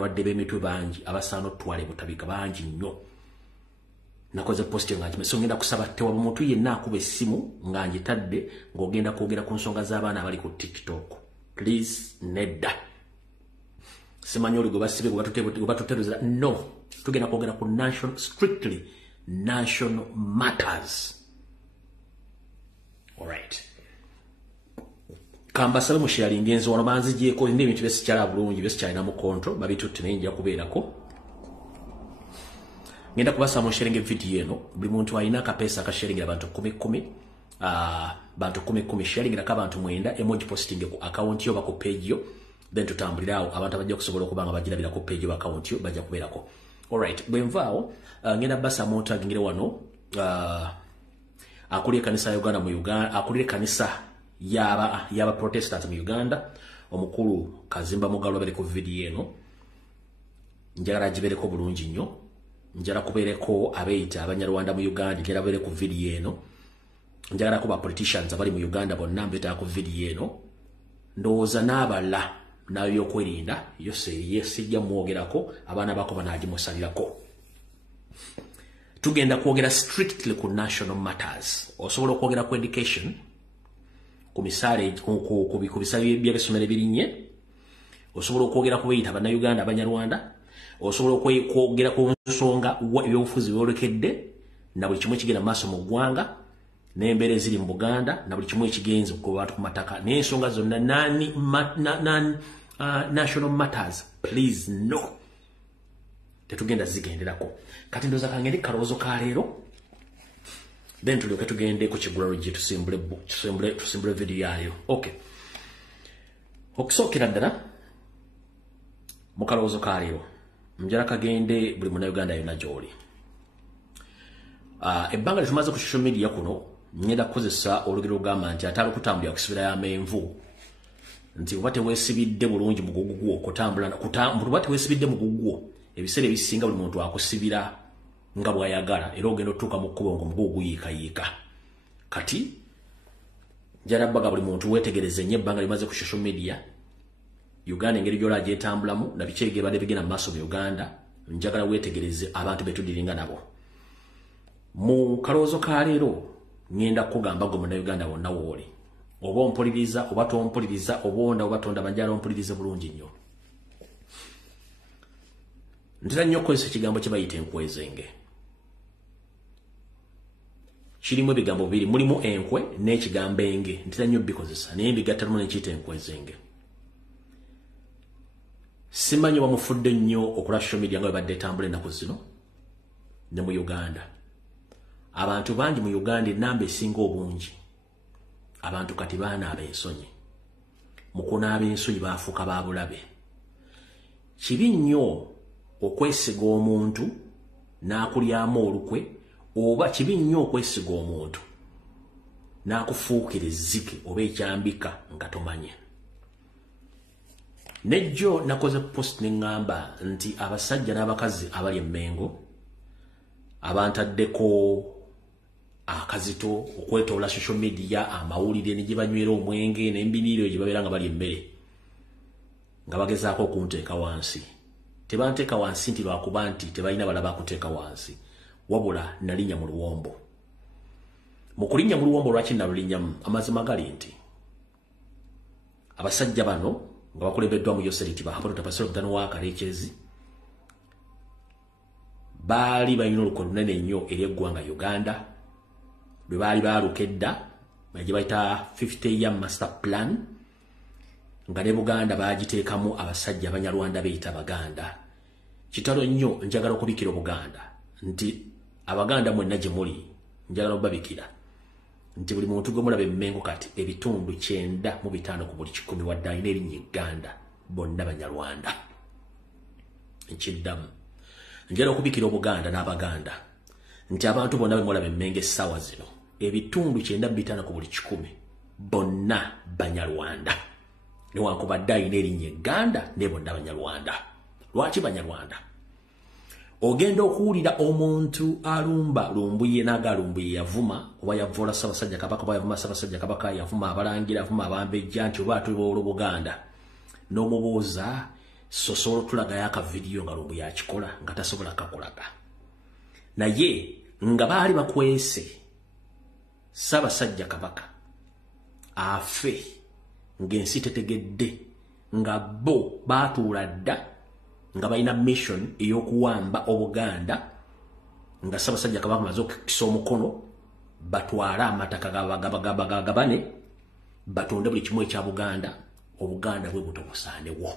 wadde b'emitwe bangi abasaana otwala butabika bangi nnyo nakoze posting nga so ngenda kusaba tewa omuntu yenna akuba essimu nga ngitadde ng'ogenda kwogera ku nsonga z'abaana abali ku TikTok. Please nedda simanyi oli gwe basibe gwe batutereeza. No, tugenda kwogera ku strictly national matters. Alright, kambasabe mu sharing enzo wano banzigyeko n'ebintu byesikyala bulungi byesikyalina mu control babitutte naye nja kubeerako. Ngenda kubasa mu sharing video eno buli muntu alina akapesa akasharing abantu 10 bantu 10 sharing na kabantu mwenda emoji posting ku account yo bako page yo then tutambulirawo abantu abajja kusobola okubanga bagirabira ku page yo account yo bajja kubeerako. Alright, bwenvaawo ngenda basa mu tagingire wano akulira kanisa ya Uganda mu Uganda akulira kanisa yaba Protestant mu Uganda omukulu Kazimba Mugalo bali ku video eno njagala gibereko bulungi nnyo. Njala kubereko abeita abanyarwanda mu Uganda njala bere ku video eno. Njala kuba politicians abali mu Uganda bonna mbeta ku video eno. Ndowooza n'abala nayo kwerinda yose yesijja muogerako abaana bako banagimusalirako. Tugenda kwogera strictly ku national matters. Osobola okwogera ku education ku misale ku bisale by'ebisomero birinye. Osobola okwogera ku beita abanyarwanda abanyarwanda. Osobola okwogera ku nsonga ebyobufuzi byolekedde na buli kimwe kigenda maaso mu ggwanga n'embeera eziri mu Buganda na buli kimwe ekigenze ku bantu ku mataka n'ensonga zonna national matters. Please no, tetugenda zigenderako. Kati ndoza kangende kalowoozo ka leero then tulyoke tugende ku kigulalo gye tusimbule video yayo. Okay, okusookera ddala mu kalowoozo ka leero njala kagende buli muna Uganda yonna gy'oli. Ebbanga litumaze ku social media kuno ngenda kukozesa olugero lugamba nti atali okutambulira kusibira y'amenvu nti oba teweesibidde bulungi mugugu gwo okutambula oba teweesibidde mugugu gwo ebiseera ebisinga buli muntu akusibira nga bw'ayagala era ogenda otuuka mu kkubo ng'omugugu guyiikayiika. Kati njala bbaga buli muntu weetegereze nnyo ebbanga limaze ku social media Uganda engeri gy'ola gyetambulamu na biki ebibadde bigenda mu maaso mu Uganda. Njagala weetegereze abantu betudiringa nabo. Mu kalowoozo ka leero ngenda kugamba gwe Munnayuganda wonna wooli. Oba ompuliriza oba tompuliriza obonda oba tonda banjala ompulirize bulungi nnyo. Ntera nnyo okukozesa ekigambo kye bayita enkwezenge. Kirimu ebigambo bibiri, mulimu enkwe n'ekigambo enge. Ntera nnyo bikozesa naye mbigattamu n'ekiyita enkwezenge. Simanyi bamufudde nnyo okulaba social media nga bebadde etambula ennaku zino ne mu Uganda. Abantu bangi mu Uganda ennamba esinga obungi abantu kati baanaaba ensonyi. Mu kunaaba ensonyi baafuuka ba bulabe. Kibi nnyo okwesiga omuntu n'akulyamu olukwe oba kibi nnyo okwesiga omuntu n'akufuukira ezzike oba ekyambika nga tomanye. Nejjo nakoze post n'engamba nti abasajja n'abakazi abali emmengo abantaddeko akazito okwetoola social media amawulire ne gye banywera omwenge n'embiniro gye babeera nga bali emmere nga bagezaako okunteeka wansi. Tebanteeka wansi nti lwakuba nti tebalina balaba kuteeka wansi wabula nalinnya mu luwombo. Mu kulinnya mu luwombo lwaki nalulinnyamu amazima gali nti abasajja bano nga bakulembeddwa mu Yoseriti bahapoto tapasiro mutano wa Kalekyezi baali balina olukono lunene nnyo eri eggwanga Uganda lwe baali baalukedda gye bayita 50-year master plan nga ne Buganda baagiteekamu abasajja abanyarwanda beeyita Baganda. Kitalo nnyo njagala okubikira Buganda nti Abaganda mwenna gye muli njagala okubabikira nti buli muntu gwe mulaba emmengo kati ebitundu 9/5 ku buli 10 wadde alina erinnya Uganda bonna Banyarwanda. Ekiddamu njagala okubikira Obuganda n'Abaganda nti abantu bonna be mulaba emmengo essaawa zino ebitundu 9/5 ku buli 10 bonna Banyarwanda. Newankubadde alina erinnya Uganda ne bonna Banyarwanda. Lwaki Banyarwanda? Ogenda okuwulira omuntu alumba Lumbuye naga Lumbuye yavuma oba yavoola Ssaabasajja Kabaka oba yavuma Ssaabasajja Kabaka yavuma abalangira yavuma abambejja nti oba atuba olwo Buganda n'omubuuza sosolo tulaga yaka video nga Lumbuye akikola nga tasobola kakolaga naye nga bali bakwese Ssaabasajja Kabaka afe ng'ensi tetegedde nga bo baatuula dda nga balina mission ey'okuwamba Obuganda nga Ssaabasajja Kabaka amaze okukisa omukono batwale amataka gabane batonde buli kimu ekya Buganda Obuganda bwe butobusanewo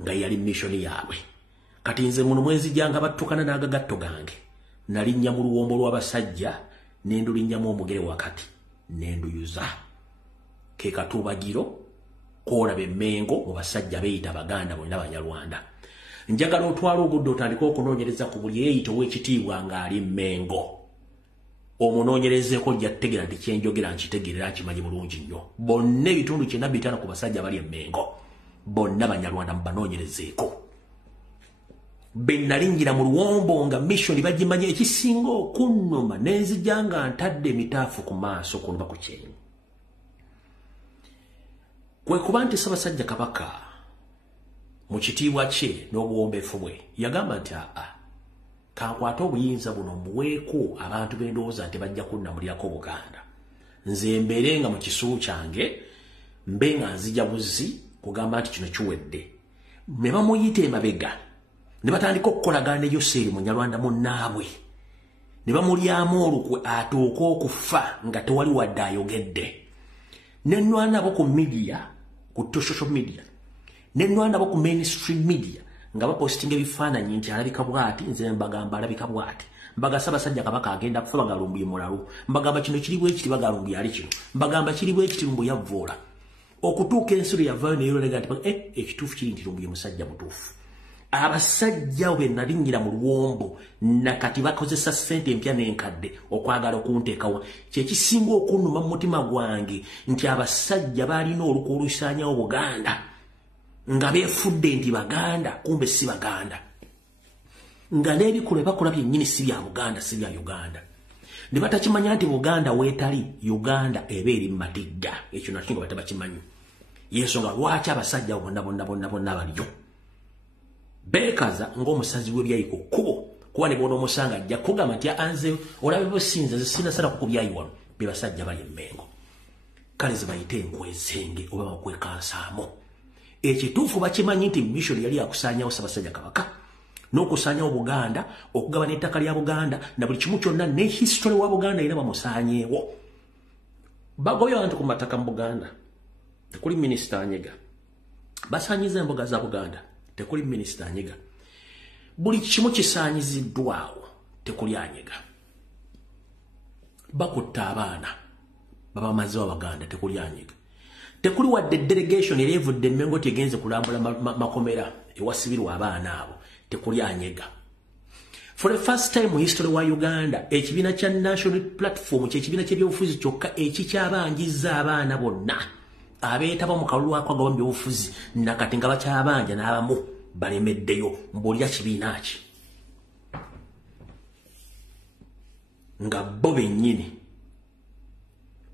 nga yali mission yaabwe kati nze muno mwenzijanga battukana n'agagatto gange nalinnya mu luwombo lw'abasajja nendulinnyamu omugere wakati nenduyuza ke katubagiro koolabe Mengo mu basajja beeyita Baganda bonna Banyarwanda njagala otwala obudde otandika okunoonyereza ku buli eyito w'ekitiibwa ng'ali Mengo omunoonyerezeeko ojja tutegeera nti kyenjogera nkitegeerera nkimanyi bulungi nnyo bonna ebitundu 95 ku basajja bali Mengo bonna Banyarwanda mubanoonyerezeeko bennalinnyira mu luwombo nga mission bagimanye ekisinga okunnuma nenzija nga ntadde emitaafu ku maaso kunuba ku kyenyi kwe kuba nti Ssaabasajja Kabaka mu kitiibwa kye n'obuwombeefu bwe yagamba nti kankwate obuyinza buno mbuweeko abantu b'endowooza nti bajja kunnamulyako Buganda nze mbeere nga mu kisuu kyange mbe nga nzija buzzi kugamba nti kino kiwedde ne bamuyita emabega ne batandika okukolagana Yoseeri Munyarwanda munnaabwe ne bamulyamu olukwe atooka okufa nga tewali wadde ayogedde nenwana abo ku media ku social media nenwana abo ku mainstream media nga bapostinga ebifaananyi nti alabika bwati nze mbagamba alabika bwati mbaga Ssaabasajja Kabaka agenda kufa baga Lumbuye mulalu mbagamba kino kiri bwekiti baga Lumbuye ali kino mbagamba kiri bwekiti Lumbuye yavvoola okutuuka ensiro yavaayo neyolega nti ekituufu kiri nti Lumbuye musajja mutuufu abasajja bwe nalinnyira mu luwombo nakati bakozesa ssente empya n'enkadde okwagala okunteekawa kyekisinga okunnuma mu mutima gwange nti abasajja baalina olukwe olusaanyawo Buganda nga beefudde nti Baganda kumbe si Baganda nga n'ebikulu bakola byennyini si bya Buganda si bya Uganda ne batakimanya nti Buganda weetali Uganda eba eri mu matigga ekyo nakyo nga batabakimanyi yensonga lwaki abasajja bonna baliyo beekaza ng'omusazi w'ebyayiko kkubo kuba ne bona omusanga ajja kugamba nti anze olabe businza sinasala kukubyayi wano be basajja bali Mengo kale ze bayite enkwezenge oba bakwekansaamu ekituufu bakimanyi nti mission yali yakusaanyawo Ssaabasajja Kabaka n'okusaanyawo Buganda okugabana ettaka lya Buganda na buli kimu kyonna ne history wa Buganda era bamusaanyeewo bagobye abantu ku mataka mu Buganda tekuli minisita Anyega basaanyiza embuga za Buganda tekuli minisita Anyega buli kimu kisaanyiziddwawo tekuli Anyega bakutta abaana babamaze wa Baganda tekuli Anyega tekuli wadde delegation erevudde Mengo tegenze kulambula makomera ewasibirwa abaana abo tekuli Anyega for the first time in history wa Uganda ekibiina kya national platform kyekibiina ky'ebyobufuzi kyokka ekikyabangiza abaana bonna abeetaba mu kalulu akwagaba mu byobufuzi nakati nga bakyabanja n'abamu balemeddeyo mbulya kibiina ki nga bo bennyini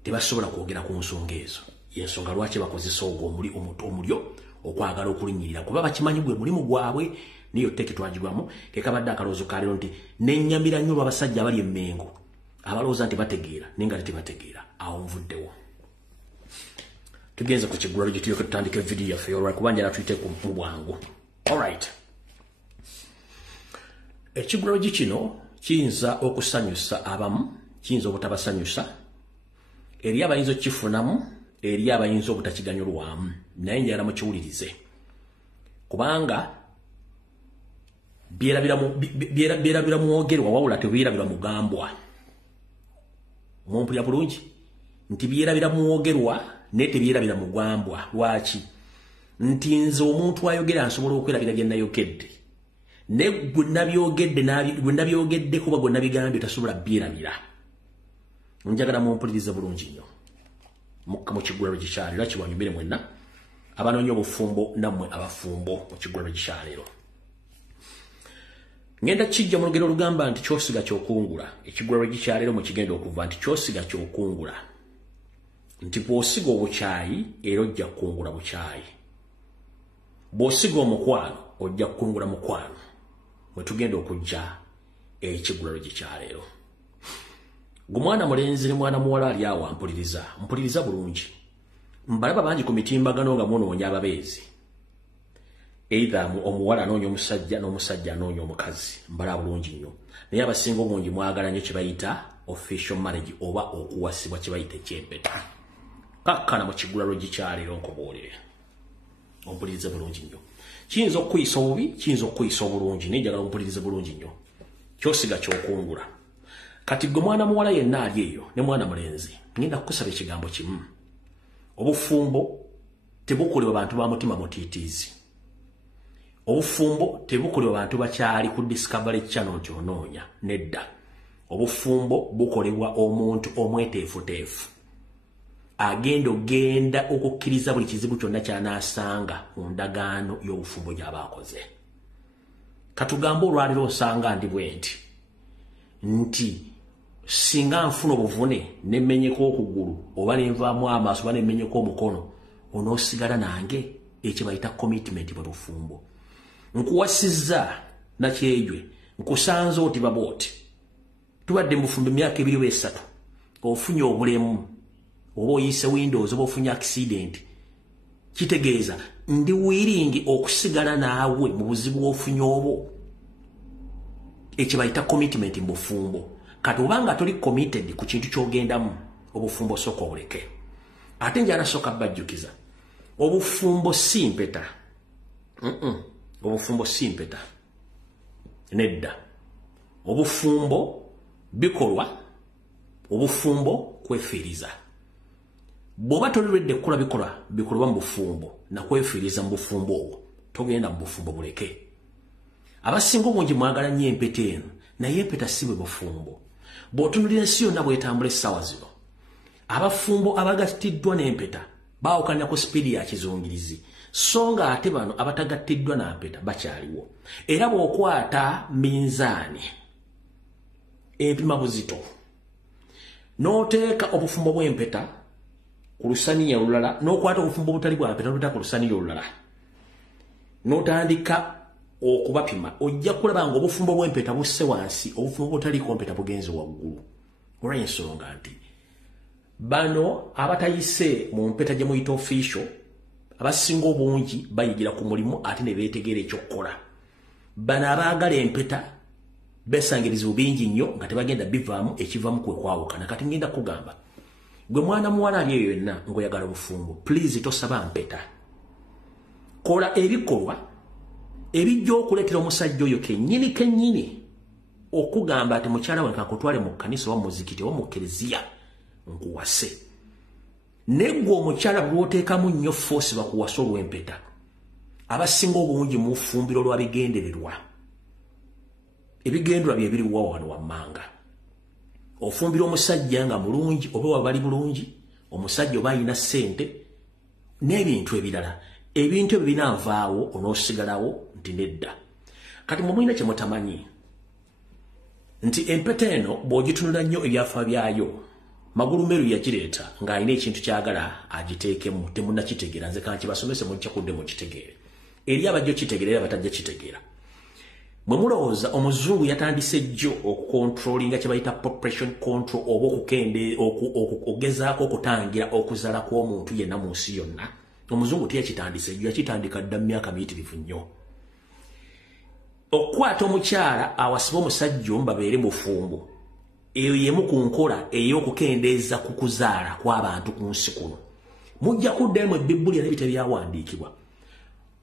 tebasobola kwogera ku nsonga ezo yensonga lwaki bakozesa ogwo omulyo okwagala okulinnyirira kuba bakimanyi gwe mulimu gwabwe niyo teke twagirwamu kekabadde akaloozo kalero nti nennyamira nnyo lw'abasajja abali Mengo abalowooza nti bategeera naye nga tebategeera awo nvuddewo tugenze ku kigulalo gye tulyoke tutandika video yaffe olwa kuba njala tuyiteeku mu bwangu alright ekigulalo kino kiyinza okusanyusa abamu kiyinza obutabasanyusa eri abayinza okukifunamu eri abayinza obutakiganyulwamu naye njala mukiwulirize kubanga byerabira mwogerwa wawula tebyerabira mugambwa mumpulya bulungi nti byerabira mwogerwa naye tebyerabira mugambwa lwaki nti nze omuntu ayogera nsobola okwerabira bye nayogedde ne gwe nabyogedde kuba gwe nabigambye tasobola byerabira njagala mumpulirize bulungi nnyo mu kigulalo gikyaliro kiwanyumire mwenna abanoonya obufumbo nammwe abafumbo mu kigulalo gikyaliro ngenda kijja mu lugero olugamba nti kyosiga kyokungula ekigulalo gikyaliro mu kigenda okuva nti kyosiga kyokungula nti bw'osiga obukyayi era ojja kukungula bukyayi bw'osiga omukwano ojja kukungula mukwano mwe tugenda okujja ekigulalo gikyaleero. Gwe mwana mulenzi ne mwana muwala ali awo mpuliriza bulungi. Mbalaba bangi ku mitimbagano nga munoonya ababeezi. Either omuwala anoonya omusajja n'omusajja anoonya omukazi. Mbalaba bulungi nnyo. Naye abasinga obungi mwagala nnyo kye bayita official marriage oba okuwasibwa kye bayita ekyempeta. Kakkana mu kigulalo gikyaleero nkoboolere. Ompulirize bulungi nnyo. Kiyinza okuyisa obubi, kiyinza okuyisa obulungi, naye njagala ompulirize bulungi nnyo. Kyosiga ky'okungula. Kati gwe mwana muwala yenna ali eyo ne mwana mulenzi, ngenda kukusaba ekigambo kimu. Obufumbo tebukolebwa bantu ba mutima mutiitiizi. Obufumbo tebukolebwa bantu bakyali ku Discovery Channel nti onoonya. Nedda. Obufumbo bukolebwa omuntu omweteefuteefu. Agenda okukkiriza buli kizibu kyonna ky'anaasanga mu ndagaano y'obufumbo gy'aba akoze. Katugamba olwaliro osanga ndi bwe nti singa nfuna obuvune ne mmenyeko okugulu oba ne nvaamu amaaso oba ne mmenyeko omukono onoosigala nange ekyo bayita commitment mu bufumbo. Nkuwasizza nakyejwe nkusanze oti babooti tubadde mu bufumbo emyaka 2 oba 3 ofunye obulemu oba oyise windows oba ofunye accident kitegeeza ndi willing okusigala naawe mu buzibu ofunye obwo. Ekyo bayita commitment mu bufumbo. Kati obanga toli committed ku kintu ky'ogendamu obufumbo sooka obuleke. Ate njala sooka bajjukiza obufumbo si mpeta. Obufumbo si mpeta. Nedda. Obufumbo bikolwa, obufumbo kwefiiriza. Bw'oba tolirwedde kukola bikolwa mu bufumbo na kwefiiriza mu bufumbo obwo togenda mu bufumbo buleke. Abasinga obungi mwagala nnyo empeta eno naye empeta si bwe bufumbo. Bw'otunulira ensi yonna bw'etambula essaawa zino abafumbo abagattiddwa n'empeta baawukanya ku sipiidi ya kizungirizi so nga ate bano abatagattiddwa na mpeta bakyaliwo. Era bw'okwata minzaani empima buzito n'oteeka obufumbo bw'empeta ku lusaniya olulala n'okwata obufumbo butali bwa mpeta n'oteeka ku lusaniya olulala n'otandika okubapima ojja kulaba nga obufumbo bw'empeta busse wansi obufumbo butaliiko mpeta bugenze waggulu. Olw'ensonga nti bano abatayise mu mpeta gye muyita official abasinga obungi bayigira ku mulimu ate ne beetegeera ekyokukola. Bano abaagala empeta besanga ebizibu bingi nnyo nga tebagenda bivaamu ekivaamu kwe kwawukana. Kati ngenda kugamba gwe mwana muwala ali eyo yonna ng'oyagala bufumbo please tosaba mpeta. Kola ebikolwa ebijja okuleetera omusajja oyo kennyini okugamba ati mukyala wange kakutwale mu kkanisa oba mu muzikiti oba mu kereziya nkuwase. Neggwe omukyala bw'oteekamu nnyo foosi bakuwasa olw'empeta abasinga obungi mu ffumbiro lwa bigendererwa. Ebigendererwa bye biriwa wano wammanga. Ofumbira omusajja nga mulungi oba wabali bulungi omusajja oba alina ssente n'ebintu ebirala. Ebintu ebyo binavaawo onoosigalawo nti nedda. Kati mumulina kye mutamanyi nti empeta eno bw'ogitunula nnyo ebyafa byayo magulu meru yagireeta ng'alina ekintu kyagala agiteekemu temunnakitegeera. Nze kankibasomese mujja kudde mukitegeere. Eri abajja okitegeera era batajja kitegeera. Bwe mulowooza omuzungu yatandise jjo okukontrolinga kye bayita population control oba okugezaako okutangira okuzaala kw'omuntu yenna mu nsi yonna. Omuzungu teyakitandise jjo yakitandika dda mu myaka miyitirivu nnyo. Okukwata omukyala awasiba omusajja omu babeere bufumbo eyo yemu ku nkola ey'okukendeeza ku kuzaala kw'abantu ku nsi kuno. Mujja kuddayo mu Bibbulya n'ebitabo byawandiikibwa.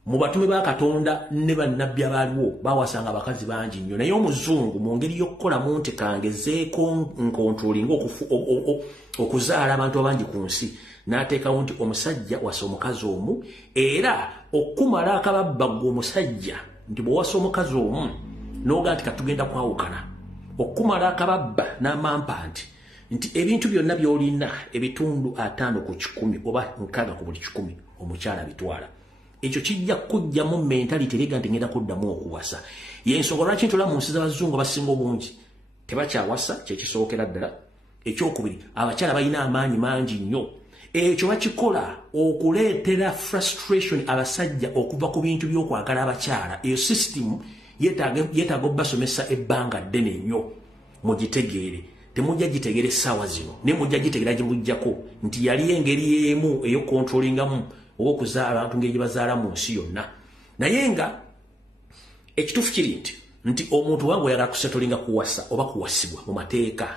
Mu batume ba Katonda ne bannabbi abaaliwo bawasanga abakazi bangi nnyo naye omuzungu mu ngeri y'okukolamu nti kangezeeko nkontrolinga okuzaala abantu abangi ku nsi n'ateekawo nti omusajja wasa omukazi omu era okumala akababba gwe omusajja nti bw'owasa omukazi omu n'oga nti katugenda kwawukana okumala akababba n'amampa nti ebintu byonna by'olina ebitundu 5 ku 100 oba 6 ku buli 100 omukyala bitwala. Ekyo kijja kujjamu mentality erega nti ngenda kuddamu okuwasa. Y'ensonga lwaki ntula mu nsi z'abazungu abasinga obungi tebakyawasa kyekisookera ddala. Ekyokubiri abakyala balina amaanyi mangi nnyo ekyo bakikola okuleetera frustration abasajja okuva ku bintu by'okwagala abakyala. Eyo system yeetaaga obbasomesa ebbanga ddene nnyo mugitegeere. Temujja gitegere essaawa zino ne mujja gitegera gye mujjako nti yali engeri y'emu ey'okontrolingamu oba okuzaala abantu ngeri gye bazaala mu nsi yonna. Naye nga ekituufu kiri nti omuntu wange oyagala kusetolinga kuwasa oba kuwasibwa mu mateeka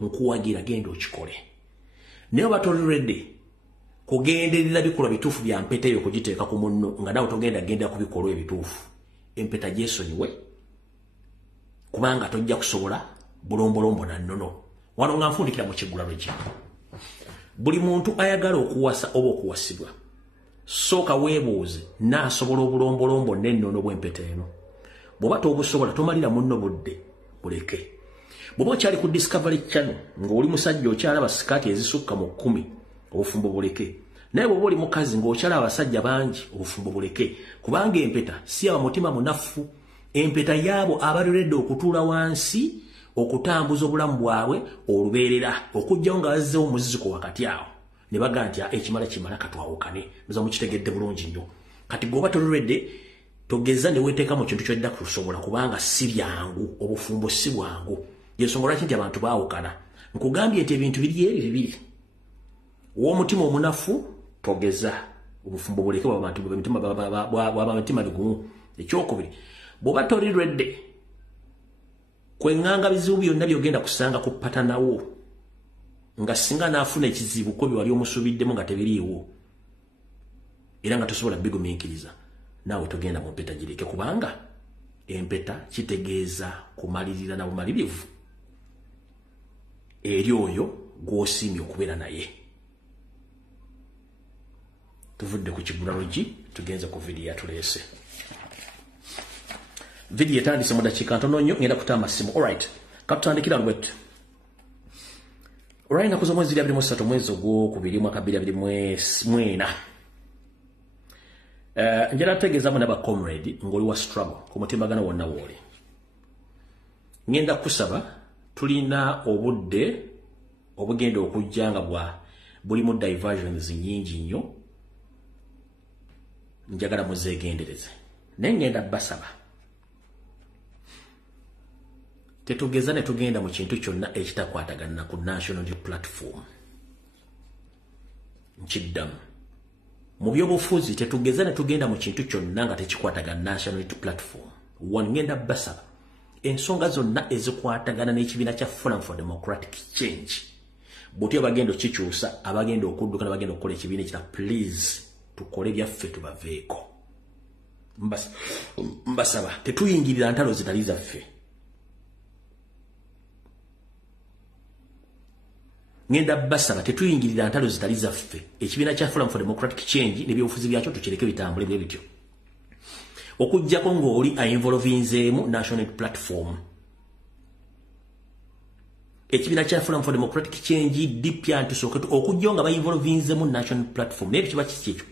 nkuwagira genda okikole. Naye oba toli ready kugenderera bikolwa bituufu bya mpeta eyo okugiteeka ku munno nga naawe togenda kubikolwa ebituufu. Empeta gyesonyiwe kubanga tojja kusobola bulombolombo na nnono. Wano nga nfundikira mu kiggulalo kye. Buli muntu ayagala okuwasa oba okuwasibwa sooka weebuuze naasobola obulombolombo n'ennono bw'empeta eno. Bw'oba tobusobola tomalira munno budde buleke. Bw'oba okyali ku Discovery Channel ng'oli musajja okyalaba sikaati ezisukka mu 10 obufumbo buleke. Naye bw'oba oli mukazi ng'okyalaba abasajja bangi obufumbo buleke. Kubanga empeta si aba mutima munafu. Empeta yaabo abaloledde okutuula wansi okutambuza obulamu bwabwe olubeerera okujjawo nga bazzeewo omuziziko wakati awo ne baga nti ekimala katwawukane. Muza mukitegedde bulungi nnyo. Kati gwoba tololedde togeza ne weteeka mu kintu ky'odda kusobola kubanga si byangu obufumbo si bwangu. Yensonga lwaki nti abantu baawukana. Nkugambye nti ebintu biri ebyo bibiri. W'omutima omunafu togeza obufumbo buleke bw'abantima bigumu. Ekyokubiri bw'oba toli redde kwenganga bizibu byonna byogenda kusanga ku patanawo nga singa naafuna ekizibu ko byewali omusuubiddemu nga tebiriiwo era nga tosobola bigumiikiriza naawe togenda mu mpeta gireke kubanga empeta kitegeeza kumalirira na bumalirivu eri oyo gw'osiimye okubeera naye. Tuvudde ku kiggulalo tugenze ku vidiyo yatuleese. Vidiyo etandise mu dakiika ntono nnyo ngenda kutamba masimu. Alright, katutandikira lwet. Alright, nakuza mwezi 23 mwezi ogwokubiri mwaka 2024. Njala tegeezamu n'aba comrade ng'oli wa struggle ku mutimbagano wonna w'oli. Ngenda kusaba tulina obudde obugenda okujja nga bulimu diversions nnyingi nnyo. Njagala muzeegendereze. Naye ngenda basaba tetugeza ne tugenda mu kintu kyonna ekitakwatagana ku national platform. Nkiddamu mu byobufuzi tetugeza ne tugenda mu kintu kyonna nga tekikwatagana national platform. Ngenda basaba ensonga zonna ezikwatagana n'ekibiina kya Forum for Democratic Change bw'otyo abagenda okikyusa abagenda okudduka n'abagenda okukola ekibiina ekira please tukole byaffe tubaveeko. Mbasaba tetuyingirira ntalo zitali zaffe. Ngenda basaba tetuyingirira ntalo zitali zaffe. Ekibiina kya Forum for Democratic Change n'ebyobufuzi byakyo tukireke bitambule bwe bityo. Okujjako ng'oli ayinvolvinzeemu national platform. Ekibiina kya Forum for Democratic Change dipya ntusooke okujja nga bayinvolvinzeemu national platform. Naye kiba kikyo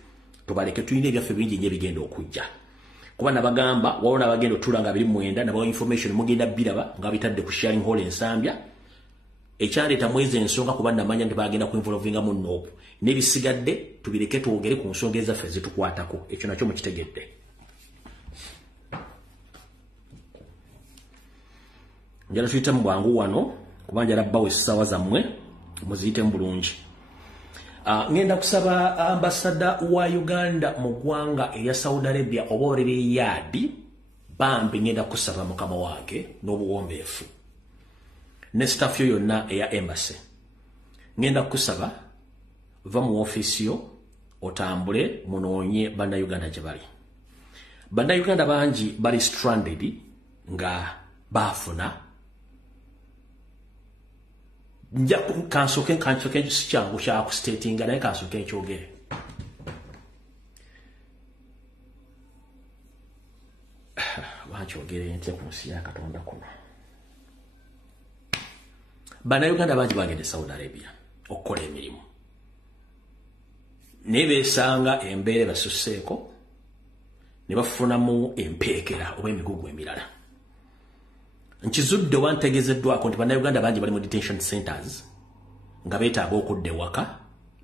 tubaleke tuyina ebyaffe bingi nnyo ebigenda okujja. Kuba nabagamba waliwo n'abagenda otuula nga 29 nabawa information mugenda biraba nga bitadde ku sharing hall ensambya. Ekyaleeta mwezi ensonga kuba namanya nti bagenda kuinvolvinga mu nnoopu. N'ebisigadde tubireke twogere ku nsonga ezaffe zitukwatako. Ekyo nakyo mukitegedde. Njala tuyite mu bwangu wano kuba njala bbawo essaawa zammwe muziyitemu bulungi. Ngenda kusaba ambasada wa Uganda mu ggwanga erya Saudi Arabia oba Riyadh bambi ngenda kusaba mukama wange n'obuwombeefu ne staff yo yonna eya embassy. Ngenda kusaba va mu office yo otambule munoonye bannayuganda gye bali. Bannayuganda bangi bali stranded nga baafuna nja kansoke kyangu kya statinga naye kansoke nkyogere. Wankyogere ntya ku nsi ya Katonda kuno. Bannayuganda bangi bagende Saudi Arabia okukola emirimu. Ne beesanga embeera basusseeko ne bafunamu empeekera oba emigugu emirala. Nkizudde wantegezeddwako nti bannayuganda bangi bali mu detention centers nga beetaaga okudda ewaka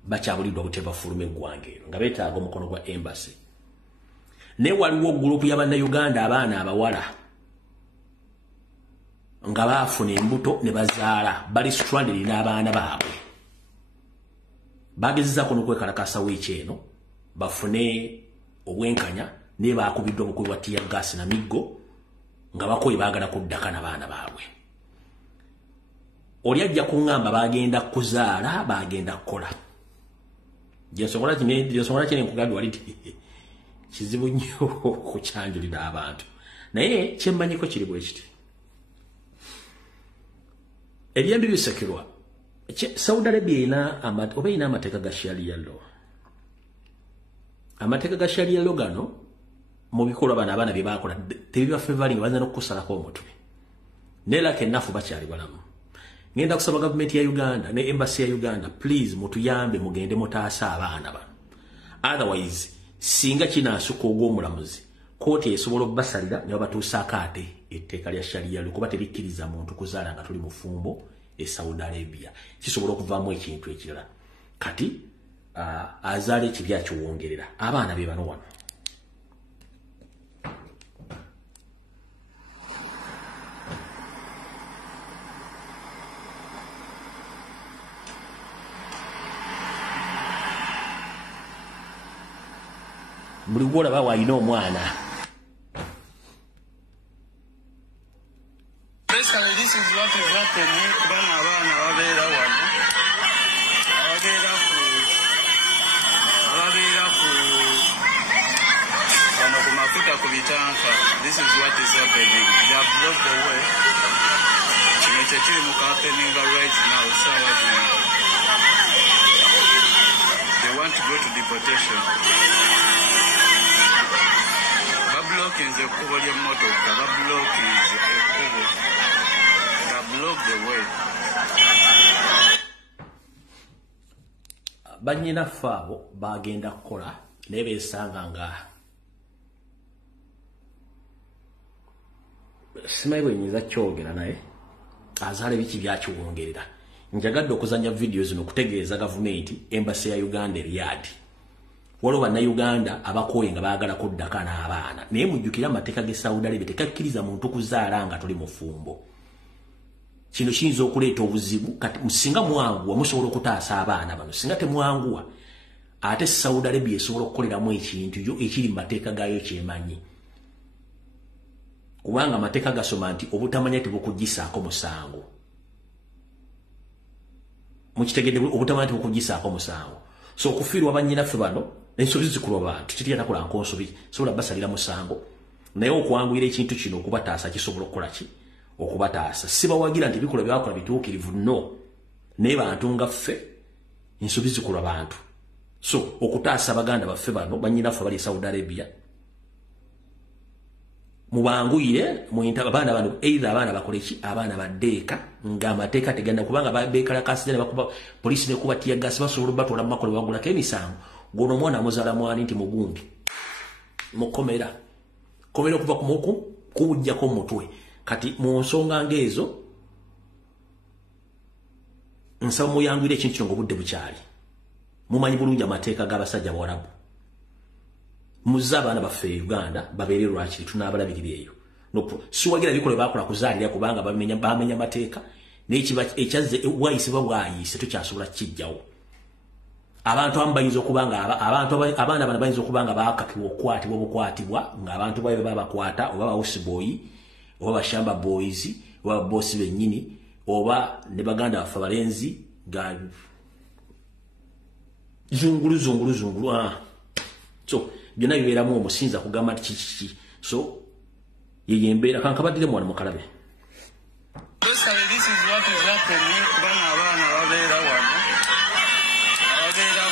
bakyabulidwa obuteba fulume gwange nga betaaga omukono gwa embassy ne waliwo group y'Abannayuganda abaana abawala nga baafuna embuto ne bazaala bali stranded n'abaana baabwe bagezezako n'okwekalakasa wiiki eno bafune obwenkanya ne baakubiddwa obukubi bwa tiya gas na miggo nga bakoyi baagala kuddaka n'abaana baabwe oli ajja kuŋŋamba bagenda kuzaala bagenda kukola gyensongola kine nkugambye wali kizibu nnyo okukyanjulira abantu naye kyemmanyiko kiri bwe kiti ebyembi bisekirwa Saudi Arabia oba ina amateeka ga sharia law amateeka ga sharia law gano mu bikolwa bano abaana bye bakola tebiba favoring baza n'okusalako omutwe nelaka ennafu bakyali balamu ngenda kusaba government ya Uganda ne embassy ya Uganda please mutuyambe mugende mutaasa abaana bano otherwise singa kinaasuka ogw'omulamuzi kooti esobola obbasalira ne babatuusaako ate etteeka lya sharia law kuba terikkiriza muntu kuzaala nga tuli mufumbo e Saudi Arabia kisobola okuvaamu ekintu ekirala kati azaala ekibya kiwongerera abaana be bano wano buli gwolaba waalina omwana this is what is happening kubana abaana babeera wano babeera ku wano ku mafuta ku bitanka. This is what is happening. They have blocked the way. Kino kyekiri mu happening right now. They want to go to deportation. Bablocking ekkubo ly'emmotoka, bablocking ekkubo. Block the way. Banyina fabo bagenda kukola naye beesanga nga simanyi bwenyinza kyogera naye azaala biki byakiwongerera njagadde okuzanya video zino okutegeeza gavumenti embassy ya Uganda Riyadh waliwo bannayuganda abakooye nga baagala kuddaka n'abaana naye mujjukira amateeka ge Saudi Arabia tekakkiriza muntu kuzaala nga tuli mufumbo. Kino kiyinza okuleeta obuzibu kati musinga mwanguwa musobola okutaasa abaana bano singa temwanguwa ate Saudi Arabia esobola okukoleramu ekintu ekiri mu mateeka gaayo kyemanyi kubanga amateeka gasoma nti obutamanya tebukugisaako musango mukitegedde obutamanya tebukugisaako musango so okufiirwa bannyinaffe bano ensobi zikulwa bantu kitigenda kulanko nsobi sobola basalira musango naye okuwanguyira ekintu kino okubataasa kisobola okukola ki okubataasa sibawagira nti bikola byakola bituukirivu no naye bantu nga ffe ensobi zikulwa bantu so okutaasa baganda baffe bano bannyinaffe bali Saudi Arabia mubanguyire muyinta abaana bano either abaana bakole ki abaana baddeeka ng'amateeka tegenda kubanga beekalakasira ne bakuba poliisi nekuba tiya gasi basobola batwala mu makole wagulako emisango gono omwana amuzaala mwani nti mugumbi mukomera okuva ku muku kuwujjako mutwe kati mu nsonga ngeezo nsaba muyangwire ekintu kino ng'obudde bukyali mumanyi bulungi amateeka g'abasajja bawarabu muzza abaana baffe Uganda babeere lwakiri tunaabalabirira eyo siwagira bikole bakola kuzaalira kubanga bamenya amateeka n'ekiba ekyazze bwayise babwayise tukyasobola kijjawo abantu abamu bayinza okubanga abaana bano bayinza okubanga baakakibwa okukwatibwa obukwatibwa ng'abantu baabwe babakwata oba bawusi booyi oba bashamba boys oba bossi bennyini oba ne baganda baffe abalenzi ga zungulu so byonna bibeeramu omusinza kugamba nti kiki so yeye embeera kankabadire mwana mukalabe. This is what is happening kubana abaana babeera wano babeera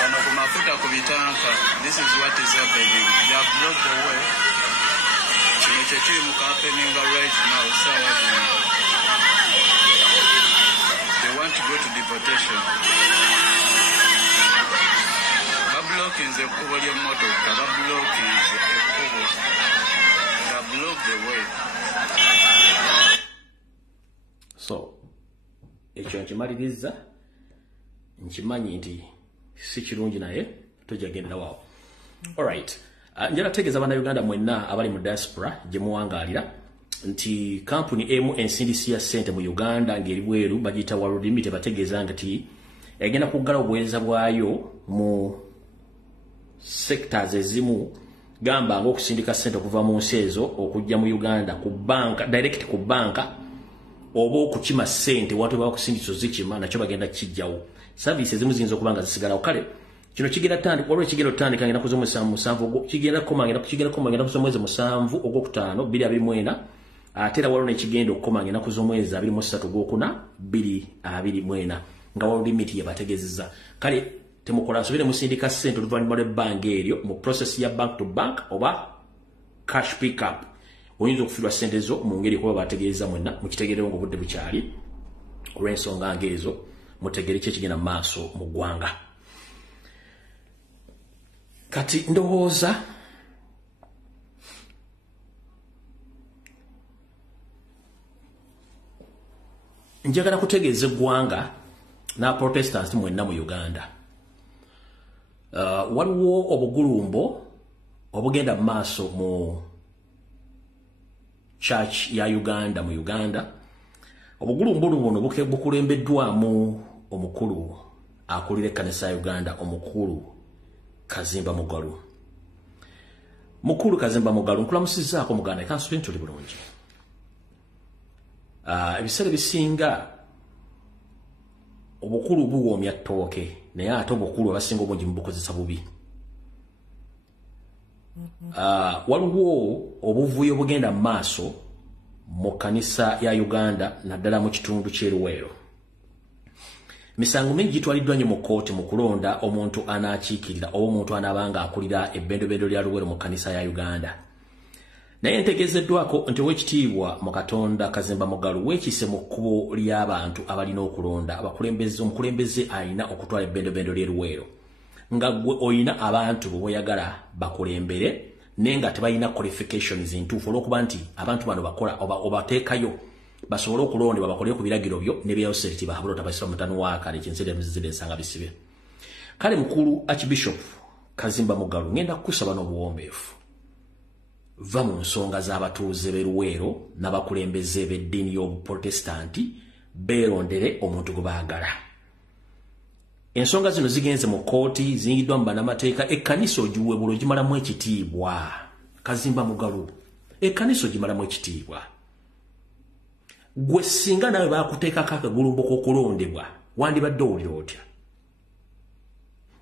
wano ku mafuta ku bitanka. This is what is happening. They have blocked the way. Kino kyekiri mu happening right now. They want to go to deportation. Bablocking ekkubo ly'emmotoka, bablocking ekkubo. They block the way. So ekyo nkimaliriza nkimanyi nti si kirungi naye tojagendera waawo. Alright, njala tegeeza bana Uganda mwenna abali mu diaspora gye muwangalira nti kampuni emu ensindisi ya ssente mu Uganda ngeri bweru bagiyita World Limit bategeeza nti egenda kuggala obuweereza bwayo mu sectors ezimu gamba ng'okusindika ssente okuva mu nsi ezo okujja mu Uganda ku banka direct ku banka oba okukima ssente watu bakusindisa zikima nakyo bagenda kijjawo. Services ezimu ziyinza okuba nga zisigalawo. Kale kino kigenda tandika olwo ekigero tandika ngenda kuzo musanvu kigenda komangenda kuzo mwezi musanvu ogwokutaano 2024 ate era waliwo n'ekigenda okukoma ngenda kuzo mwezi 23 ogwokuna 2024 nga World Limit yabategeezezza. Kale temukola nsobire musindika ssente oluvannyuma lw'ebbanga eryo mu process ya bank to bank oba cash pick up oyinza okufiirwa ssente zo mu ngeri kuba bategeeza mwenna mukitegerewo ng'obudde bukyali olw'ensonga ng'ezo mutegere ki ekigenda mu maaso mu ggwanga. Kati ndowooza njagala kutegeeza eggwanga na Protestants mwenna mu Uganda. Waliwo obugulumbo obugenda mu maaso mu church ya Uganda mu Uganda. Obugulumbo buno bukulembeddwamu omukulu akulira ekkanisa ya Uganda omukulu Kazimba Mugalu. Mukulu Kazimba Mugalu nkulamusizaako muganda kanso bintu bulungi. Ebiseera bisinga obukulu buwoomya ttooke naye ate obukulu abasinga obungi mubukozesa bubi. Waliwo obuvuyo bugenda mu maaso mu kanisa ya Uganda naddala mu kitundu ky'Eruweero. Misango mingi gitwaliddwa nnyo mu kooti mu kulonda omuntu anaakiikirira oba omuntu anaabanga akulira ebbendobendo lya Luweero mu kanisa ya Uganda. Naye ntegeezeddwako nti Oweekitiibwa mu Katonda Kazimba Mugalu weekise mu kkubo ly'abantu abalina okulonda omukulembeze alina okutwala ebbendobendo ly'e Luweero. Nga gwe oyina abantu boyagala bakulembere naye nga tebalina qualifications ntuufu olw'okuba nti abantu bano bakola obateekayo basobole okulondebwa bakolere ku biragiro byo ne byawuseriti bahabula otabasira mutano wa kale kyensere muzizire ensanga bisibe. Kale mukulu Archbishop Kazimba Mugalu ngenda kukusaba n'obuwombeefu va mu nsonga z'abatuuze b'e Luweero n'abakulembeze b'eddiini y'obuprotestanti beerondere omuntu gwe baagala. Ensonga zino zigenze mu kooti zingiddwa mu bannamateeka ekkanisa ogiweebula ogimalamu ekitiibwa. Kazimba Mugalu ekkanisa ogimalamu ekitiibwa. Gwe singa nawe baakuteekako akagulumbo k'okulondebwa wandibadde owulira otya?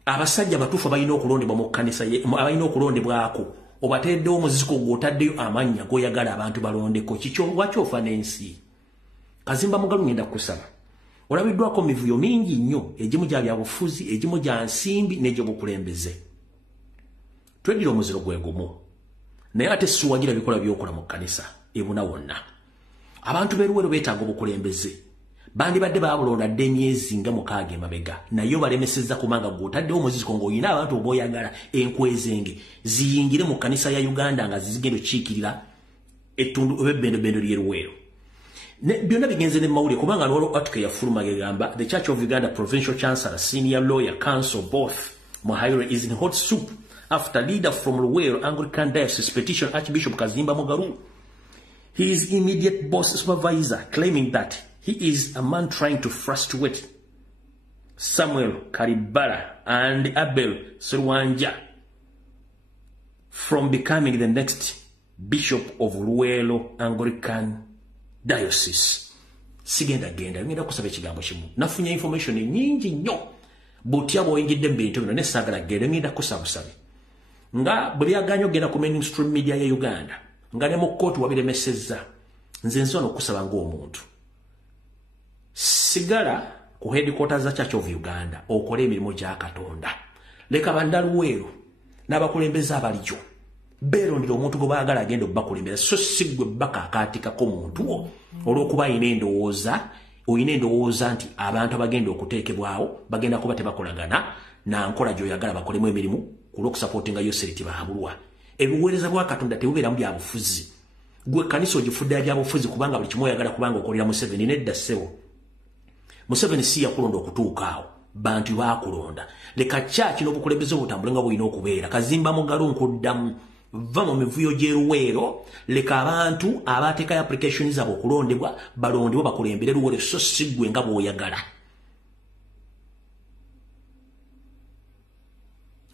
Abasajja batuufu balina okulondebwa mu kkanisa balina okulondebwako obateeddewo omuzisiko gw'otaddeyo amannya g'oyagala abantu balondeko kikyo lwakyofa n'ensi. Kazimba Mugalu ngenda kukusaba olabiddwako mivuyo mingi nnyo egimu gya byabufuzi egimu gya nsimbi n'egy'obukulembeze. Tweddira omuziro gwe gumu naye ate siwagira bikola by'okola mu kkanisa ebuna wonna. Abantu b'e Luweero beetaaga obukulembeze bandibadde baabulonda dde emyezi nga 6 emabega naye balemesezza kubanga gw'otaddewo omuzisiko ng'olina abantu ob'oyagala enkwezenge ziyingire mu kkanisa ya Uganda nga zigenda okukiikirira ettundu oba ebbendobendo ly'e Luweero. Byonna bigenze ne mawulire kubanga n'olwo article yafuluma gegamba the Church of Uganda Provincial Chancellor Senior Lawyer Council both Muhaire is in hot soup after leader from Luweero Anglican Diocese petition Archbishop Kazimba Mugalu. His immediate boss supervisor claiming that he is a man trying to frustrate Samuel Karibala and Abel Serwanja from becoming the next Bishop of Luweero Anglican Diocese. Sigenda ngenda kusaba ekigambo kimu. Nafunye information nyingi nnyo. Butya bw'oyingidde mu bintu bino ne saagala ngenda kusabusabe. Nga bwe byaganyo genda ku mainstream media ya Uganda. Nga ne mu kkooti wabiremesezza. Nze nsobola okusaba ng'omuntu. Sigala ku headquarters za Church of Uganda okole emirimu gya Katonda. Leka bandaluweero n'abakulembeze abalijo. Beerondera omuntu gwe baagala agenda okubakulembera so si gwe bakakaatikako omuntu olw'okuba ayina endowooza nti abantu abagenda okuteekebwawo bagenda kuba tebakolagana na nkola gy'oyagala bakolemu emirimu olw'okusapootinga yoseriti bahabulwa. Ebiweereza bwa Katonda tebubeeramu byabufuzi. Gwe kkanisa ogifudde byabufuzi kubanga buli kimu oyagala kubanga okolera Museveni nedda ssebo. Museveni si yakulonda okutuuka awo bantu baakulonda leka kyaki n'obukulembeze obutambule nga bw'olina okubeera kazimba mu ngalo nkuddamu va mu mivuyo gy'eruweero leka abantu abateekayo application zaabwe okulondebwa balondebwa bakulembere Luweero so si ggwe nga bw'oyagala.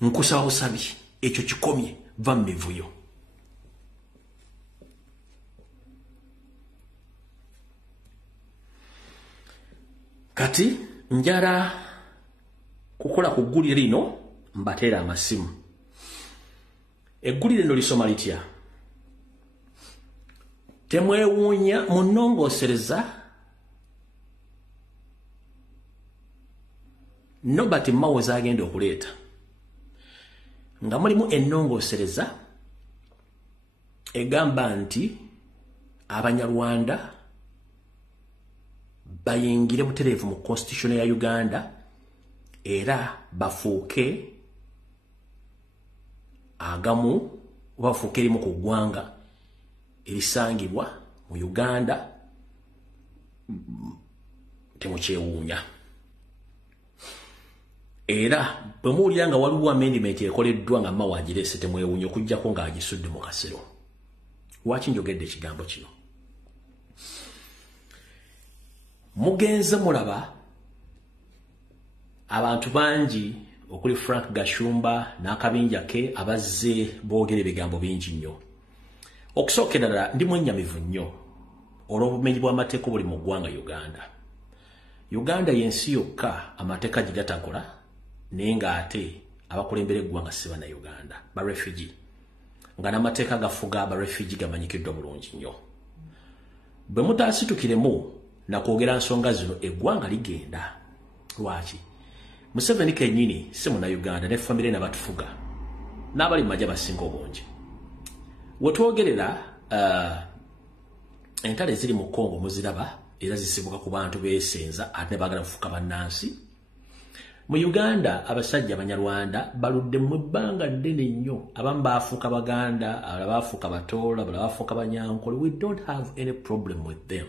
Nkusaba busabi ekyo kikomye va mu mivuyo. Kati njala kukola ku ggulire lino mbateera amasimu. Eggulire lino lisoma litya? Temwewuunya munnongoosereza Nobati Mao zagenda okuleeta nga mulimu ennongoosereza egamba nti Abanyarwanda bayingire butereevu mu constitution ya Uganda era bafuuke agamu bafuuke limu ku ggwanga erisangibwa mu Uganda temukyewuunya. Era bwe muwulira nga waliwo amendment ekoleddwa nga Mao agireese temwewuunya okuggyako ng'agisudde mu kasero. Lwaki njogedde ekigambo kino? Mugenze mulaba abantu bangi okuli Frank Gashumba n'akabinja ke abazze boogera ebigambo bingi nnyo. Okusookera ddala ndi mwennyamivu nnyo olw'obumenyi bw'amateeka buli mu ggwanga Uganda. Uganda y'ensi yokka amateeka gigatakola naye ng'ate abakulembera eggwanga si Bannayuganda ba refugee nga n'amateeka gafuga ba refugee gamanyikiddwa bulungi nnyo. Bwe mutaasitukiremu na kwogera nsonga zino eggwanga ligenda. Lwaki? Museveni kennyini si Munnayuganda ne famire n'abatufuga n'abali mu magye basinga obungi. Wetwogerera entale ziri mu Congo muziraba era zisibuka ku bantu beesenza ate ne baagala kufuuka bannansi. Mu Uganda abasajja Abanyarwanda baludde mu bbanga ddene nnyo. Abamu baafuuka Baganda, abalala baafuuka Batoola, abalala baafuuka Banyankole. We don't have any problem with them.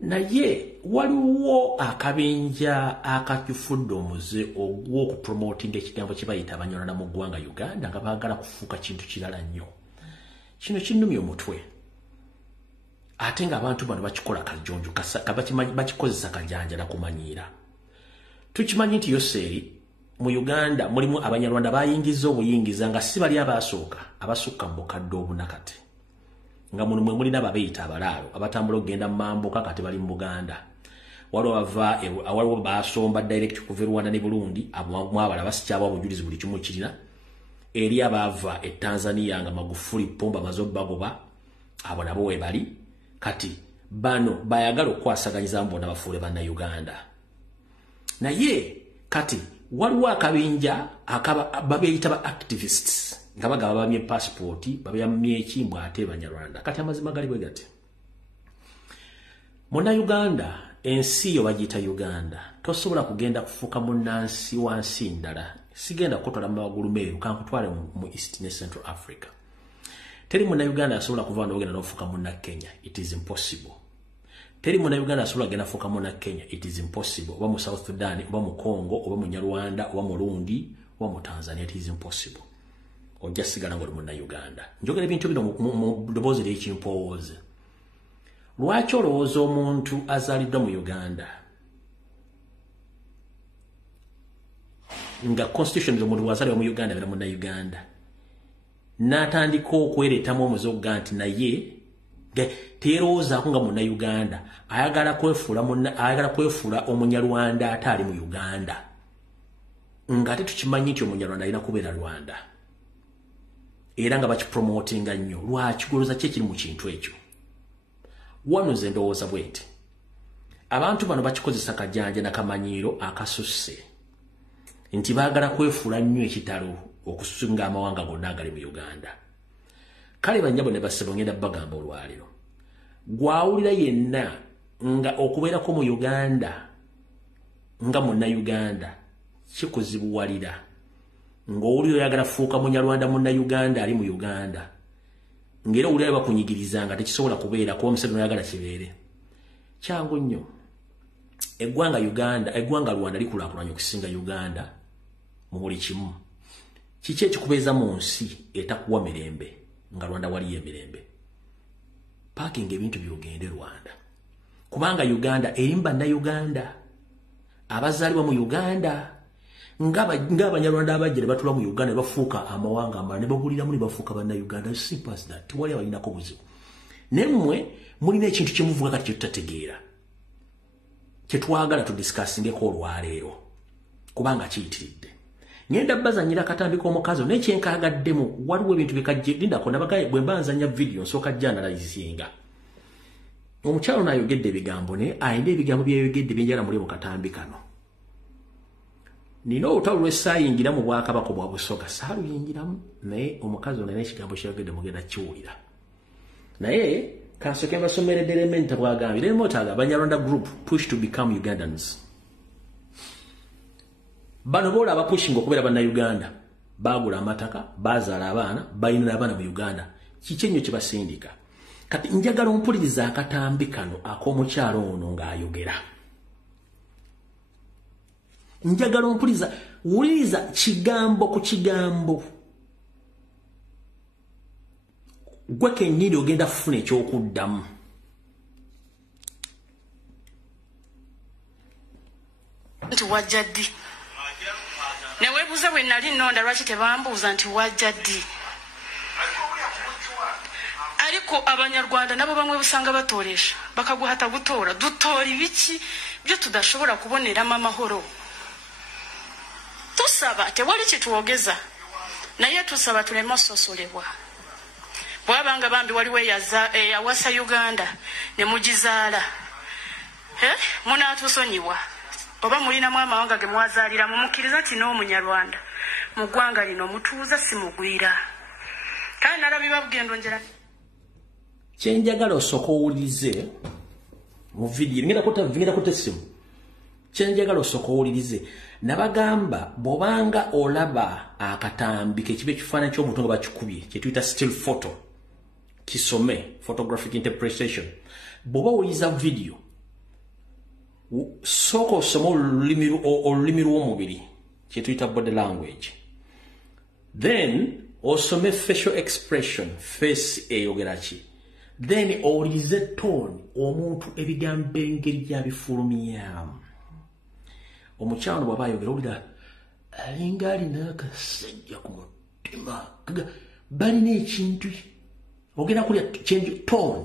Naye waliwo akabinja akakifudde omuze ogw'okupromotinga ekigambo kye bayita Abanyarwanda mu ggwanga Uganda nga baagala kufuuka kintu kirala nnyo. Kino kinnumya omutwe. Ate nga abantu bano bakikola kajonjo bakikozesa kajanja na kumanyiira. Tukimanyi nti yoseeri mu Uganda mulimu Abanyarwanda bayingiza obuyingiza nga si bali abasooka abasukka mu bukadde obunakate. Nga muno mwe mulina ababeeyita abalaalo abatambula okugenda mu mambuka kati bali mu Buganda. Waliwo baasomba direct kuva Rwanda ne Burundi abala basikyabwa obujulizi buli kimu kirina. Eri abaava e Tanzania nga Magufuli Pomba bazobagoba abo nabo we bali. Kati bano bayagala okwasaganyiza mbona bafuule Bannayuganda. Naye kati waliwo akabinja babeeyita ba activists nga bagaba bamye passport babamye ekimbwa ate Banyarwanda. Kati amazima gali bwe gati. Munnayuganda ensi yo bagiyita Uganda. Tosobola kugenda kufuuka munnansi wansi ndala. Sigenda kutwala mu magulu meeru kankutwale mu East ne Central Africa. Teri Munnayuganda asobola kuva n'ogenda n'ofuuka munna Kenya. It is impossible. Teri Munnayuganda asobola kugenda fuuka munna Kenya. It is impossible. Oba mu South Sudan, oba mu Congo, oba mu Nyarwanda, oba mu Burundi, oba mu Tanzania. It is impossible. Ojja sigala ng'oli Munnayuganda. Njogera ebintu bino mu ddoboozi ly'ekimpowoozi. Lwaki olowooza omuntu azaaliddwa mu Uganda nga constitution z'omuntu bw'azaalibwa mu Uganda abeera Munnayuganda n'atandika okwereetamu omuzoga nti naye teerowoozaako nga Munnayuganda ayagala kwefuula Omunyarwanda ate ali mu Uganda ng'ate tukimanyi nti Omunyarwanda alina kubeera Rwanda era nga bakipromotinga nnyo. Lwaki golooza ki ekiri mu kintu ekyo? Wano nze ndowooza bwe nti abantu bano bakikozesa kajanja n'akamanyiiro akasusse nti baagala kwefuula nnyo ekitalo okusinga amawanga gonna agali mu Uganda. Kale bannyabo ne bassebo ngenda bagamba olwaliro. Gwawulira yenna nga okubeerako mu Uganda nga Munnayuganda kikuzibuwalira. Ng'owulira oyagala fuuka Munyarwanda Munnayuganda ali mu Uganda. Ngera owulira bakunyigiriza nga tekisobola kubeera kuba Museveni oyagala kibeere. Kyangu nnyo. Eggwanga Uganda, eggwanga Rwanda likulakulanya okusinga Uganda mu buli kimu. Kiki ekikubeeza mu nsi etakuwa mirembe nga Rwanda waliyo emirembe? Parking ebintu byogende Rwanda. Kubanga Uganda erimba na Uganda. Abazalibwa mu Uganda. Ng'Abanyarwanda abajja batula mu Uganda bafuuka amawanga amala ne baguliramu ne bafuuka banna Uganda. Simple as that. Tewali abalinako buzibu. Nemmwe mulina ekintu kye muvuga kati kye tutategeera. Kye twagala tudiscussingeko olwaleero. Kubanga kiyitiridde. Ngenda bazanyira katambiko omukazi n'ekyenkagaddemu waliwo ebintu bikajje lindako nabagaye bwe mbanzanya video nsooka jja analyzinga. Omukyalo n'ayogedde ebigambo ne ayinde ebigambo byayogedde byenjala muli mu katambi kano. Nina olutalo lw'essaayingira mu Bwakabaka bwa Busoga saaluyingiramu naye omukazi ono n'ekigambo kyayogedde mugenda kiwulira. Naye kansooke mbasomeredde Elementa bw'agambye Elementa Abanyarwanda group push to become Ugandans. Bano bola abapushing okubeera bannayuganda baagula amataka bazaala abaana balina abaana mu Uganda. Kiki ennyo kye basindika? Kati njagala ompuliriza akatambi kano ak'omukyalo ono ng'ayogera. Njagala ompuliriza wuliriza kigambo ku kigambo. Gwe kennyini ogenda kufuna ekyokuddamu. Nti wajja ddi? Ne weebuuza bwe nali nnonda lwaki tebambuuza nti wajja ddi? Ariko Abanyarwanda nabo bamwe busanga batoolesha bakaguhata gutoora dutooli biki byo tudashobora kuboneramu amahoro. Tusaba tewali kitwogeza naye tusaba tuleme ososolebwa. Bwabanga bambi waliwo eyawasa Uganda ne mugizaala munaatusonyiwa oba mulinamu amawanga ge mwazaalira mumukkiriza kino Omunyarwanda mu ggwanga lino mutuuza si mugwira. Kale nalabibwa bugendo njera kyenjagala osooka owulirize mu vidiyo ngenda kutesimu. Kyenjagala osooka owulirize nabagamba bw'obanga olaba akatambi kekibe ekifaananyi ky'omuntu nga bakikubye kye tuyita still photo kisome photographic interpretation. Bw'oba owuliriza vidiyo sooka osome olulimi lw'omubiri kye tuyita body language, then osome facial expression face eyogera ki, then owulirize tone omuntu ebigambo engeri gy'abifulumyamu. Omukyalo bw'aba ayogera owulira alinga alina akasajja ku mutima balina ekintu ogenda kulya change tone.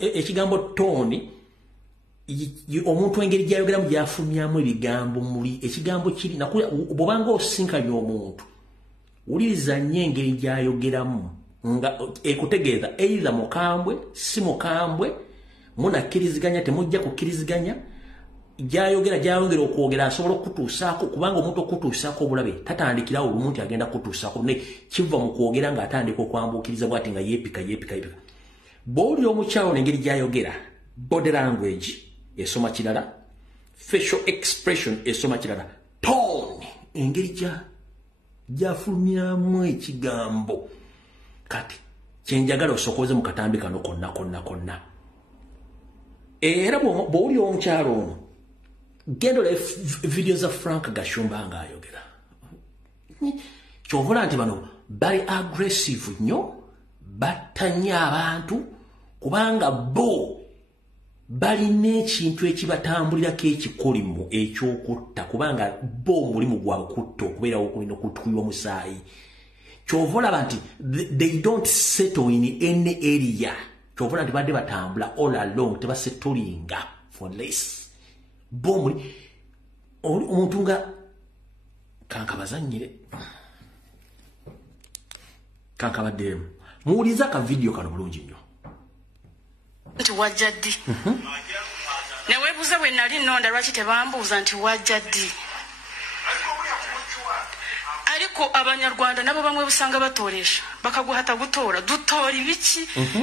Ekigambo tone omuntu engeri gy'ayogeramu gy'afulumyamu ebigambo muli ekigambo kiri nakulya bw'obanga osinkanye omuntu wuliriza nnyo engeri gy'ayogeramu nga ekutegeeza either mukambwe si mukambwe munakkiriziganya temujja kukkiriziganya gyayongera okwogera asobola okutuusaako kubanga omuntu okutuusaako obulabe tatandikirawo olumu nti agenda kutuusaako ne kiva mu kwogera ng'atandika okwambuukiriza bw'ati nga yeepika. Bw'oli omukyalo n'engeri gy'ayogera body language esoma kirala, facial expression esoma kirala, tone engeri gy'afulumyamu ekigambo. Kati kyenjagala osookoze mu katambi kano konna. Era bw'oli omukyalo ono genda olaba video za Frank Gashumba ng'ayogera. Kyovula nti bano bali aggressive nnyo, battanya abantu kubanga bo balina ekintu ekibatambulirako ekikolimu eky'okutta kubanga bo mulimu gwabwe kutta okubeerawo okulina okutukuywa omusaayi. Kyova olaba nti they don't settle in any area. Kyova olaba nti badde batambula all along tebasettolinga for less. Bo muli omuntu nga kankabazannyire kankabaddemu muwuliza ka video kano bulungi nnyo. Nti wajja ddi? Ne weebuuza bwe nali nnonda lwaki tebambuuza nti wajja ddi? Ariko Abanyarwanda nabo bamwe busanga batoolesha bakaguhata gutoora dutooli biki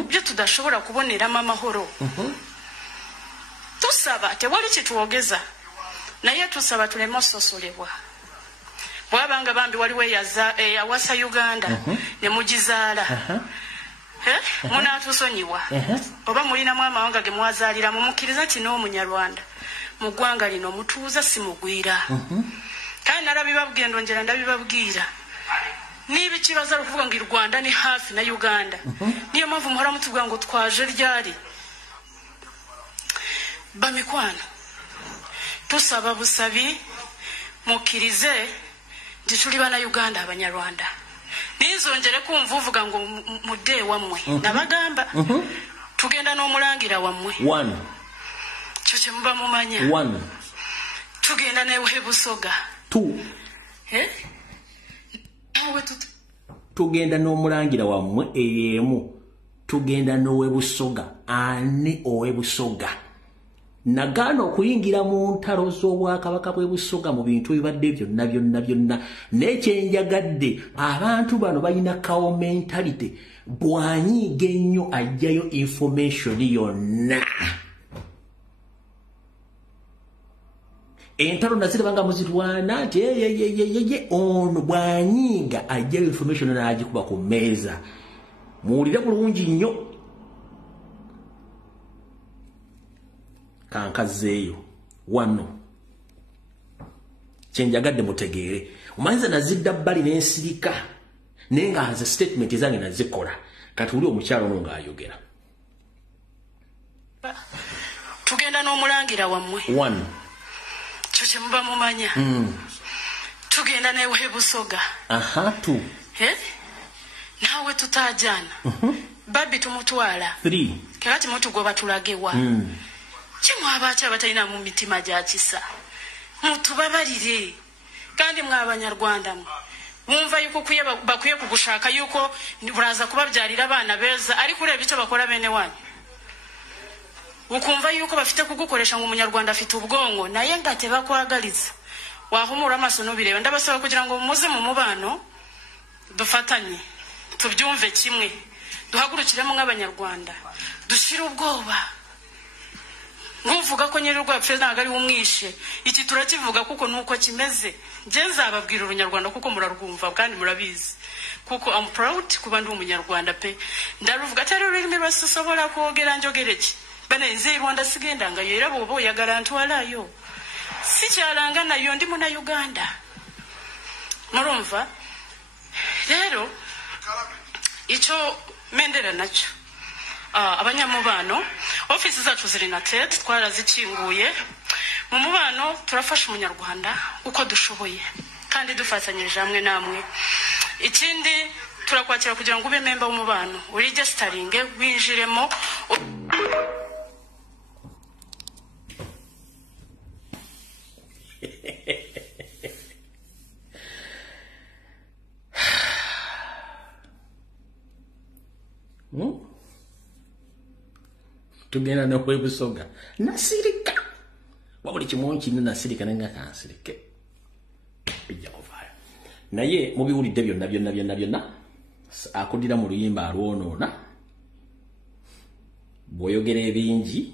byo tudashobora kuboneramu amahoro. Tusaba tewali kitwogeza naye tusaba tuleme ososolebwa. Bwabanga bambi waliwo eyawasa Uganda ne mugizaala Munatusonyiwa. Oba mulina mwama wanga ge mwazalira mumukiriza kino Omunyarwanda. Mu ggwanga lino mutuuza simugwira. Kandi nalabibabwira ndongera ndabibabwira. Niba kibaza kuvuga ngo Rwanda ni hafi na Uganda. Niyo mpamvu muhora mutuvuga ngo twaje ryari. Bamikwano. Tusaba busabi mukirize ndituli bana Uganda abanyarwanda. Nizongere kumva uvuga ngo mude wamwe. Nabagamba. Tugenda n'omulangira wamwe. 1. Choche mba mumanya. 1. Tugenda newe Busoga. 2. Nawe tugenda n'omulangira wamwe eyemu. Tugenda n'owe Busoga. Ani owe Busoga. Nagano okuyingira mu ntalo z'Obwakabaka bw'e Busoga mu bintu ebibadde byonna n'ekyenjagadde abantu bano balina kawo mentality bwanyiiga ennyo ajjayo information yonna. Entalo nazirabanga muzirwana nti ono bwanyiiga ajjayo information n'agikuba ku mmeeza. Muwulire bulungi nnyo. Kankazeeyo 1. Kyenjagadde mutegeere. Omanyiza nazidda bbali n'ensirika naye nga nze statement zange nazikola. Kati uli omukyalo ono ng'ayogera. Tugenda n'omulangira wamwe. 1. Kyo kye muba mumanya. Tugenda newe Busoga. 2. Nawe tutaajana. Babbi tumutwala. 3. Kakati mutugoba tulagewa. Kimwa abacha abatalina mu mitima gya kisa. Mutubabalire. Kandi mwa Abanyarwanda mwumva yuko bakwiye kugushaka yuko buraza kubabyarira abana beza ariko ureba icyo bakora bene wanyu. Ukumva yuko bafite kugukoresha ngo Umunyarwanda afite ubwongo naye ngate bakwagaliza. Wahumura amaso nubireba ndabasaba kugira ngo muze mu mubano dufatanye tubyumve kimwe duhagurukiremo nk'Abanyarwanda dushira ubwoba. Nguvuga ko nyiri rwa president agari umwishe iki turakivuga kuko nuko kimeze. Je nzababwira Urunyarwanda kuko murarwumva kandi murabizi kuko I'm proud kuba ndi Umunyarwanda pe ndaruvuga atari ururimi rwasosobora kogera njogereki bane nze Rwanda sigenda nga yera bobo ya garanti walayo si cyaranga nayo ndi mu na Uganda murumva rero ico mendera nacho abanyamubano ofisi zacu ziri na TET twarazikinguye mu mubano turafasha Umunyarwanda uko dushoboye kandi dufatanyirije hamwe namwe. Ikindi turakwakira kugira ngo ube member w'umubano uregistering winjiremo. Tugenda n'owe Busoga. Nasirika. Wabuli kimonki nasirika nenga kansirike. Bijja kuvaayo. Naye mubiwulidde byonna. Akudira mu luyimba alwonoona. Bw'oyogera ebingi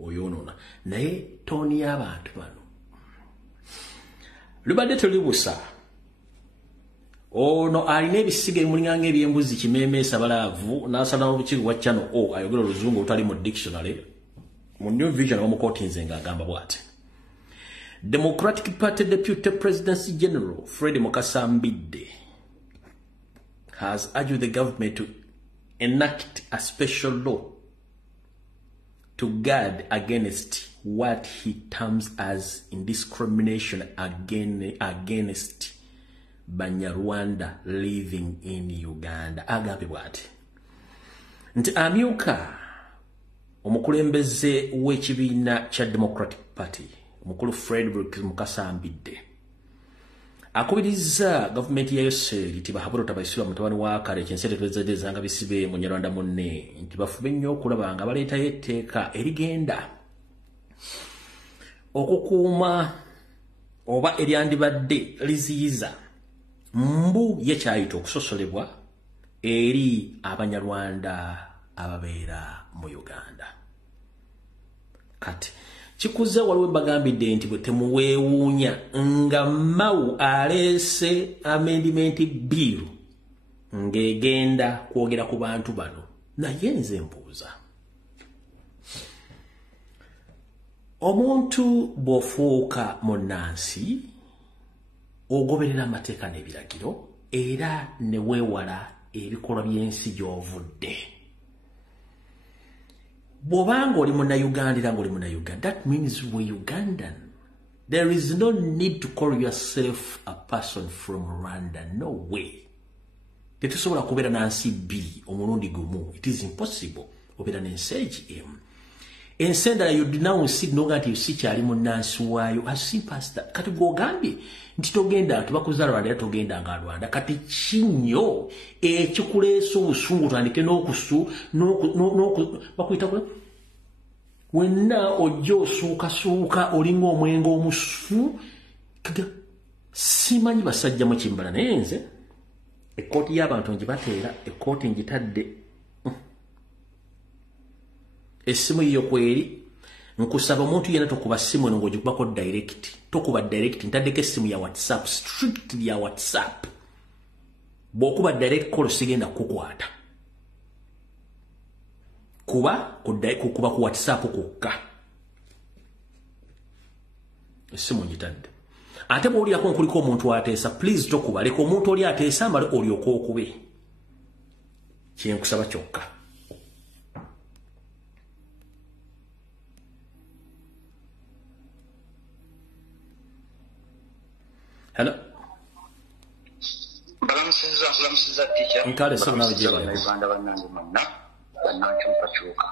oyonoona. Naye tooni y'abantu bano. Lubadde tulibusa. Ono alina ebisiga emulinga ebyembuzi kimeemesa balaavu n'asala n'olukiiko wa channel O ayogera oluzungu olutali mu dictionary mu New Vision omukotinze ng'agamba bw'ati. Democratic Party Deputy Presidency General Fred Mukasambidde has urged the government to enact a special law to guard against what he terms as indiscrimination against Banyarwanda living in Uganda. Agambe bwati nti amyuka omukulembeze w'ekibiina kya Democratic Party omukulu Fred Mukasambidde akubiriza gavumenti ya Yoseri tibahabura tabayisibwa mutabani wa kale kyensetekereza zanga bisibe Munyarwanda munne nti bafube nnyo okulaba nga baleetayo etteeka erigenda okukuuma oba eryandibadde liziyiza mbu yekyayita okusosolebwa eri Abanyarwanda ababeera mu Uganda. Kati kikuze waliwo bagambidde nti bwe temuweewuunya nga Mao aleese amendment bill ng'egenda kwogera ku bantu bano naye nze mbuuza omuntu bw'ofuuka munnansi ogoberera amateeka n'ebiragiro era ne weewala ebikolwa by'ensi gy'ovudde. Bw'obanga oli munnayuganda era ng'oli munnayuganda, that means we're Ugandan. There is no need to call yourself a person from Rwanda. No way. Tetusobola kubeera na nsi bbiri omulundi gumu. It is impossible. Obeera n'ensi emu. Ensi endala you denounce noga nti sikyali munnansi waayo as simple as that. Kati gw'ogambye nti togenda tubakuzaala Rwanda era togenda nga Rwanda. Kati kinyo ekikuleesa obusungu tandike bakuyita wenna ojja osuukasuuka olinga omwenge omusu. Simanyi basajja mu kimbala naye nze ekkooti y'abantu ngibateera, ekkooti ngitadde essimu yiyo kweri. Nkusaba omuntu yenna tokuba ssimu eno ng'ogikubako direct. Tokuba direct, ntaddeko essimu ya WhatsApp, strictly ya WhatsApp. Bw'okuba direct call sigenda kukwata. Kuba ku WhatsApp kukka. Essimu ngitadde. Ate bw'oliyako nkuliko omuntu ateesa, please tokuba. Leka omuntu oli ateesa amale olyoka okube. Kyenkusaba kyokka. Hello. Balamusiza teacher. Nkale sasa nawe je bana. Uganda banange manna. Bananchuka chuka.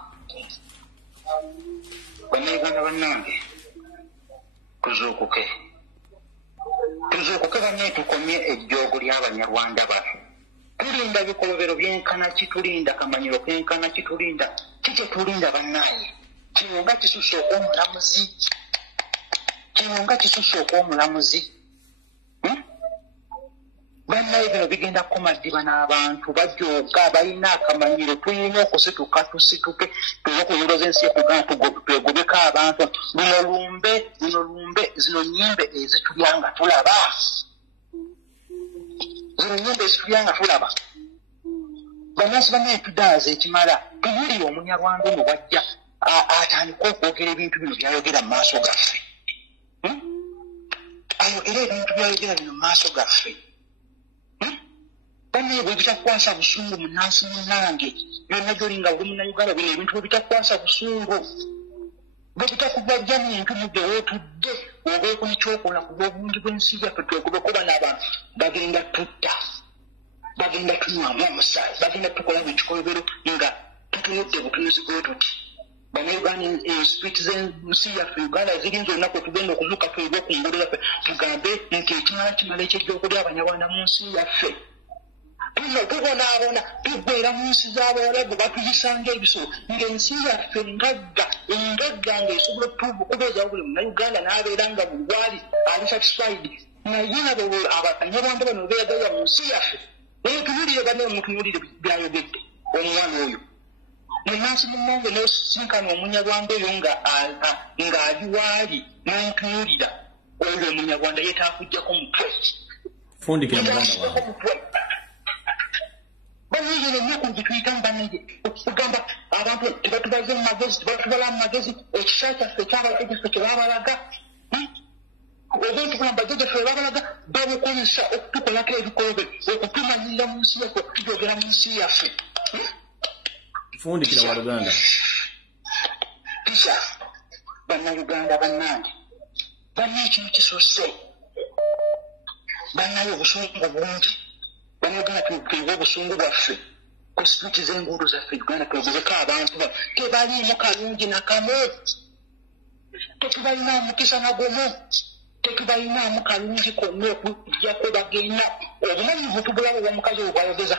Uganda banange. Kuzukuke. Tuzukuke banye tukomye ejjogo ly'Abanyarwanda bafe. Tulinda bikolobero byenkana kitulinda kamanyiro kenkana kitulinda. Kike tulinda bannaye. Kinonga kisuso omulamuzi. Kinonga kisuso omulamuzi. Bannaye bino bigenda kumaddiba n'abantu bajooga balina akamanyiro tulina okusituka tusituke okuyoloza ensi ekuganda twegobeko abantu buno lumbe zino nnyimbe ezitulyanga tulaba bannansi bannaye tudaaza ekimala tuyulire omunyarwanda ono bwajja atandika okwogera ebintu bino byayogera mu maaso gaffe ayogera ebintu byayogera bino mu maaso gaffe. Bane bwe bitakwasa busungu munnansi munnange byonna gyolinga buli munnayuganda bino ebintu bwe bitakwasa busungu bwe bitakubajja muntu mudde wootudde obeeko nekyokola ku bwobungi bw'ensi yaffe twekubeko bano abantu bagenda tutta bagenda tunywamu omusaayi bagenda tukola ekikolobero nga tutunudde butunuzi bwe tuti bannayuganda street z'ensi yaffe Uganda zirinza olunaku tugenda okuzuuka twebwe ku ngulu yaffe tugambe nti ekimala kimala ekyejjokulya abanyarwanda mu nsi yaffe. Tuno tubonaabona tugwera mu nsi z'Abawarabu batuyisanga ebisolo ng'ensi yaffe engagga ng'esobola okubeezawo buli munnayuganda n'abeera nga bulwali ali satisfied naye abanyarwanda bano beeyagalira mu nsi yaffe naye tunulire banne mutunulire byayogedde omwana oyo munnansi munnange n'osinkana omunyarwanda oyo ng'ali waali n'ontunulira oyo omunyarwanda yeetaakujjako mutwe fundikira muganda wawe banige ennaku gituyitamu banige okugamba abantu tebatubaze mu magezi tebatubala mu magezi ekisa kyaffe ekyabajjajjaffe kyebabalaga oba tugamba bajjajjaffe bebabalaga babukozesa okutukolako ebikolobero okutumanyirira mu nsi yaffe okutujogera mu nsi yaffe fundikira wa Luganda kisa bannayuganda bannange banna ekintu kisose bannayo obusungu bungi bannayuganda tuyiwe obusungu bwaffe ku situti z'enguudo zaffe Uganda twegobeko abantu tebaliimu kalungi nakamu tetubalinaamu mukisa nagumu tetubalinaamu kalungi konna okujjako bagenda obumanyivu tubulabo bwomukazi oyo bwayogeza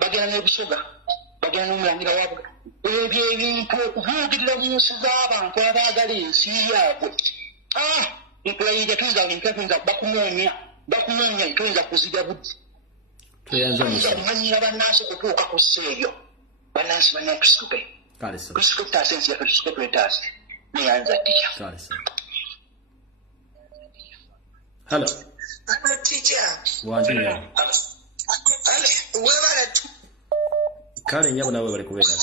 bagenda n'ebisoga bagenda n'omulangira waabwe ebyo ebintu okubuugirira mu nsi z'abantu abaagala ensi yaabwe ntulayirya tuyinza bakunoonya tuyinza kuzira budde tuyinza kumanyira bannansi okutuuka ku sseeyo bannansi bannaye tusituke tusituke tutaasa ensi yaffe tusituke twetaase neyanza tica Hello teacher wanjira webala Kale nyabo nawe bali kubeera.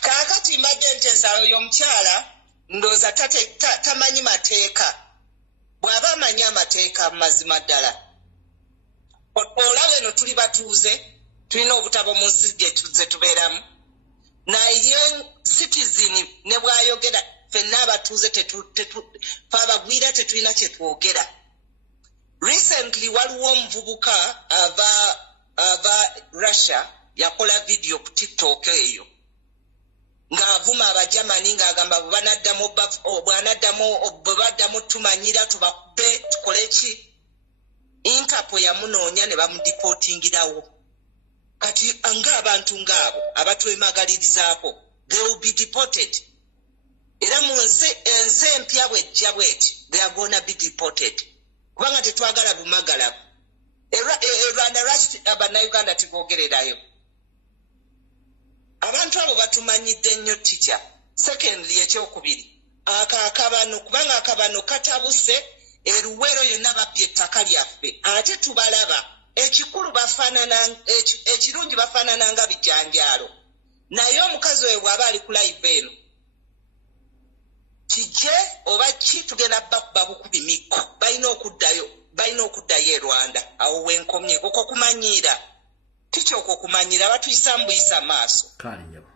Kakati mbadde ntesa y'omukyala ndoza tamanyi mateeka. Bw'aba amanyi amateeka mazima ddala. Olawe no tuli batuuze tulina obutabo mu nsi gye tubeeramu. Naye citizen ne bw'ayogera ffenna abatuuze abagwira tetulina kye twogera. Recently waliwo omuvubuka ava Russia yakola video ku TikTok eyo ng'avuma abajamani ng'agamba bw'anaddamu tumanyira tubakube tukole ki. Interpol yamunoonya ne bamudipotingirawo. Kati ng'abantu ng'abo abatwemagalirizaako they will be deported. Era mu ensi empya bw'ejja bw'eti they are gonna be deported. Kubanga tetwagala bumagalavu. Rwanda Bannayuganda tiboogererayo. Abantu abo batumanyidde nnyo teacher. Secondly ekyokubiri akabano kubanga akabano katabuse eruwero yonna babbye ettaka lyaffe ate tubalaba ekikulu ekirungi bafaanana nga bijanjaalo. Naye omukazi oyo bw'aba ali ku live eno kijje oba ki tugenda bakuba bukubi mikko balina okuddayo e Rwanda awo wenkomye okwo kumanyiira ticho okwo kumanyira batuyisa mbuyisa maaso. Kale nyabo.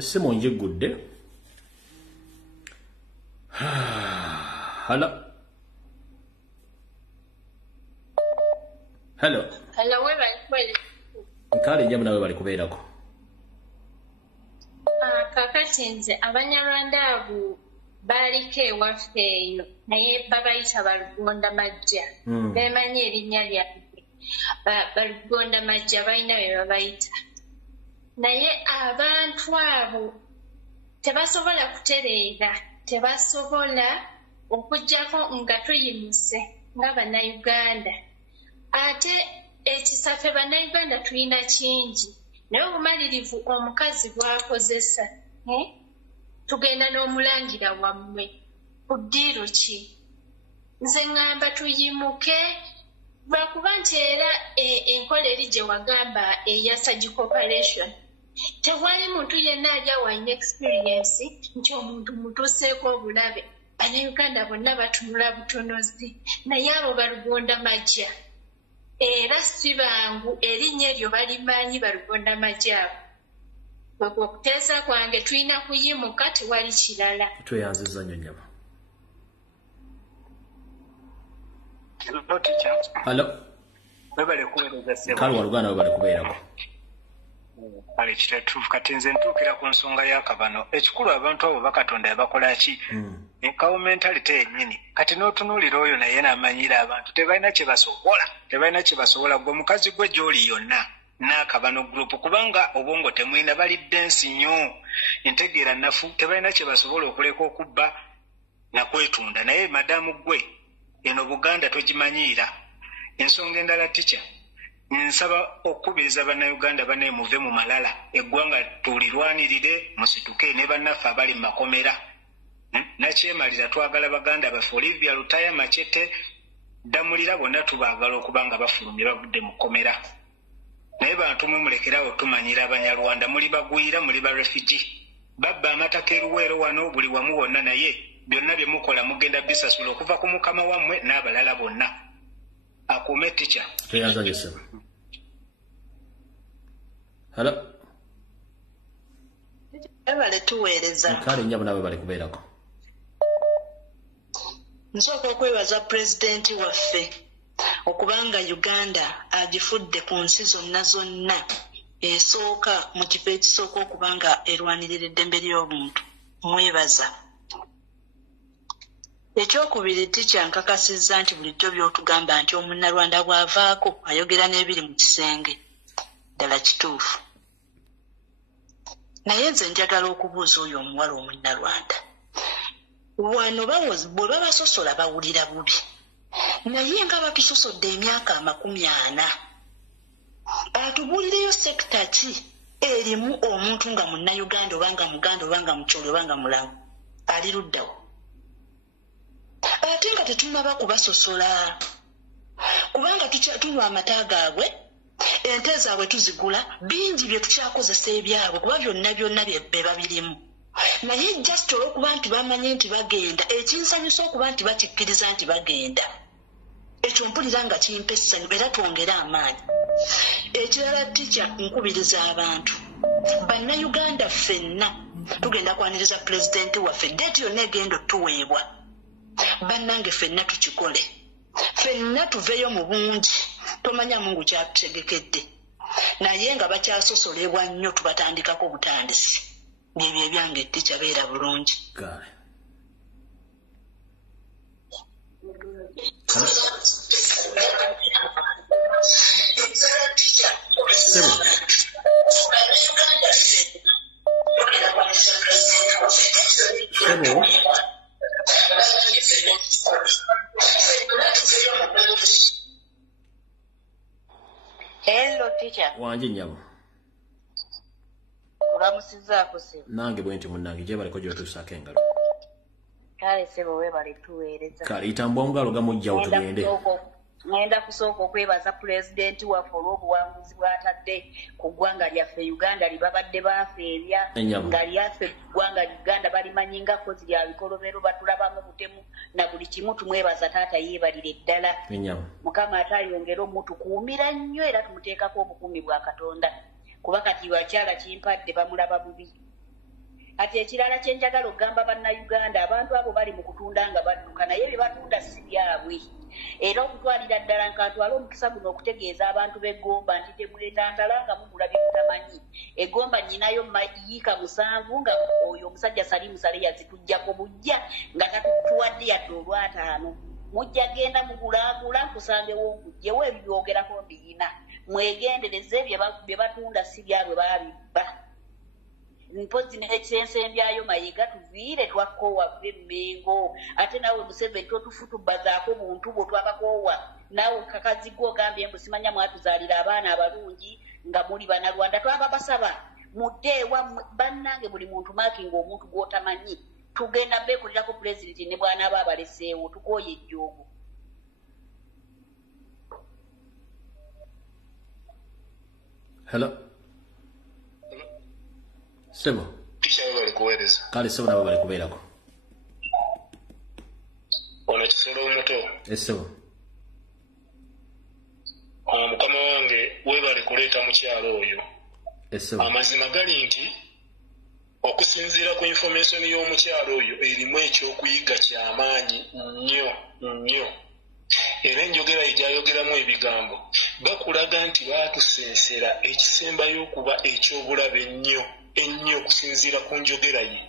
Simon Jigudde. Hello. Hello. Hello, where? Kale njamu nawe bali kubeerako. Kakati nze Abanyarwanda abo baliko ewaffe eyo naye babayita Balugonda Majja. Bemanyi erinnya lyabwe. Balugonda Majja balina bye babayita. Naye abantu abo tebasobola kutereera, tebasobola okujjako nga tuyimuse nga Bannayuganda. Ate ekisaffe Bannayuganda tulina kingi naye obumalirivu omukazi bw'akozesa tugenda n'omulangira wammwe ku ddiiro ki. Nze ŋŋamba tuyimuke lwakuba nti era enkola eri gye wagamba eya surgical operation tewali muntu yenna ali awalina experience nti omuntu mutuuseeko obulabe. Bannayuganda bonna batunula butunuzi naye abo Balugonda Majja era si bangu erinnya eryo balimanyi Balugonda Majja abo. Okuteesa kwange tulina kuyimuka tewali kirala. Tweyanziza nnyo nnyama. Hello. Bebale kuweereza ssebo. Kale Waluganda we bali kubeerako. Kale kitetuufu kati nze ntuukira ku nsonga y'akabano. Ekikulu abantu abo bakatonda yabakola ki? Enkawo mentality yennyini. Kati n'otunuulira oyo naye n'amanyira abantu tebalina kye basobola. Gwe mukazi gwe gy'oli yonna n'akabano group kubanga obwongo temwina balidde ensi nnyo entegeera nnafu tebalina kye basobola okuleka okubba na kwetunda. Naye madamu gwe eno Buganda togimanyiira. Ensonga endala teacher nsaba okubiriza Bannayuganda bane muve mu malala eggwanga tulirwanirire musituke ne bannaffe abali mu makomera. Nakyemalira twagala Baganda baffe Olivia Lutaya Machete Damulira bonna tubaagala okubanga bafulumye bavudde mu komera. Naye bantu mumulekerawo tumanyira Abanyarwanda muli bagwira muli ba refugee. Babba amataka eruweero wano buli wamu wonna naye byonna bye mukola mugenda bisasula okuva ku mukama wammwe n'abalala bonna. Akume teacher. Tweyanza jeseba. Hello. Ebale tuweereza. Kale nnyabo nawe bali kubeerako. Nsooka okwebaza pulezidenti waffe okubanga Uganda agifudde ku nsi zonna esooka mu kifo ekisooka okubanga erwanirira eddembe ly'obuntu. Mwebaza. Ekyokubiri teacher nkakasizza nti bulijjo by'otugamba nti Omunnarwanda bw'avaako ayogera n'ebiri mu kisenge. Ddala kituufu. Naye nze njagala okubuuza oyo omuwala Omunnarwanda. wano bwe babasosola bawulira bubi naye nga batusosodde emyaka 40 atubuulireyo sekita ki erimu omuntu nga munnayuganda obanga muganda obanga mukyolo obanga mulamu ali luddawo ate nga tetunaba kubasosola kubanga tunywa amata gaabwe ente zaabwe tuzigula bingi bye tukyakozesa ebyabwe kuba byonna be babirimu naye just olwokuba nti bamanye nti bagenda ekinsanyusa okuba nti bakikkiriza nti bagenda ekyo mpulira nga kimpa essanyu era twongera amaanyi ekirala tikya nkubiriza abantu bannayuganda ffenna tugenda kwaniriza pulezidenti waffe deeti yonna egenda otuweebwa bannange ffenna tukikole ffenna tuveeyo mu bungi tomanya mungu kyatutegekedde naye nga bakyasosolebwa nnyo tubatandikako butandisi byebyo ebyange tikyabeera bulungi Hello teacher. Wanje nyabo. Kulamusizaako sebo. Nange bwenti munnange je baliko gyo tusaka engalo. Kale sebo we bali tuweereza. Kale itambwa ngalo gamujja otugende. Ngenda kusooka okwebaza pulezidenti waffe olw'obuwanguzi bw'atadde ku ggwanga lyaffe Uganda libabadde baafeerya nga lyaffe ggwanga Uganda balimanyi nga kozi lya bikolobero batulabamu butemu na buli kimu tumwebaza taata yeebalire ddala Mukama atayongera omutukuumira nnyo era tumuteekako obukuumi bwa Katonda kuba kati wakyala kimpadde bamulaba bubi ati ekirala kyenjagala okugamba bannayuganda abantu abo bali mu kutunda nga badduka naye bye batunda si byabwe era okutwalira ddala nkatwala omukisa guno okutegeeza abantu b'eggomba nti temwetantala nga mugula bye mutamanyi eggomba nnyinayo yiika 7 nga oyo omusajja Salimu Sale yazitujjako bujja nga tatutuwadde yadde olw'ataano mujja genda mugulaagula nkusangewo nkujjewo ebyo byogerako mbiyina mwegendereze bye batunda si byabwe baabibba mpozi n'ekisensembyayo Mayiga tuviire twakoowa Mengo ate nawe Museveni totufutubazaako buntu bwo twabakoowa nawe kakazigwa ogambye mbu simanya mwatuzaalira abaana abalungi nga muli Bannarwanda twababasaba muddeewa bannange buli muntu maakinga omuntu gw'otamanyi tugenda beekulirako pulezidenti ne bw'anaaba abaleseewo tukooye ejjoogo Hello Sebo. Kisha bali kuweereza. Kale sebo nabo bali kubeerako. Ono kisolo omuto. Sebo. Mukama wange we bali kuleeta mukyalo oyo. Sebo. Amazima gali nti okusinziira ku information y'omukyalo oyo erimu ekyokuyiga ky'amaanyi nnyo. Era enjogera ejayogeramu ebigambo bakulaga nti baatusensera ekisembayo okuba ekyobulabe ennyo okusinziira ku njogera ye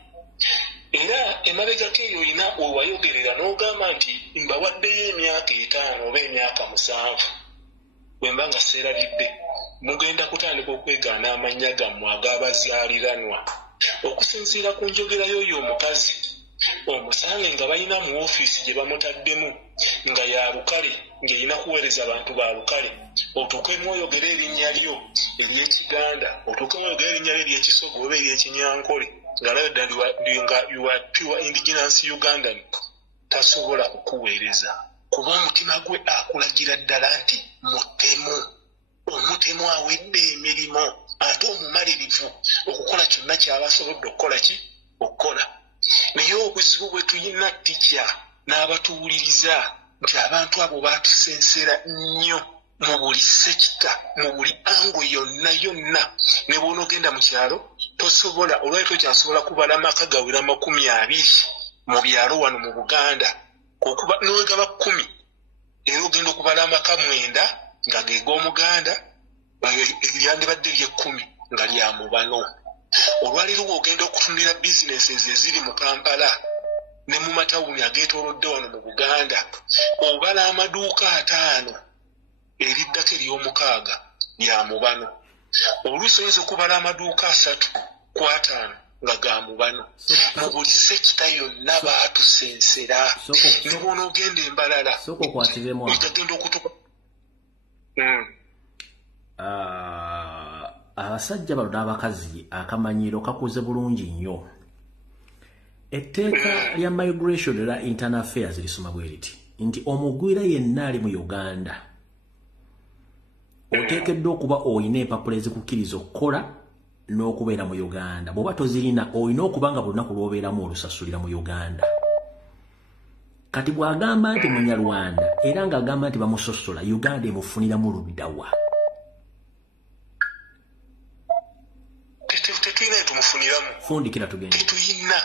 era emabegako eyo olina wewayogerera n'ogamba nti mbawaddeyo emyaka 5 oba emyaka 7 bwemba nga seerabidde mugenda kutandika okwegaana amannya gammwe ag'abazaaliranwa okusinziira ku njogera y'oyo omukazi omusange nga balina mu ofiisi gye bamutaddemu nga ya lukale ng'erina kuweereza abantu ba lukale otuukemu oyogera erinnya lyo ery'Ekiganda otuukemu oyogera erinnya lyo ery'Ekisogo oba ery'Ekinyankole nga you are pure indigenous Ugandan tasobola kukuweereza kuba omutima gwe akulagira ddala nti omutemu awedde emirimu ate omumalirivu okukola kyonna ky'abasobodde okukola okukola naye obuzibu bwe tulina tikya n'abatuwuliriza nti abantu abo baatusensera nnyo mu buli sekita mu buli ango yonna ne bw'onoogenda mu kyalo tosobola olwali tokyasobola kubala amaka gawera 20 mu byalo wano mu Buganda okuba n'owegaba 10 era ogenda okubala amaka 9 nga geeg'Omuganda eryandibadde ly'e10 nga lya mubano olwaliro ogenda okutunira businesses eziri mu Kampala ne mu matawuni ageetoolodde wano mu Buganda obala amaduuka 5 eriddako ery'omukaaga lya mubano oluusi oyinza okubala amaduuka 3 ku 5 nga gamubano mu buli sekita yonna baatusensera ne bw'ona ogenda embalala ogenda okutuka abasajja bano n'abakazi akamanyiro kakuze bulungi nnyo. Etteeka lya migration era internal affairs lisoma bwe liti nti omugwira yenna ali mu Uganda oteekeddwa okuba oyina empapula ezikukkiriza okukola n'okubeera mu Uganda. Bw'oba tozirina olina okuba nga buli lunaku lw'obeeramu olusasulira mu Uganda. Kati bw'agamba nti Munyarwanda era ng'agamba nti bamusosola, Uganda emufuniramu luddawa? Tetulina etumufuniramu. Fundikira tugende. Tetulina.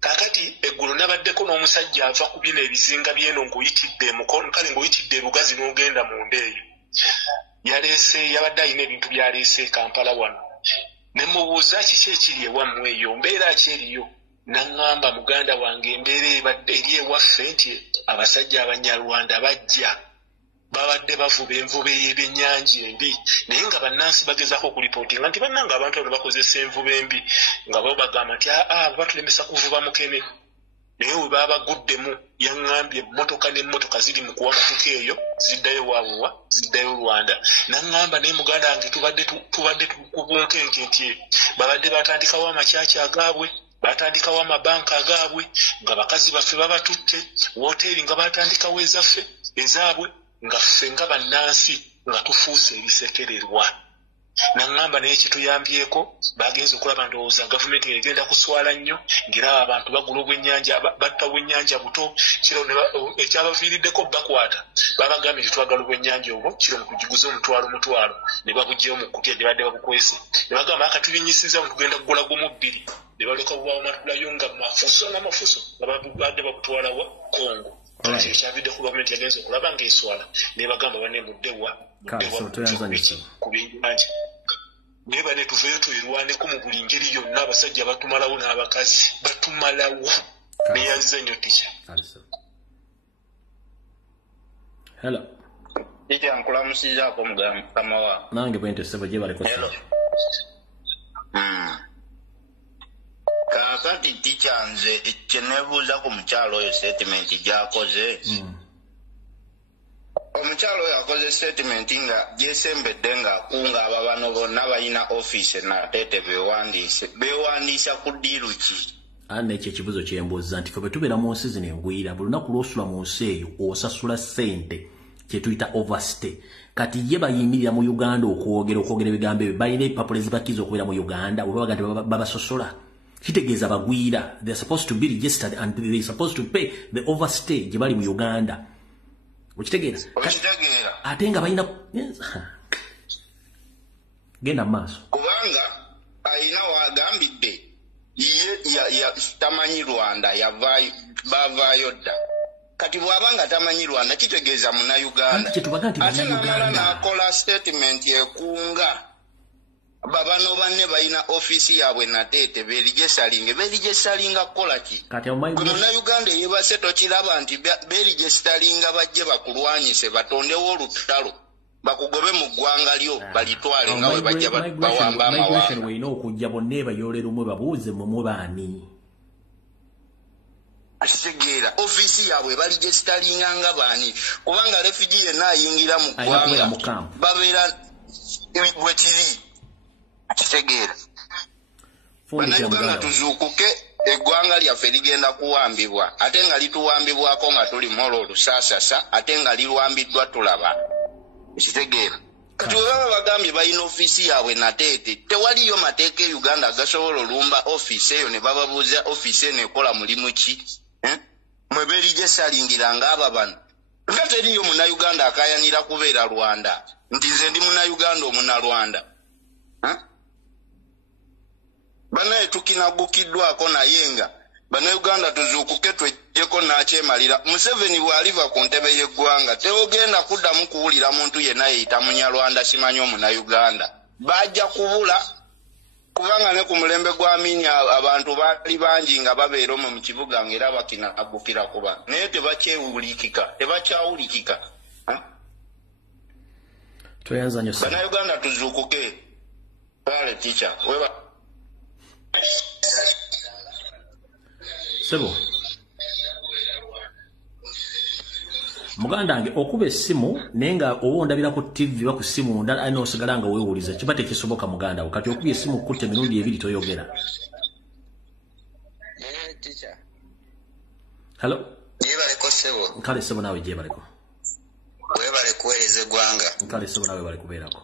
Kakati eggulu nabaddeko n'omusajja ava ku bino ebizinga by'eno ng'oyitidde mukono kale ng'oyitidde Lugazi n'ogenda mu ndeeyo. Yabadde alina ebintu byaleese Kampala wano. Ne mubuuza kiki ekiri ewammwe eyo, mbeera ki eriyo? N'aŋŋamba muganda wange embeera ebadde eri ewaffe nti abasajja Abanyarwanda bajja babadde bavuba envuba ey'ebyennyanja embi naye nga bannansi bagezaako okulipootinga nti bannanga abantu bano bakozesa envuba embi nga bo bagamba nti batulemesa kuvuba mukene. Naye we baba baguddemu yaŋŋambye emmotoka n'emmotoka ziri mu kuwa matuka eyo ziddayo waabuwa ziddayo Rwanda. N'aŋŋamba naye muganda wange tubadde kubunkenke nti babadde batandikawo amakyaki agaabwe batandikawo amabanka agaabwe nga bakazi baffe babatutte woteeri nga batandikawo ezaffe ezaabwe nga ffe nga bannansi nga tufuuse ebisekererwa. N'aŋŋamba naye kituyambyeko bagenze okulaba ndowooza gavumenti egenda kuswala nnyo ng'era abantu bagula obwennyanja batta obwennyanja buto kiro ekyabaviiriddeko bakwata babagambye nti twagala obwennyanja obwo kiro mukugiguza omutwalo ne babugyeyo mu kkutya gye badde babukwese ne bagamba akatubinyisiza tugenda kugula gumu bbiri ne baleka bubaawo matulayo nga mafuso n'amafuso nga badde babutwalawa Kongo. Ekyavidde ku gavumenti yagenze okulaba ng'eswala ne bagamba bane muddewa ku byennyanja naye bane tuveeyo tuyirwaneko mu buli ngeri yonna abasajja batumalawo n'abakazi batumalawo neyanziza nnyo tica. Hello. Tica nkulamusizaako mukama wa. Nange bwente sebo gye baleko sebo. Kakati tica nze kyenebuuza ku mukyalo oyo statement gy'akoze. Omukyalo oyo akoze statement nga gyesembedde ng'akunga ababano bonna balina ofiisi nateete beewandiisa ku ddiiru ki? Ekyo ekibuzo kyembuuza nti ffe bwe tubeera mu nsi zino engwira buli lunaku lw'osula mu nsi eyo osasula ssente kye tuyita overstay. Kati ye bayimirira mu Uganda okwogera ebigambo ebyo balina ebipapula ezibakkiriza okubeera mu Uganda bwe babaga nti babasosola. Kitegeeza bagwira, they're supposed to be registered and they're supposed to pay the overstay gye bali mu Uganda. Ukitegeeza? Ate nga balina genda maaso. Kubanga alina wagambidde ye tamanyi Rwanda bavaayo dda. Kati bw'abanga tamanyi Rwanda kitegeeza Munnayuganda. Ate namala n'akola statement ekunga babano banne balina ofiisi yaabwe nateete beerigyestalinga kukola ki? Munnayuganda yeebase tokiraba nti beerigyestalinga bajje bakulwanyise batondewo olutalo bakugobe mu ggwanga lyo balitwale nga bwe bajja bawamba amawanga. Weina okujja bonna ebayoolera omwe babuuze mmwe baani? Akitegeera ofiisi yaabwe baligyestalinga nga baani? Kubanga refugee yenna ayingira mu ggwanga babeera bwe kiri. Akitegeera Bannayuganda tuzuukuke eggwanga lyaffe ligenda kuwambibwa ate nga lituwambibwako nga tuli mola olusaasasa ate nga lirwambiddwa tulaba. Ekitegeera kati bwe baba bagambye balina ofiisi yaabwe nateete tewaliyo mateeka e Uganda agasobola olumba ofiisi eyo ne bababuuza ofiisi eno ekola mulimu ki? Mwe beerigyessalingira ng'aba bano nga teriyo Munnayuganda akayanira kubeera Rwanda nti nze ndi Munnayuganda Omunnarwanda. Banaye tukinagukiddwako naye nga Bannayuganda tuzuukuke twejjeko n'akyemalira. Museveni bw'aliva ku ntebe y'eggwanga teogenda kuddamu kuwulira muntu yenna yeyita Munyarwanda simanyi Omunnayuganda. Bajja kubula kubanga ne ku mulembe gwa Amini abantu baali bangi nga babeera omwo mu kibuga ng'era bakinagukira kuba naye tebakyawulikika. Bannayuganda tuzuukuke. Kale tica Sebo muganda wange okuba essimu naye nga oba ondabira ku TV ba ku ssimu alina osigala nga weewuliza kiba tekisoboka muganda wo kati okubye essimu kutte emirundi ebiri toyogera. Hello yebaleko sebo nkale sebo nawe gyebaleko webale kuweereza eggwanga nkale sebo nawe bale kubeerako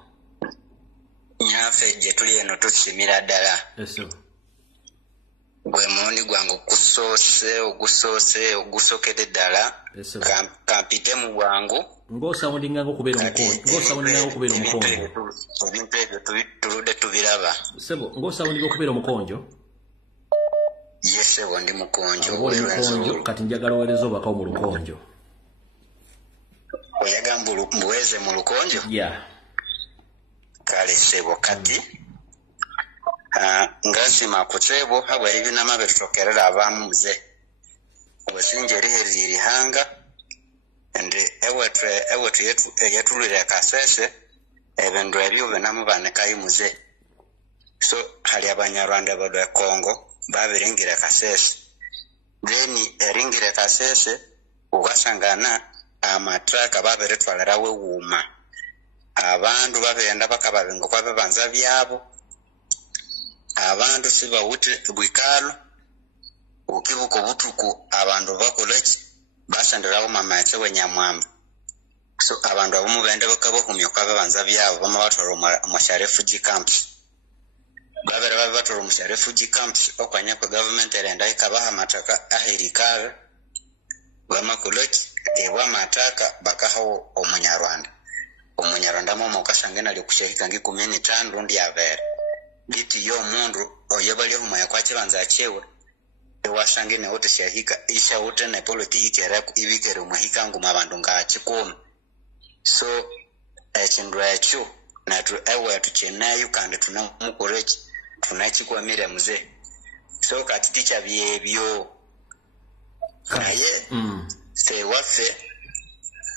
nyaffe gye tuli eno tusimira ddala sebo gwe mundi gwange ogusookedde ddala kampite mu bwangu ng'osawundinga okubeera omukonjo ebintu ebyo tuludde tubiraba sebo ng'osawundinga okubeera omukonjo ye sebo ndi mukonjo kati njagala oweereza obubaka mu lukonjo oyagamba mbuweeze mu lukonjo kale sebo kati ngazima ku sebo habwa ebinama betutokerera abamu muze obusinja eriheririhanga ende ewetu yetulire kasese ebintu ebyo binamu banekayi muze so hali abanyarwanda badwa Kongo babiringire kasese then eringire kasese ugasangana amatraka babiretwalira we wuma abantu babenda bakababingo kwabebanza byabo abantu sibawute bwikalo ukibuko butuku abantu bakoleki basandirawo mama etse wenyamwamba so abantu abamu bende bakabo kumyoka babanza byabo bama batoro mu refugee camps babera batoro mu refugee camps okwanya ko government erenda ikabaha mataka ahirikala bama koleki ewa mataka bakaho omunyarwanda momo kasangena lyokushirika ngi 15 rundi yavere biti yo mundu oyebali omaya kwachibanza chewe ewashange ne wote shahika isha wote na politiki era ibikere omahika ngo mabandu ngachikoma so echindwa echo na tu ewe tuchenayo kandi tunamukorechi tunachikwamira muze so kati ticha byebyo kaye se wafe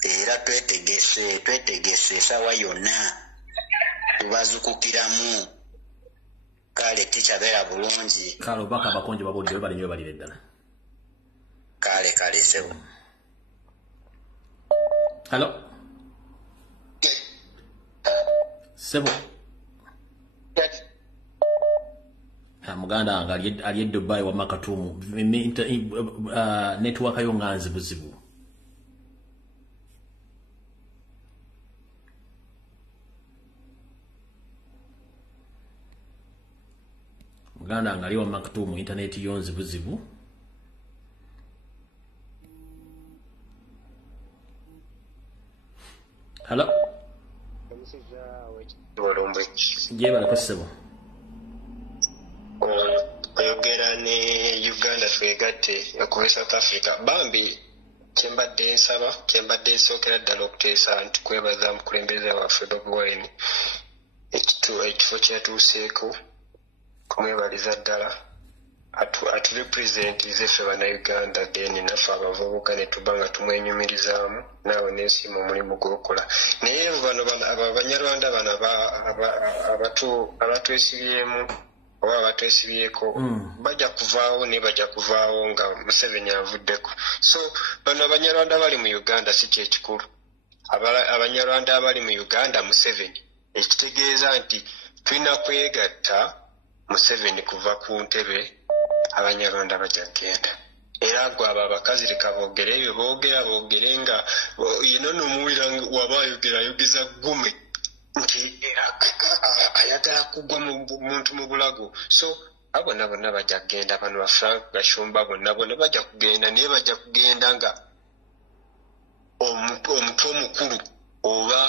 era twetegese sawa yona tubazukukiramu kale ticha bera bulungi kale baka bakonje babodde bali nyo bali ddala kale sebo hello sebo muganda anga ali Dubai wa makatumu network ayo nganzi buzibu muganda anga ali wa makatumu internet yonzi buzibu hello jeba ko sebo oyogera ne Uganda twegatte okuva South Africa bambi kyembadde nsokera ddala okuteesa nti kwebaza mukulembeze waffe Agobye ekifo kyatuuseeko kumwebaliza ddala aturepresentize ffe bannayuganda then naffe abavubuka ne tuba nga tumwenyumirizaamu naawe n'ensiima omulimu gw'okola naye bano abanyarwanda bano abatwesibyemu oba abatwesibyeko bajja kuvaawo ne bajja kuvaawo nga Museveni avuddeko so bano abanyarwanda bali mu Uganda si kyekikulu abanyarwanda abali mu Uganda Museveni ekitegeeza nti tulina kwegatta Museveni kuva ku ntebe abanyarwanda bajja kugenda era gwe abo abakazi lekabogere ebyo boogere nga yino nomuwira wabayogeza gume nti ayagala kugwa muntu mu bulago so abo bonna bajja kugenda bano ba Frank Gashumba bonna bajja kugenda naye bajja kugenda nga omutwe omukulu oba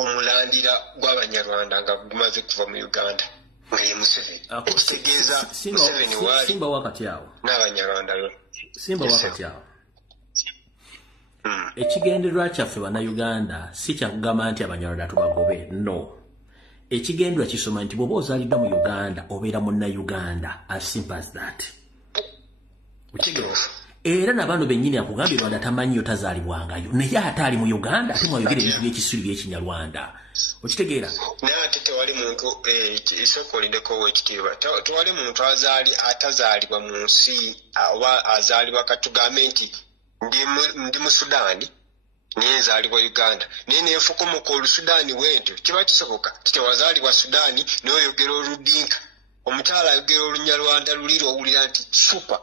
omulandira gw'abanyarwanda nga gumaze kuva mu Uganda ngaye Museveni ekitegeeza Museveni waali simba wakati awo n'abanyarwanda simba wakati awo ekigendererwa kyaffe bannayuganda si kyakugamba nti abanyarwanda tubagobe no ekigendererwa kisoma nti bw'oba ozaaliddwa mu Uganda obeera munnayuganda as simple as that era nabano bennyini akugambye Rwanda tamanyiyo tazaalibwangayo naye ate ali mu Uganda ate mwayogera ebintu by'ekisuli by'Ekinyarwanda okitegeera naye ate tewali muntu isokolindeko wekitiibwa tewali muntu atazaalibwa mu nsi oba azaalibwa katugambe nti ndi mu Sudaani naye nzaalibwa Uganda naye neefukumuka Olusudaani bwentyo kiba kisoboka titewazaalibwa Sudaani n'oyogera Oludinka omukyala ayogera Olunyarwanda luli lwowulira nti supa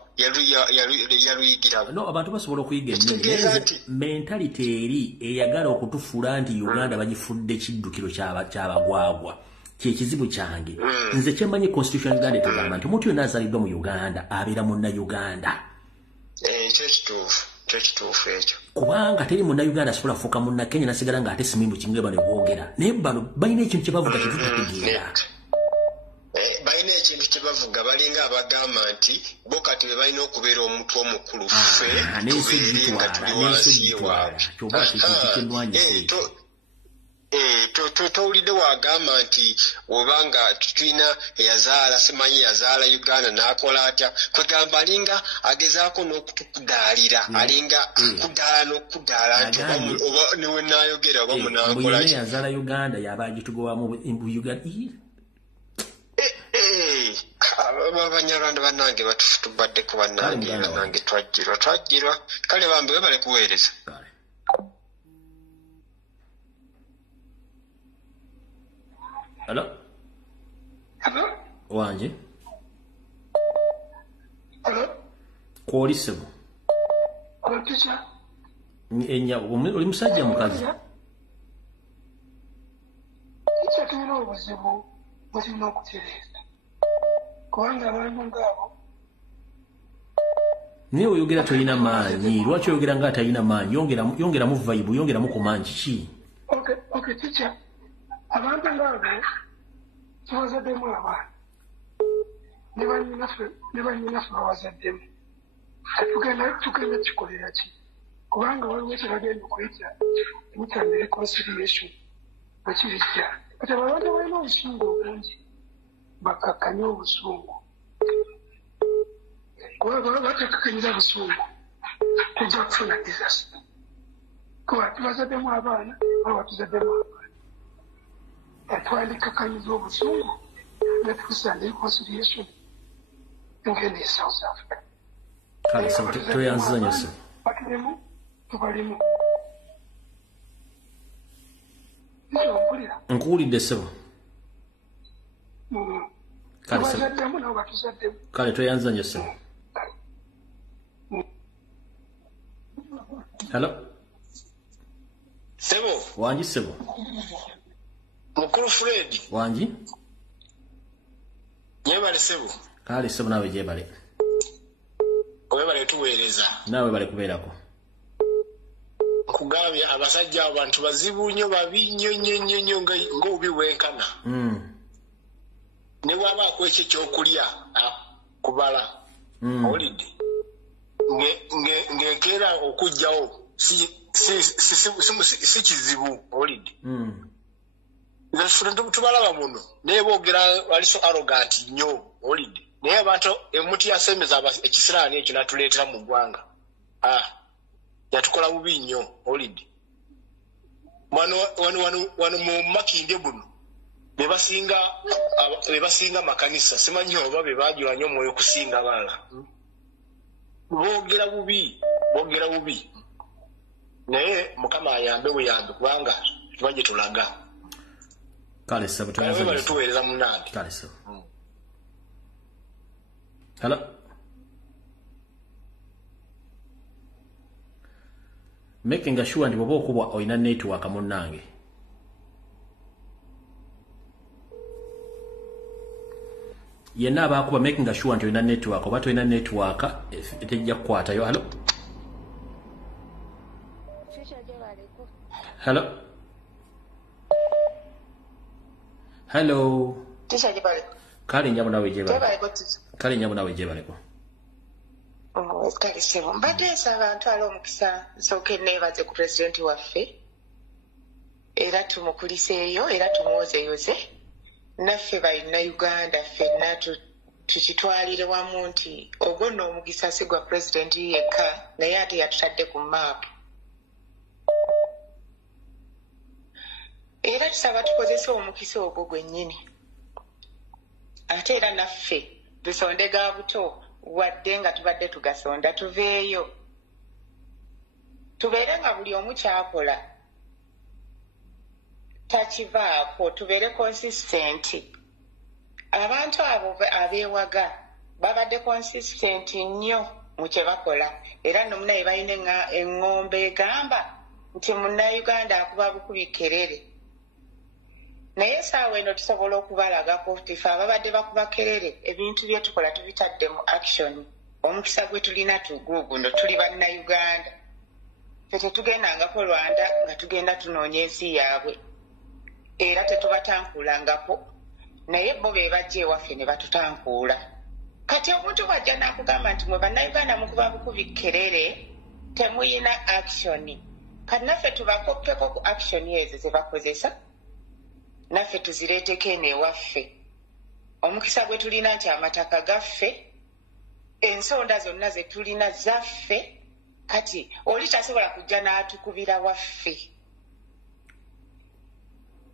yaluyigiramu no abantu basobola okuyiga ennimi mentality eri eyagala okutufuula nti Uganda bagifudde kiddukiro ky'abagwagwa kyekizibu kyange nze kyemmanyi constitution Uganda etugamba nti omuntu yonna azaliddwa mu Uganda abeera munna-Uganda kyekituufu ekyo kubanga teri munna-Uganda asobola kufuuka munna-Kenya nasigala ng'ate simindu kimwe bano boogera naye bano balina ekintu kye bavuga kyetutategeera balina ekintu kye bavuga balinga abagamba nti bo kati be balina okubeera omuntu omukulu ffe tubeere nga tuli wansi ewaabwe towulidde wagamba nti obanga tulina eyazaala simanyi yazaala Uganda n'akola atya kwegamba alinga agezaako n'okutukudaalira alinga kudaala n'okudaala nti oba niwe naayogera oba munaakola yazaala Uganda yaba agitugowamu Uganda abanyarwanda bannange batubaddeko bannange bannange twajjirwa kale bambi we bale kuweereza Hello? Wanje? Hello? Kwoli sebo? Teacher? Oli musajja mukazi? Teacher tulina obuzibu bwe tulina okutereeza. Kubanga abantu ngaabo naye oyogera toyina maanyi lwaki oyogera nga atalina maanyi yongeramu vibe yongeramu ku maanyi ki okay teacher abantu ngaabo tubazaddemu abaana ne bannyinaffe bawazaddemu tugenda kikolera ki kubanga waliwo kyebagenda okuyita emutanda reconciliation bwekirijja kati abantu balina obusungu obungi bakakkanye obusungu kuba batakakkanyiza busungu tujja kufuna disaster kuba tubazaddemu abaana oba tuzaddemu abaana twandikakkanyiza obusungu netusanda reconciliation ngene e South Africa kale toyanzizanya so batulemu tubalimu nkuwulidde sebo kale toyanzanya sebo hello sebo wanji sebo mukulu Fred wanji nyebale sebo kale sebo nawe jebale webale tuweereza nawe bale kubeerako kugambye abasajja abantu bazibu nnyo babi nnyo ng'obi wenkana ne bwabaako ekyo ekyokulya kubala olidde ng'enkeera okugjawo si kizibu olidde tubalaba muno naye boogera wali so arrogant nnyo olidde naye abantu emuti yasembeza ekisiraani ekyo natuleetera mu ggwanga yatukola bubi nnyo olidde wano mu Makinde buno bebasinga makanisa simanyi oba bebajula nnyo omwoyo okusinga abalala boogera bubi naye Mukama ayambe buyambe kubanga tuba gye tulaga kale sebo tuweereza munange kale sebo hello making sure ndi bwoba okubwa olina network munnange yenna abaakuba making sure nti olina network oba tolina network tejja kukwatayo hello hello hello kale njabu nawe jebaleko kale sebo mbadde nsaba ntwala omukisa nsooke neebaze ku pulezidenti waffe era tumukuliseeyo era tumwozeyoze naffe balina Uganda ffenna tukitwalire wamu nti ogwo nno omugisa si gwa pulezidenti yekka naye ate yatutadde ku maapu era tusaba tukozese omukisa ogwo gwennyini ate era naffe tusonde ga buto wadde nga tubadde tugasonda tuveeyo tubeere nga buli omu kyakola takivaako tubeere consistent abantu abo abeewaga babadde consistent nnyo mu kye bakola era nno munaye balina eŋŋombe egamba nti munnayuganda akuba bukubi kerere naye saawa eno tusobola okubalagako tife ababadde bakuba kerere ebintu bye tukola tubitadde mu action omukisa gwe tulina tuguguno tuli bannayuganda fe tetugendangako Rwanda nga tugenda tunoonya ensi yaabwe era tetubatankuulangako naye bo be bajja ewaffe ne batutankuula kati omuntu bwajja n'akugamba nti mwe bannayuganda mukuba bukubi kerere temuyina action kati naffe tubakoppeko ku action ezo ze bakozesa naffe tuzireeteko eno ewaffe omukisa gwe tulina nti amataka gaffe ensonda zonna ze tulina zaffe kati oli tasobola kujja n'atukubira waffe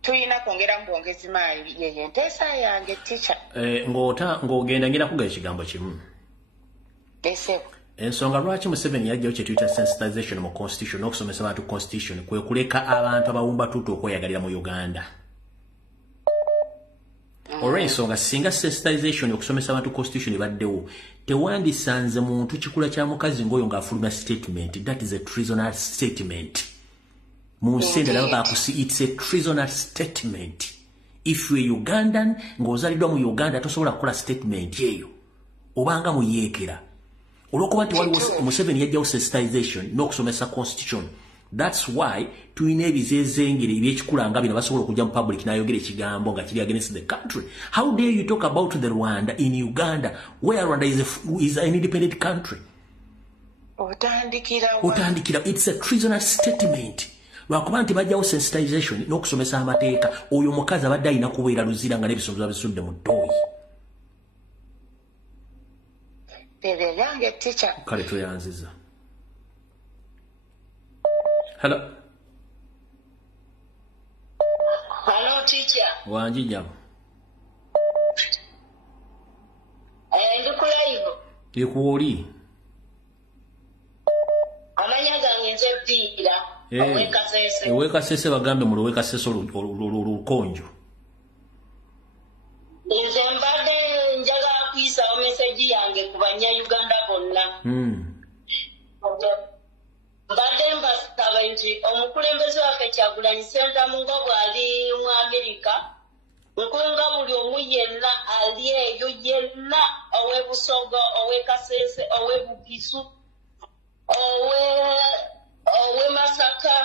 tuyina kwongera mu bwongezi maanyi yeyo enteesa yange tica ng'ogenda ngenda kuga ekigambo kimu esebo ensonga lwaki Museveni yajjawo kye tuyita sensitization mu constitution n'okusomesa abantu constitution kwe kuleka abantu abawumba tuutu okweyagalira mu Uganda olw'ensonga singa sensitization okusomesa abantu constitution ebaddewo tewandisanze muntu kikula kya mukazi ng'oyo ng'afuluma statement that is a treasonous statement Munsenda laba bakusi it's a treasonous statement if you are Ugandan ng'ozaliddwa mu Uganda tosobola kukola statement eyo obanga muyeekera olwokuba nti waliwo Museveni yajjawo sensitization n'okusomesa constitution that's why tuyina ebizeezengere ebyekikula nga bino basobola okujja mu public n'ayogera ekigambo nga kiri against the country. How dare you talk about the Rwanda in Uganda where Rwanda is an independent country? Otandikira it's a treasonous statement. Lwakuba nti bajjawo sensitization n'okusomesa amateeka oyo mukazi abadde alina kubeera luzira nga n'ebisumbuzo bisudde mu ttooyi. Kale tweyanziza. Hello. Hello, teacher. Wanji jamu. Ndikulive. Ekuoli. Amanya gange nze Dira. Owekasese. Owekasese bagambe mu Owekasese olukonjo. Nze mbadde njagala kuyisawo meseji yange ku bannayuganda bonna. Mbadde mbasaba nti omukulembeze waffe Kyagulanyi Ssentamu nga bw'ali mu Amerika nkunga buli omu yenna ali eyo yenna ow'Ebusoga ow'Ekasese ow'Ebugisu ow'e Masaka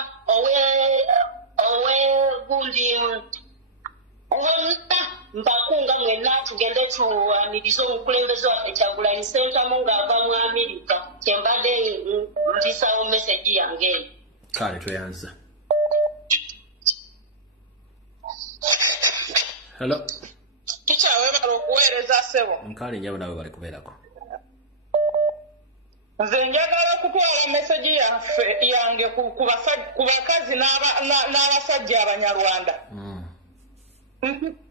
ow'Egundi wonna mbakunga mwenna tugende tuwanirize omukulembeze waffe Kyagulanyi Ssentamu ng'ava mu Amerika kyembadde mpisawo meseji yange eyo. Kale tweyanza. Hello. Teacher webala okuweereza ssebo. Nkale njabo nawe bali kubeerako. Nze njagala okutwala meseji yange ku bakazi n'abasajja abanyarwanda.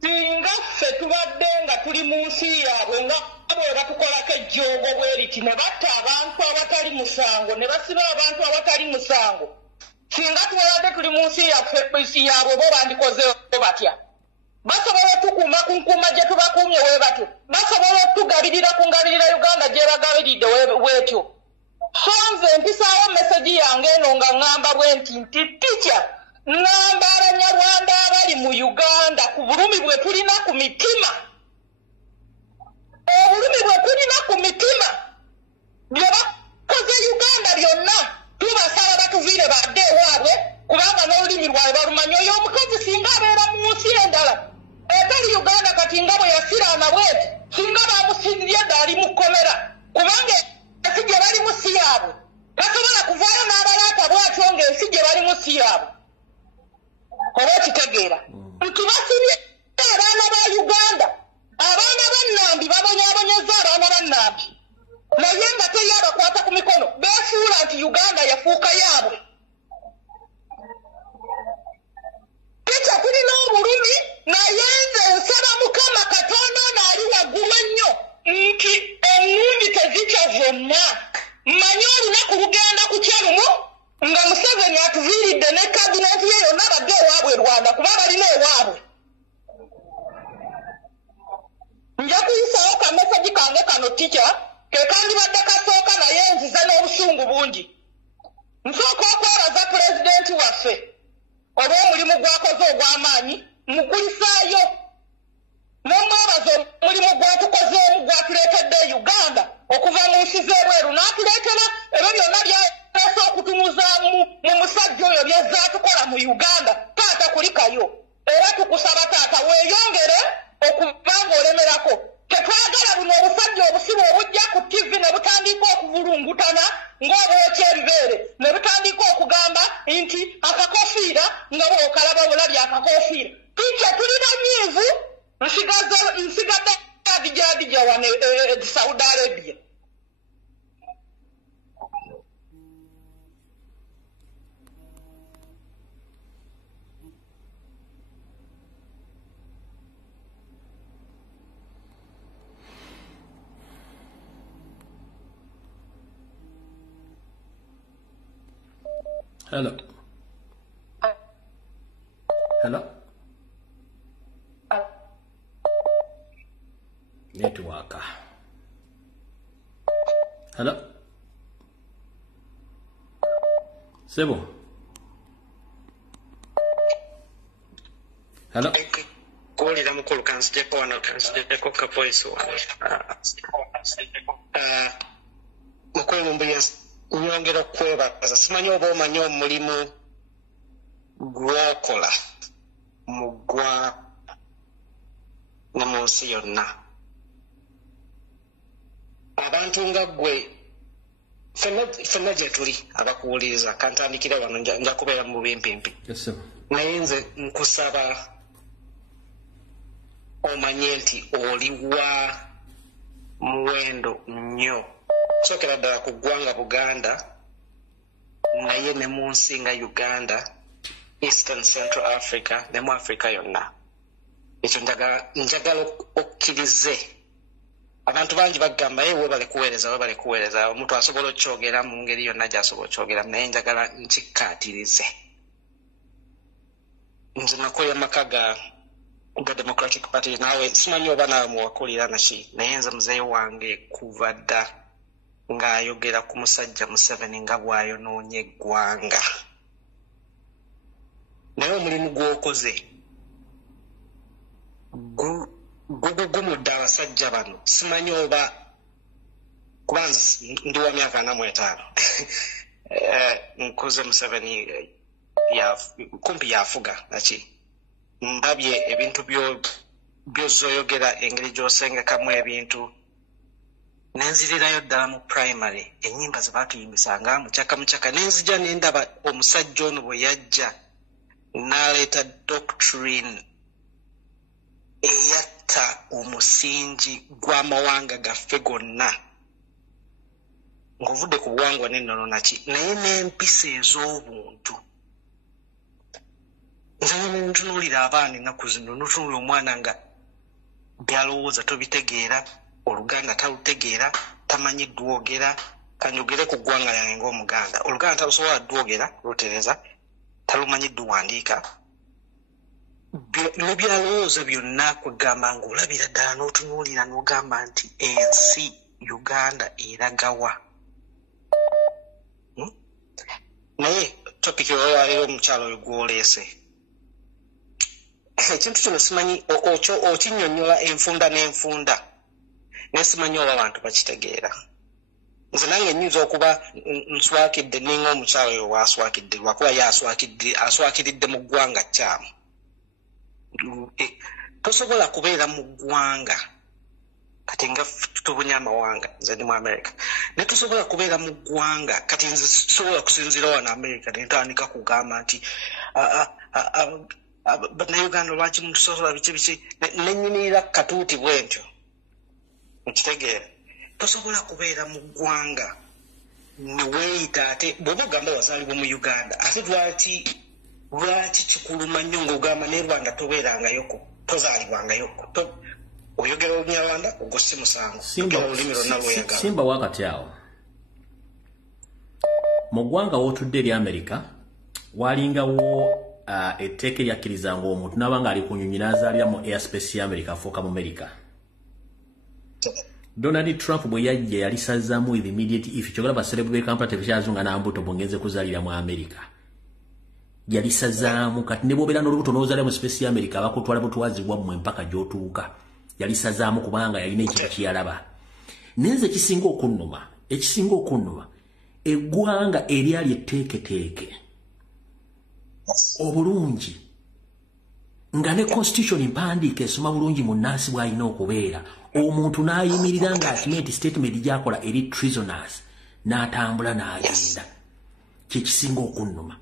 Singa ffe tubadde nga tuli mu nsi yaabwe nga bwe batukolako ejjoogo bwe riti ne batta abantu abatali musango ne basiba abantu abatali musango singa tubadde tuli mu nsi yaabwe bo bandikozeho batya basobola otukuuma ku nkuuma gye tubakuumye bwe batyo basobola otugabirira ku ngabirira Uganda gye bagabiridde bwetyo so nze mpisaawo meseji yange eno nga ŋŋamba bwe nti tica ŋŋamba abanyarwanda abali mu Uganda ku bulumi bwe tulina ku mitima obulumi bwe tulina ku mitima bye bakoze Uganda byonna tubasaba batuviire badde ewaabwe kubanga n'olulimi lwawe balumanyi oyo omukazi singa abeera mu nsi endala etali Uganda kati nga bwe yasiraana bweti singa bamusindirye dda ali mu kkomera kubanga ensi gye bali mu si yaabwe basobola kuvaayo n'abalaata bwatyo ng'ensi gye bali mu si yaabwe oba okitegeera nti basibye abaana ba Uganda abaana bannambi babonyaabonyeza abaana bannambi naye nga teyabakwata ku mikono beefuula nti Uganda yafuuka yaabwe Teacher tulina tikya ke kandi badde kasooka naye nziza n'obusungu bungi nsooka okwebaza pulezidenti waffe olw'omulimu gwakoze ogw'amaanyi mugulisaayo n'omwebaza omulimu gwatukozeemu gwatuleetedde Uganda okuva mu nsi z'ebweru n'atuleetera ebyo byonna byaleese okutumuza mu musajja oyo byezaatukola mu Uganda taata kulikayo era tukusaba taata weeyongere okuba ng'olemerako tetwagala buno obusajja obusibe obujja ku TV ne butandika okuvulungutana ng'obwokya ebibeere ne butandika okugamba nti akakofiira nga bw'okalaba bulabye akakofiira tukye tulina nyiivu nsigadde adijadija wane Saudi Arabia. Hello. Hello. Network. Hello. Sebo. Hello. Koli la mukulu kanzijeko wano kanzijeko ka voice wano. Mukulu Lumbuye nyongera kwebaza simanyi oba omanyi omulimu gwokola mugwa ne mu nsi yonna. Abantu nga gwe ffenna gye tuli abakuwuliriza kantandikira wano nja kubeera mu bimpimpi naye nze nkusaba omanye nti oli wa muwendo nnyo sookera ddala ku ggwanga Buganda naye ne mu nsi nga Uganda, Eastern Central Africa ne mu Africa yonna. Ekyo njagala okkirize. Abantu bangi bagamba we bale kuweereza omuntu asobola okyogera mu ngeri yonna gy'asobola okyogera naye njagala nkikkaatirize. Nze nakola amaka ga Democratic Party naawe simanyi oba naawe muwakulira naki naye nze muzeeyi wange kuva dda ng'ayogera ku musajja Museveni nga bw'ayonoonye eggwanga. Naye omulimu gw'okoze gugumudde abasajja bano simanyi oba kubanza ndi wa myaka 45 nkuze Museveni kumpi yafuga naki ndabye ebintu by'ozoyogera engeri gy'osengekamu ebintu nenzirirayo ddala mu primary ennyimba ze baatuyimbisanga mukyaka nenzija nendaba omusajja ono bwe yajja n'aleeta doctrine eyatta omusingi gw'amawanga gaffe gonna ng'ovudde ku buwangwa n'ennono naki naye n'empisa ez'obuntu. Nze ntunuulira abaana ennaku zino n'otunuulira omwana nga byalowooza tobitegeera Oluganda talutegeera tamanyi ddwogera kanyogere ku ggwanga yange ng'Omuganda Oluganda talusobola ddwogera lutereza talumanyi dduwandiika byalowooza byonna kwegamba ng'olabira ddala n'otunuulira n'ogamba nti ensi Uganda eragawa. Naye topiki olwaleero omukyalo oyo gw'oleese ekintu kino simanyi okinnyonnyola enfunda n'enfunda naye simanyi oba abantu bakitegeera. Nze nange nnyinza okuba nswakidde ninga omukyalo oyo waaswakidde lwakuba ye aswakiridde mu ggwanga kyamu. Tosobola kubeera mu ggwanga kati nga tubunya amawanga nze ndi mu America naye tosobola kubeera mu ggwanga kati nze sobola kusinziira wano America nentandika kugamba nti bannayuganda lwaki mutusobola biki nenyimirira katuuti bwentyo okitegeera. Tosobola kubeera mu ggwanga neweeyita ate bw'oba ogamba wazaalibwa mu Uganda ate lwaki kikuluma nnyo ng'ogamba ne Rwanda tobeerangayoko tozaalibwangayoko oyogera Olunyarwanda ogwo si musango ogera olulimi lwonna lweyagala. Simba wakati awo mu ggwanga w'otudde eri America walingawo etteeka eryakkirizanga omuntu n'abanga ali ku nnyonyi n'azaalira mu airspace ya America afuuka mu America. Donald Trump bwe yajja yalisazaamu with immediate if kyogala baserebu be Kampala tebikyazunga n'ambuto bongenze kuzaalira mu America. Yalisazaamu kati ne bw'obeera n'olubuto n'ozaalira mu space ya America abakutwala butwazibwa mmwe mpaka gy'otuuka. Yalisazaamu kubanga yalina ekintu kyeyalaba. Nenze ekisinga okunnuma eggwanga eryali etteeketeeke obulungi nga ne constitution mpandiike esoma bulungi munnansi bw'alina okubeera omuntu n'ayimirira ng'akimenti statement gy'akola eri treasoners n'atambula n'agenda kyekisinga okunnuma.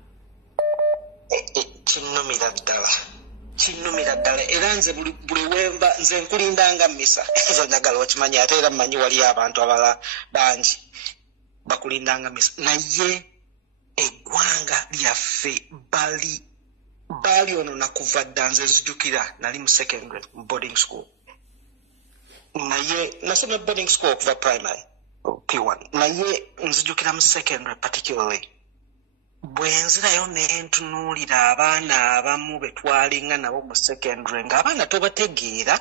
Kinnumira ddala era nze buli wemba nze nkulindanga misa ezo njagala okimanyi ate era mmanyi wali abantu abala bangi bakulindanga misa naye eggwanga lyaffe bali ono nakuva dda nze nzijukira nali mu secondary boarding school naye nasoma boarding school okuva primary P1 naye nzijukira mu secondary particularly bwenzirayo nentunuulira abaana abamu betwalinga nabo mu secondary ng'abaana tobategeera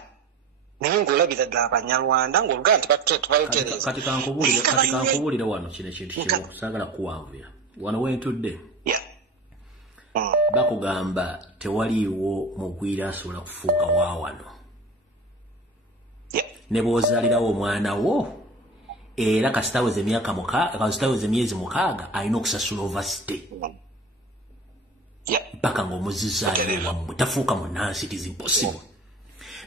naye ng'olabira ddala Abanyarwanda ng'olugaa nti tubalutereeza. Kati kankubuulire wano kino ekintu kimu saagala kuwanvuya wano wentudde bakugamba tewaliiwo mugwira asobola kufuuka wa wano ne bw'ozaalirawo omwana wo era kasitaweze emyezi 6 alina okusasula ovasite mpaka ng'omuzizaayo wammwe tafuuka munnansi it is impossible.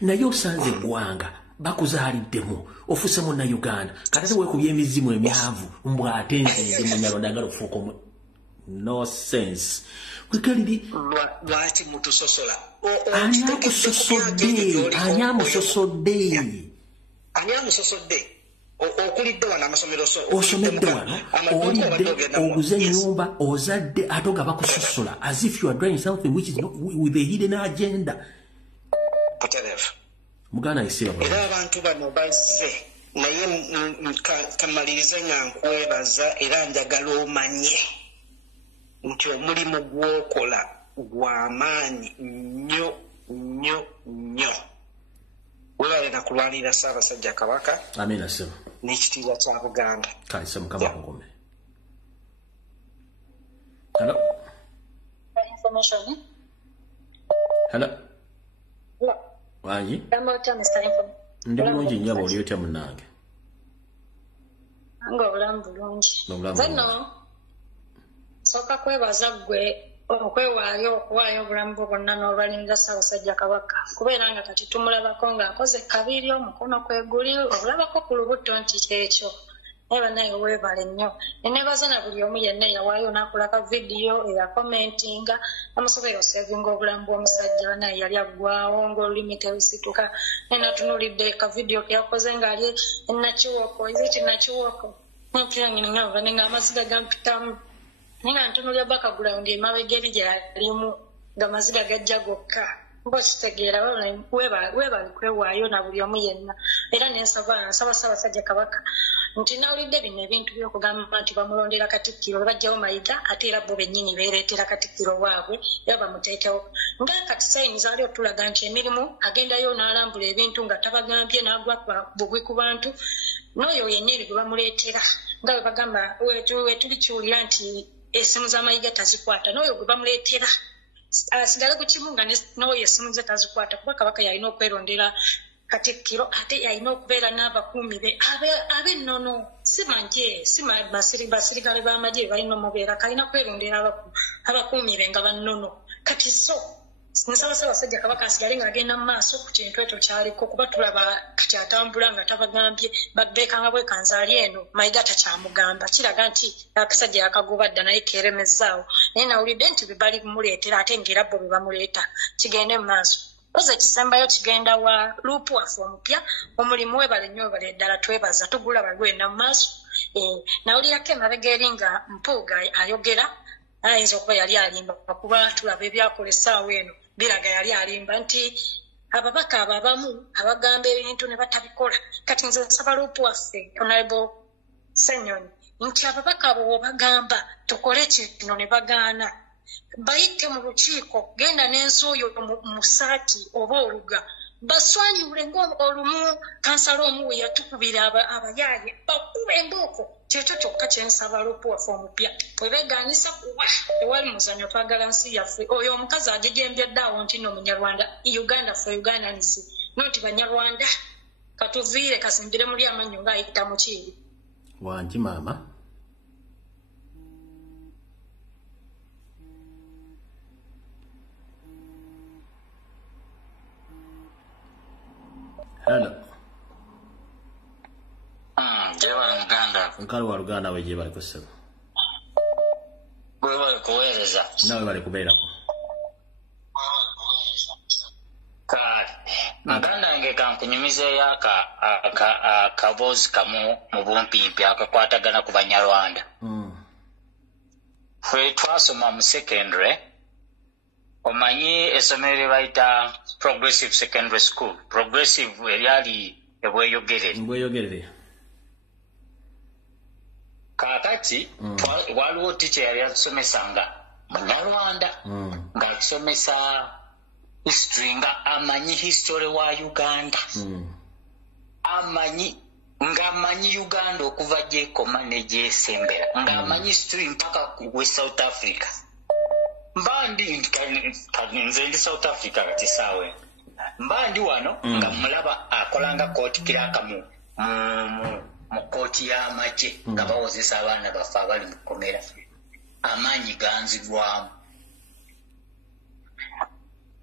Naye osanze eggwanga bakuzaaliddemu ofuuse munnauganda kati weekubya emizimu emyavu mbw'ate nze ndi Munyarwanda ngala okufuuka no sense. Lwaki mutusosola? Ani amusosodde? Okulidde wano amasomero osomedde wano olidde oguze ennyumba ozadde ate nga bakusosola as if you are doing something which is not with a hidden agenda. Muganda isira era abantu bano bazze naye kamalirize nga nkwebaza era njagala omanye nti omulimu gw'okola gw'amaanyi nnyo webale nakulwanirira Ssaabasajja Kabaka amina sebo n'ekitiibwa kya Buganda kaisa mukama kugome. Hello wangi ndi bulungi nnyo aba oli otya munnange? Obulamu bulungi nno sooka kwebaza ggwe okwewaayo okuwaayo obulamu bwo bwonna n'olwalinga Ssaabasajja Kabaka kubeera nga kati tumulabako ng'akoze kabiri omukono kweguli obulabako ku lubuto nti kyekyo naye bannaye weebale nnyo neneebaza na buli omu yenna yawaayo n'akola ka vidiyo eyakomentinga amusobera osevinga obulamu bw'omusajja bannaye yali aggwawo ng'olulimi terusituka nenatunuulidde ka vidiyo keyakoze ng'ali enakiwoko iziti nakiwoko nempiranginiŋava nengaamaziga gampitamu ninga ntunuulya bakagulawundi emabega eri gyalimu ng'amaziga gajja gokka mbositegeera weebali kwewaayo na buli omu yenna era nensaba Ssaabasajja Kabaka nti nawulidde bino ebintu by'okugamba nti bamulondera Katikkiro bajjawo Mayiga ate era bo bennyini beereetera Katikkiro waabwe era bamuteekewo nga kati sayiniza ali otulaga nti emirimu agendayo n'alambula ebintu nga tabagambye n'agwa bugwi ku bantu n'oyo yennyini gwe bamuleetera nga bwe bagamba wetulikiwulira nti esimu za Mayiga tazikwata n'oyo gwe bamuleetera asigale ku kimu nga n'oyo esimu ze tazikwata kuba Kabaka yalina okwerondera Katikkiro ate yalina okubeera n'abakuumi be ab'ennono si manje si basirikale b'amagye balina omubeera kalina kwerondera abakuumi be nga bannono kati so Ssaabasajja Kabaka asigale ng'agenda mu maaso ku kintu ekyo kyaliko kuba tulaba kyatambula nga tabagambye babbeekanga bwekanzaali eno Mayiga takyamugamba kiraga nti akasajja yakagoba dda naye keeremezaawo naye nawulidde nti bwe bali kumuleetera ate ng'era bo be bamuleeta kigende mu maaso oze kisembayo kigenda wa luupu waffe omupya omulimu webale nnyo webale ddala twebaza tugula balwenda mu maaso nawulirako emabega eri nga Mpuuga ayogera ayinza okuba yali alimba kuba tulaba ebyakola essaawa eno biraga yali alimba nti ababaka abo abamu abagamba ebintu ne batabikola kati nze nsaba luupu waffe Honorable Ssenyonyi nti ababaka abo bw'obagamba tukole kino ne bagaana bayite mu lukiiko genda n'ensi oyo mu saati oba oluga baswanyule ng'olumu kansala omu we yatukubira abayaaye bakuba embooko kyekyo kyokka kyensaba lupu waffe omupya bwe beegaanisa kuwa tewali muzanyo twagala nsi yaffe oyo omukazi agigembedde awo nti no munyarwanda uganda ffe ugandanizi noti banyarwanda katuviire kasimbire muli amannyo ng'ayita mukiiri wangi maama hello nkali wa Luganda we gye bali kusema bwe bali kuweereza nawe bali kubeerako kale aganda nge kankunyumizeeyo akaboozi kamu mu bumpimpi akakwatagana ku Banyarwanda ffe twasoma mu secondary omanyi essomero lye bayita progressive secondary school progressive eryali ebweyogerere kakati waliwo ticha yali atusomesanga Munyarwanda ng'atusomesa history nga amanyi history wa Uganda amanyi Uganda okuva gyekoma ne gyesembera ng'amanyi history mpaka we South Africa mbandi nze ndi South Africa kati saawe mbandi wano nga mulaba akolanga kooti kiraka mu kooti y'amagye nga bawozesa abaana baffe abali mu kkomera amaanyi ganzirwamu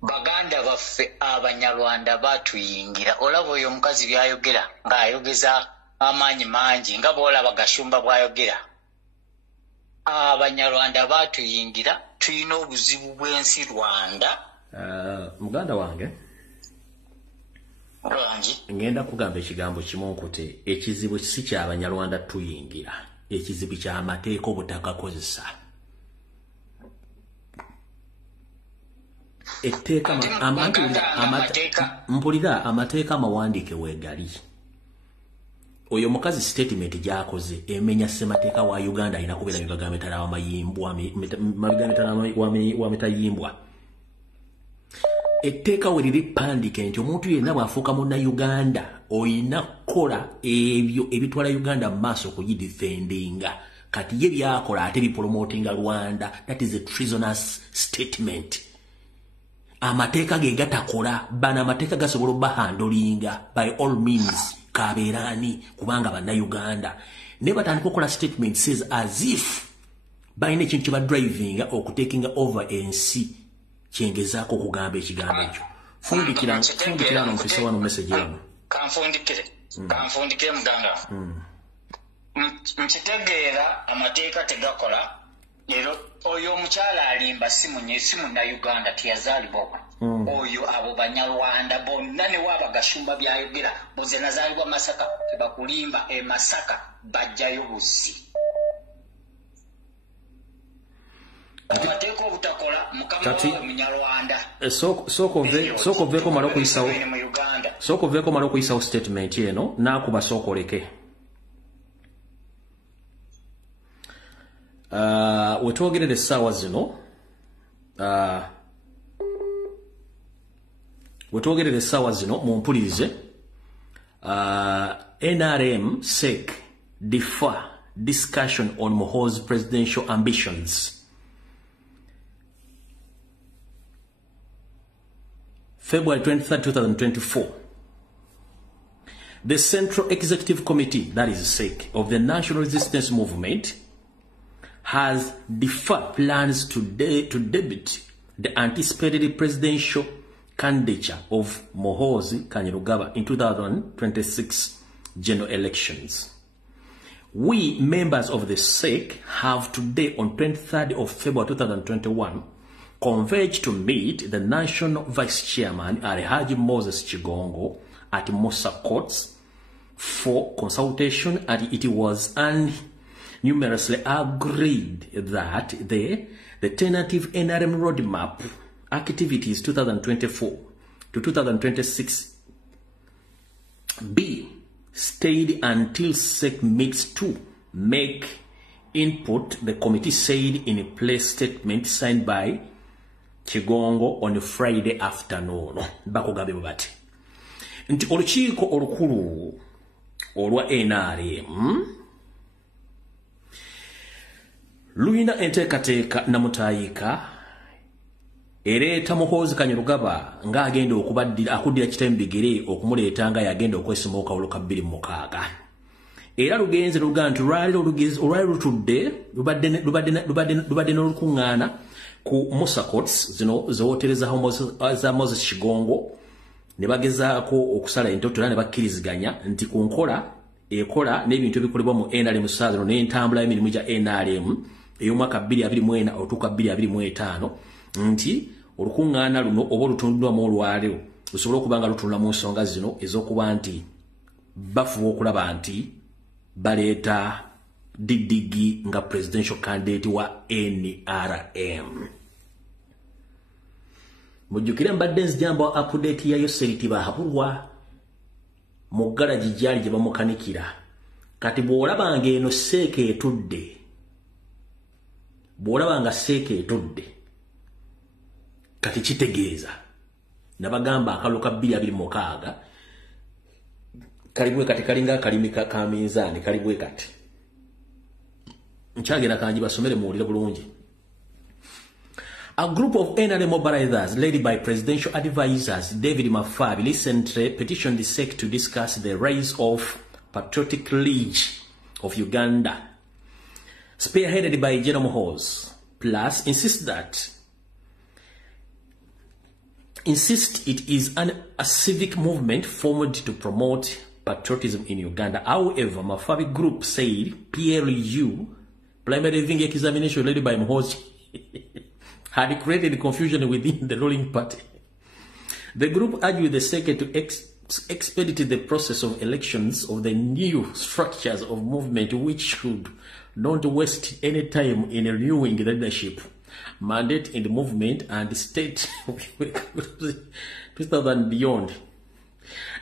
baganda baffe Abanyarwanda batuyingira olaba oyo omukazi byayogera ng'ayogeza amaanyi mangi nga boolaba Gashumba bw'ayogera Abanyarwanda batuyingira tulina obuzibu bw'ensi Rwanda muganda wange ngenda kugamba ekigambo kimu nkute ekizibu si ky'Abanyarwanda tuyingira ekizibu ky'amateeka obutakakozesa etteeka mpulira amateeka amawandiike weegali oyo mukazi statement gy'akoze emenya ssemateeka wa Uganda alina kubeera bigagambetala wa metayimbwa etteeka we liri ppandike nti omuntu yenna bw'afuuka Munnayuganda oyina kukola ebyo ebitwala Uganda mu maaso okugidifendinga kati ye byakola ate bipromotinga Rwanda. That is a treasonous statement. Amateeka ge gatakola bana amateeka gasobola bahandolinga by all means kabeerani kubanga Bannayuganda ne batandika okukola statement says as if balina ekintu kye badriving okutekinga over ensi kyengezaako okugamba ekigambo ekyo. Fundikira n'ompisa wano message eno. Kanfundikire muganda. Nkitegeera amateeka tegakola Lero oyo omukyala alimba simu na Uganda tiyazaalibwa. Oyo abo Banyarwanda bonna ne waba Gashumba byayogera boze nazaalibwa Masaka tebakulimba Masaka bajjayo busi. Amateeka obutakola mukama wa Munyarwanda. Soko veko malo kuyisawo. Soko veko malo kuyisawo statement eno nakuba soko leke. Wetwogerera essaawa zino mumpulirize NRM SEC defer discussion on Moho's presidential ambitions. February 23rd, 2024. The Central Executive Committee, that is SEC, of the National Resistance Movement has deferred plans to debut the anticipated presidential candidature of Muhoozi Kainerugaba in 2026 general elections. We, members of the SEC, have today on 23rd of February 2021 converged to meet the National Vice Chairman Alhaji Moses Chigongo at Musa Courts for consultation, and it was numerously agreed that the tentative NRM roadmap activities 2024 to 2026 be stayed until SEC meets to make input, the committee said in a press statement signed by Chigongo on a Friday afternoon. nti olukiiko olukulu olwa NRM luyina enteekateeka namutayika ereeta Muhoozi Kanyarugaba ng'agenda akuddira kitemu bigere okumuleeta nga yagenda okwesima okawulo ka 26. Era lugenze luga nti olwali lutudde lubadde n'olukuŋŋaana ku Musa Courts zino zewootere za Moses Kigongo ne bagezaako okusala entoto era ne bakkiriziganya nti ku nkola ekola n'ebintu ebikolebwa mu NRM saazino n'entambula y'emirimu gya NRM ey'omwaka 2024 otuuka 2025 nti olukuŋŋaana luno oba olutunduddwamu olwaleero lusobole okuba nga lutunula mu nsonga zino ez'okuba nti bafuba okulaba nti baleeta Didigi nga presidential candidate wa NRM. Mujjukire mbadde nzijamba update yayo seriti bahabulwa mu garaji gyali gye bamukanikira. Kati bw'olabanga eno seeke etudde, bw'olabanga seeke etudde, kati kitegeeza nabagamba akalo ka 2026 kalibwe kati kalinga kalimi ka minzaani kalibwe kati nkyagera kanji basomere muwulire bulungi. A group of NRM mobilizers led by presidential advisors David Mafabi recently petitioned the SEC to discuss the rise of Patriotic League of Uganda, spearheaded by General Muhoozi, plus insist it is a civic movement formed to promote patriotism in Uganda. However, Mafabi group said PLU, primary leaving examination led by Muhoozi, had created confusion within the ruling party. The group argued the SEC to expedite the process of elections of the new structures of movement, which should not waste any time in renewing leadership mandate in the movement and state 2000 and beyond.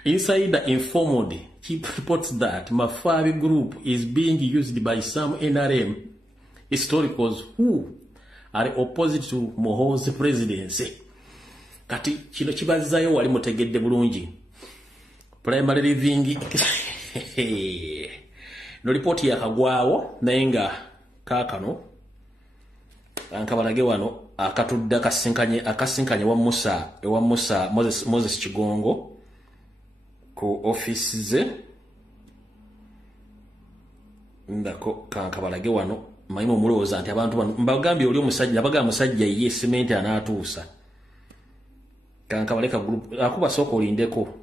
Insider informed reports that Mafabi group is being used by some NRM historians who are opposite to Muhoozi presidency. Kati kino kibazzayo wali mutegedde bulungi. Primary living no report yakagwawo naye nga kaakano ankabalage wano akatudde akasinkanye wa Musa Moses Kigongo ku office ze ndako kankabalage wano maimo mulowooza nti abantu bano mbagambye oli omusajja nabaga musajja ye cement anaatuusa kankabaleka group akuba soko olindeko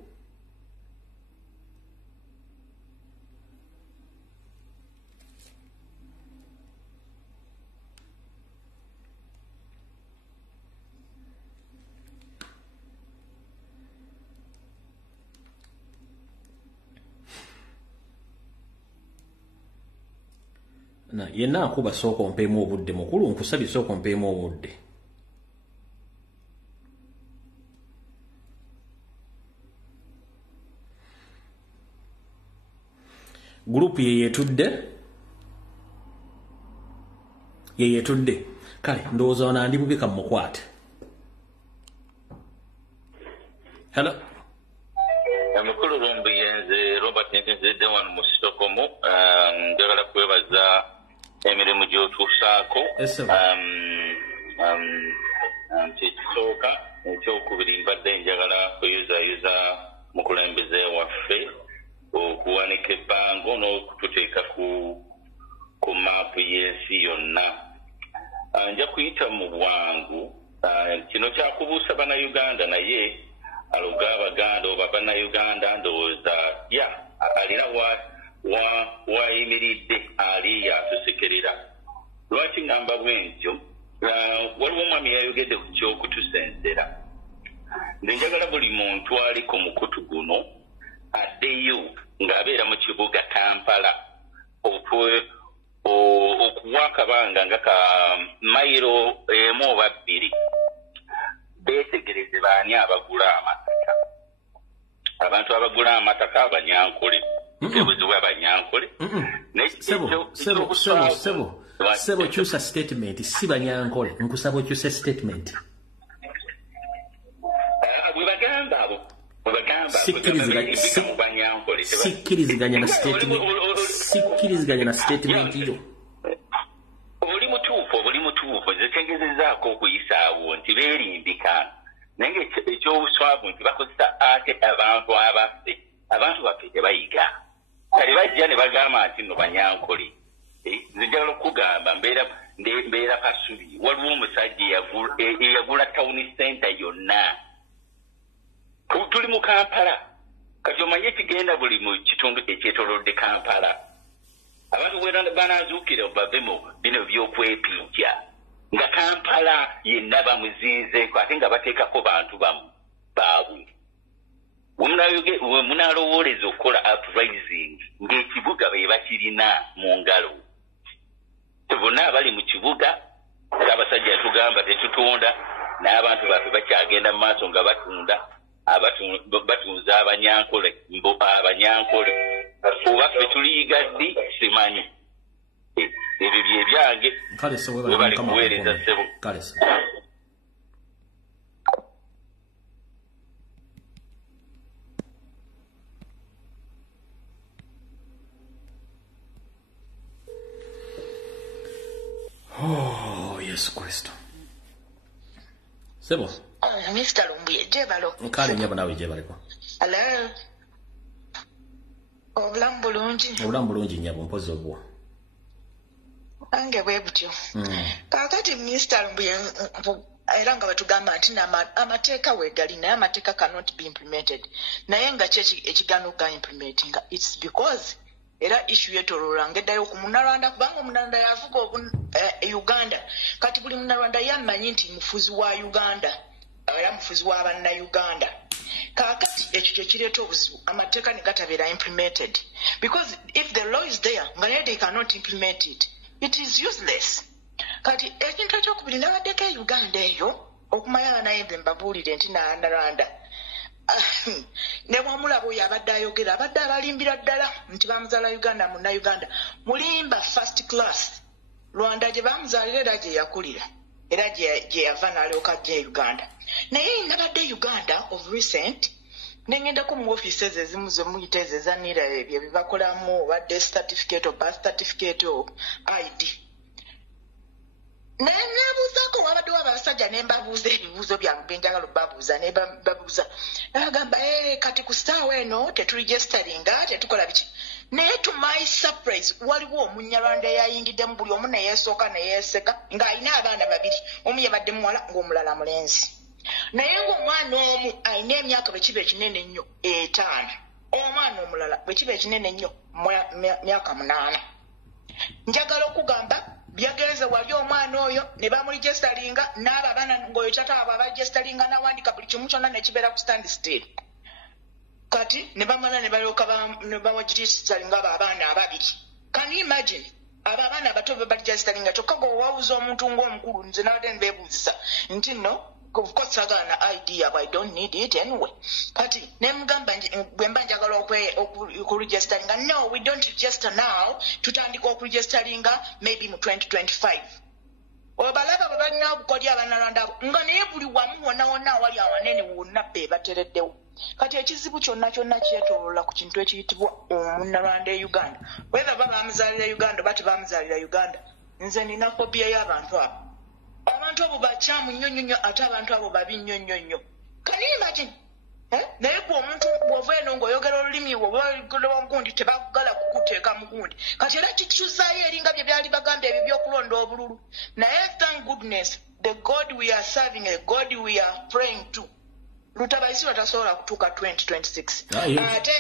na yenna akuba soko mpemu obudde mukulu nkusabye soko mpemu obudde group yeyetudde kale ndowooza wana ndi bubika mukwate. Hello mukulu Lumbuye nze Robert nzidde wano mu Stockholm njagala kwebaza emirimu gy'otuusaako kyekisooka ekyokubiri mbadde njagala kuyuzayuza mukulembeze waffe okuwanika ebbango n'okututeeka ku maapu y'ensi yonna. Nja kuyita mu bwangu kino kyakubuusa bannayuganda naye aluga abaganda oba bannayuganda ndowooza alina wayimiridde ali yatusekerera. Lwaki ngamba bwentyo? Waliwo omwami yayogedde ku kyokutusensera. Nze njagala buli muntu ali ku mukutu guno addeyo ng'abeera mu kibuga Kampala okuwa akabanga nga ka mayiro emu oba bbiri beetegereze baani abagula amataka. Abantu abagula amataka abanyankole ebuzibu abanyankole. Sebo kyusa statement si banyankole nkusaba okyusa statement. Bwe bagamba abo sikkiriziganya na statement yo. Oli mutuufu zitegezezaako okuyisaawo nti beerimbika naye ekyobuswavu nti bakozesa ate abantu baffe tebayiga kale bajja ne bagamba nti no banyankole nze njagala okugamba mbeera Kasubi waliwo omusajja eyagula town center yonna tuli mu Kampala kati omanye kigenda buli mu kitundu ekyetoolodde Kampala abantu banazuukira bave mu bino by'okwepinja nga Kampala yenna bamuziizeeko ate nga bateekako bantu baabwe munalowooleza okukola uprising ng'ekibuga be bakirina mu ngalo bonna abali mu kibuga abasajja tugamba tetutunda n'abantu baffe bakyagenda mu maaso nga batunza abanyankole oba ffe tuliyiga ddi simanyi ebyo bye byange we bali kuweereza ssebo Oh, Yesu Kristo. Sebo. Mr. Lumbuye, jebalo. Nkale nyabo nawe jebaleko. Hello. Obulamu bulungi nyabo mpozi obwo. Ange bwebutyo. Kakati Mr. Lumbuye era nga batugamba nti amateeka weegali naye amateeka cannot be implemented. Naye nga ekigano ga implementing it's because era issue yetoloola ngeddayo ku Munnarwanda kubanga Munnarwanda yavuga Uganda kati buli Munnarwanda yamanyi nti mufuzi wa Uganda era mufuzi wa bannayuganda kakati ekyo kyekireeta obuzibu amateeka ne gatabeera implemented because if the law is there nga naye they cannot implement it is useless kati ekintu ekyokubiri nabaddeko Uganda eyo okumanya naye nze mbabuulire nti Munnarwanda ne bwamulaba oyo abadde ayogera abadde abalimbira ddala nti bamuzaala Uganda Munnayuganda mulimba first class Rwanda gye bamuzaalira era gye yakulira era gye yava n'alyoka ajja Uganda naye nabadde Uganda of recent nengendako mu offices ezimu ze muyita ezo ezanira ebyo bye bakolamu obadde certificate of birth certificate of ID naye nabuuzaako wabadde waba abasajja ne mbabuuza ebibuuzo byange byenjagala babuuza ne babuuza nabagamba kati ku ssaawa eno teturegisteringa tetukola biki naye to my surprise waliwo Omunyarwanda eyayingiddemu buli omu ne yeesooka ne yeeseka ng'alina abaana babiri omu yabadde muwala ng'omulala mulenzi naye ng'omwana omu alina emyaka bwe kiba ekinene ennyo 5 omwana omulala bwe kiba ekinene ennyo myaka 8 njagala okugamba byagenze wali omwana oyo ne bamuregisteringa n'abo abaana ng'oyo kyataaba abaregisteringa n'awandika buli kimu kyonna ne kibeera ku stand still kati ne bamala ne balyoka bawaregisteringa abo abaana ababiri can you imagine abo abaana abato be baregisteringa kyokka gweowawuza omuntu ng'omukulu nze nabadde ne beebuuzisa nti no of course sagana idea but I don't need it anyway kati nemugamba bwe mba njagala okuregisteringa no we don't register now tutandika okuregisteringa maybe mu 2025 obalaba balina obukodya Abannarwanda nga naye buli wamu wonna awali awanene wonna be batereddewo kati ekizibu kyonna kyetoloola ku kintu ekiyitibwa Omunnarwanda e Uganda whether bamuzaalira Uganda bati bamuzaalira Uganda nze nina kopiya y'abantu abo abantu abo bakyamu nnyo ate abantu abo babi nnyo can you imagine naye gwe omuntu bw'ova eno ng'oyogera olulimi oba mugundi tebagala kukuteeka mugundi kati era kikyusaayo eringa bye byali bagambye ebyo by'okulonda obululu naye thank goodness the God we are serving a God we are praying to lutabayisirwa tasobola kutuuka 2026 ate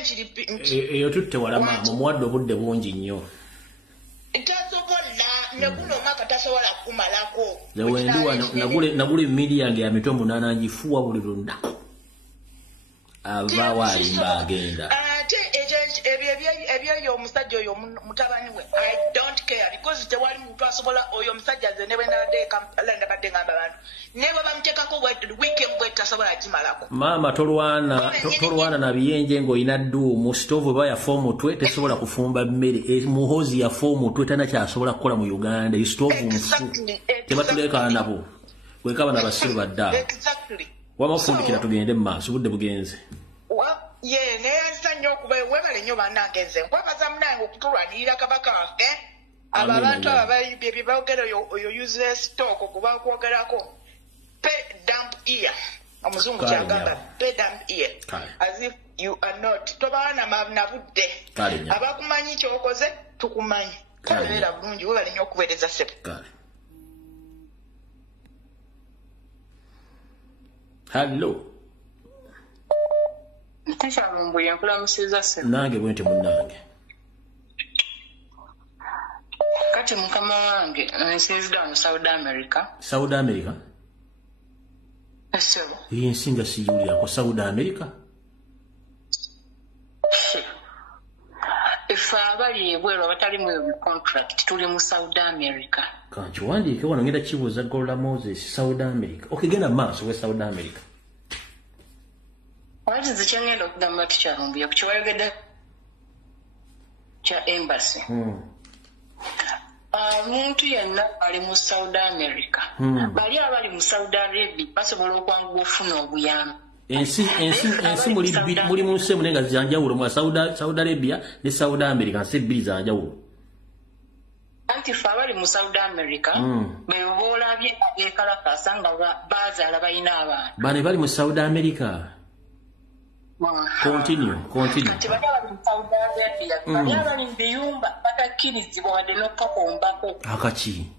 eyo tutte walama mumuwadde obudde bungi nnyo tasobola neguno omwaka tasobola kumalako nagula emidia yange ya mitwe 8 ngifuwa buli lunaku avaawo alimba agenda ate ebyo omusajja oyo mutabani we I don't care because tewali muntu asobola oyo omusajja nze ne bwe nabadde Kampala nabadde ngamba abantu ne bwe bamuteekako weekend bwe tasobola kimalako maama tolwana na biyenje ng'olina dduumu sitoovu eba yafa omutwe tesobola kufumba mmere muhozi yafa omutwe tana kyasobola kukola mu Uganda isitoovu nfu tebatulekana nabo kwekaba n'abasiru baddaala wamafundikira tugende mu maaso budde bugenze webale nnyo bannange nze nkwebaza munange okutulwanirira kabaka waffe abo abantu ababayibye bye boogera oyo useless talk okuba kwogerako pay dump ear omuzungu kyagamba pay dump ear as if you are not tobaana nabudde abakumanyi kyokoze tukumanyi kabeera bulungi webale nnyo okuweereza sebo. Hello. Teacher Lumbuye nkulamusiza sebo. Nange bwente munnange. Kati mukama wange nsinzidde mu Saudi America. Saudi America? Sebo. Nsinga siyulira ko Saudi America? Ife abali ebweru abatali mu contract tuli mu Saudi America. Kanti wandiike wano ngenda kibuuza Gola Moses Saudi America. Okay, genda maaso we Saudi America. Wati zikyengenda okugamba Teacher Lumbuye ku kiwayogedde kya embassy. Muntu yenna ali mu Saudi America. Bali abali mu Saudi Arabia basobola okwanguwa okufuna obuyambi. Ensi muli mu nsi munenga zanjawulo mu Saudi Arabia ne Saudi America nsi bbiri zanjawulo. Anti fe abali mu Saudi America beobola byekalakasa nga bazaala balina abaana. Bane bali mu Saudi America. Continue. Kati bali abali mu Saudi Arabia bali abali mu biyumba batakkirizibwa wadde n'okukakombako. Akaki?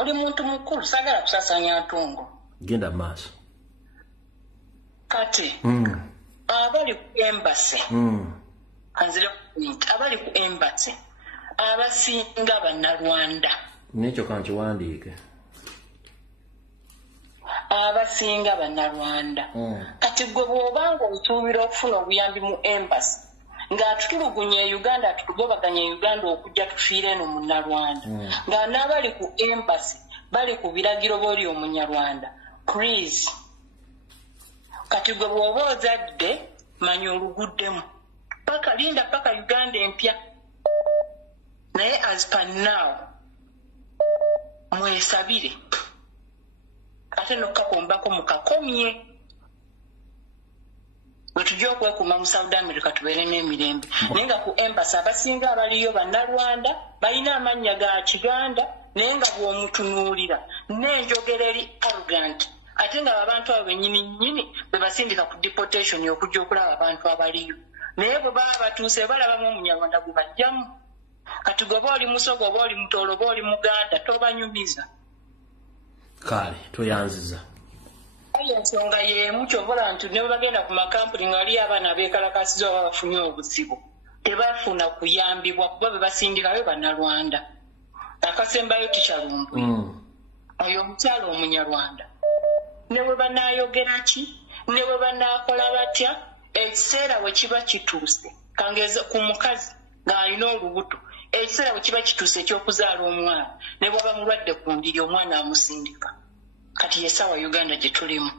Oli muntu mukulu sagala kusasanya ntungo. Genda maaso. Kati abali ku embassy kanzira abali ku embassy abasinga bannalwanda. Nekyo kankiwandiike. Abasinga bannalwanda. Kati gwe bw'obanga otuubira okufuna obuyambi mu embassy ng'atutulugunya Uganda atugobaganya Uganda okujja tufiire eno munnalwanda nga n'abali ku embassy bali ku biragiro b'oli omunyarwanda. Please. Kati gwe bw'oba ozadde manya oluguddemu. Linda paka Uganda empya. Naye as per now mwesabire. Ate n'okukakombako mukakomye. Bwe tujja okwekuuma mu Saudi America tubeere n'emirembe. Naye nga ku embassy abasinga abaliyo bannalwanda balina amannya ga Kiganda naye nga bw'omutunuulira n'enjogera eri arrogant. Ate nga abantu abo bennyini be basindika ku deportation okujja okulaba abantu abaliyo. Naye bwe baba batuuse balabamu omunyarwanda gwe bajjamu. Kati gwe oba oli Musogo oba oli Mutoolo oba oli Muganda tobanyumiza. Kale toyanziza. Ensonga y'emu ky'obola nti ne bwe bagenda ku makampuni nga waliyo abaana beekalakasiza oba bafunye obuzibu tebafuna kuyambibwa kuba be basindikayo bannalwanda. Akasembayo Teacher Lumbuye oyo omukyala omunyarwanda ne bwe banaayogera ki ne bwe banaakola batya ekiseera bwe kiba kituuse kangeeza ku mukazi ng'alina olubuto ekiseera bwe kiba kituuse ekyokuzaala omwana ne bw'aba mulwadde ku ndiri omwana amusindika. Kati yesawa Uganda gye tulimu.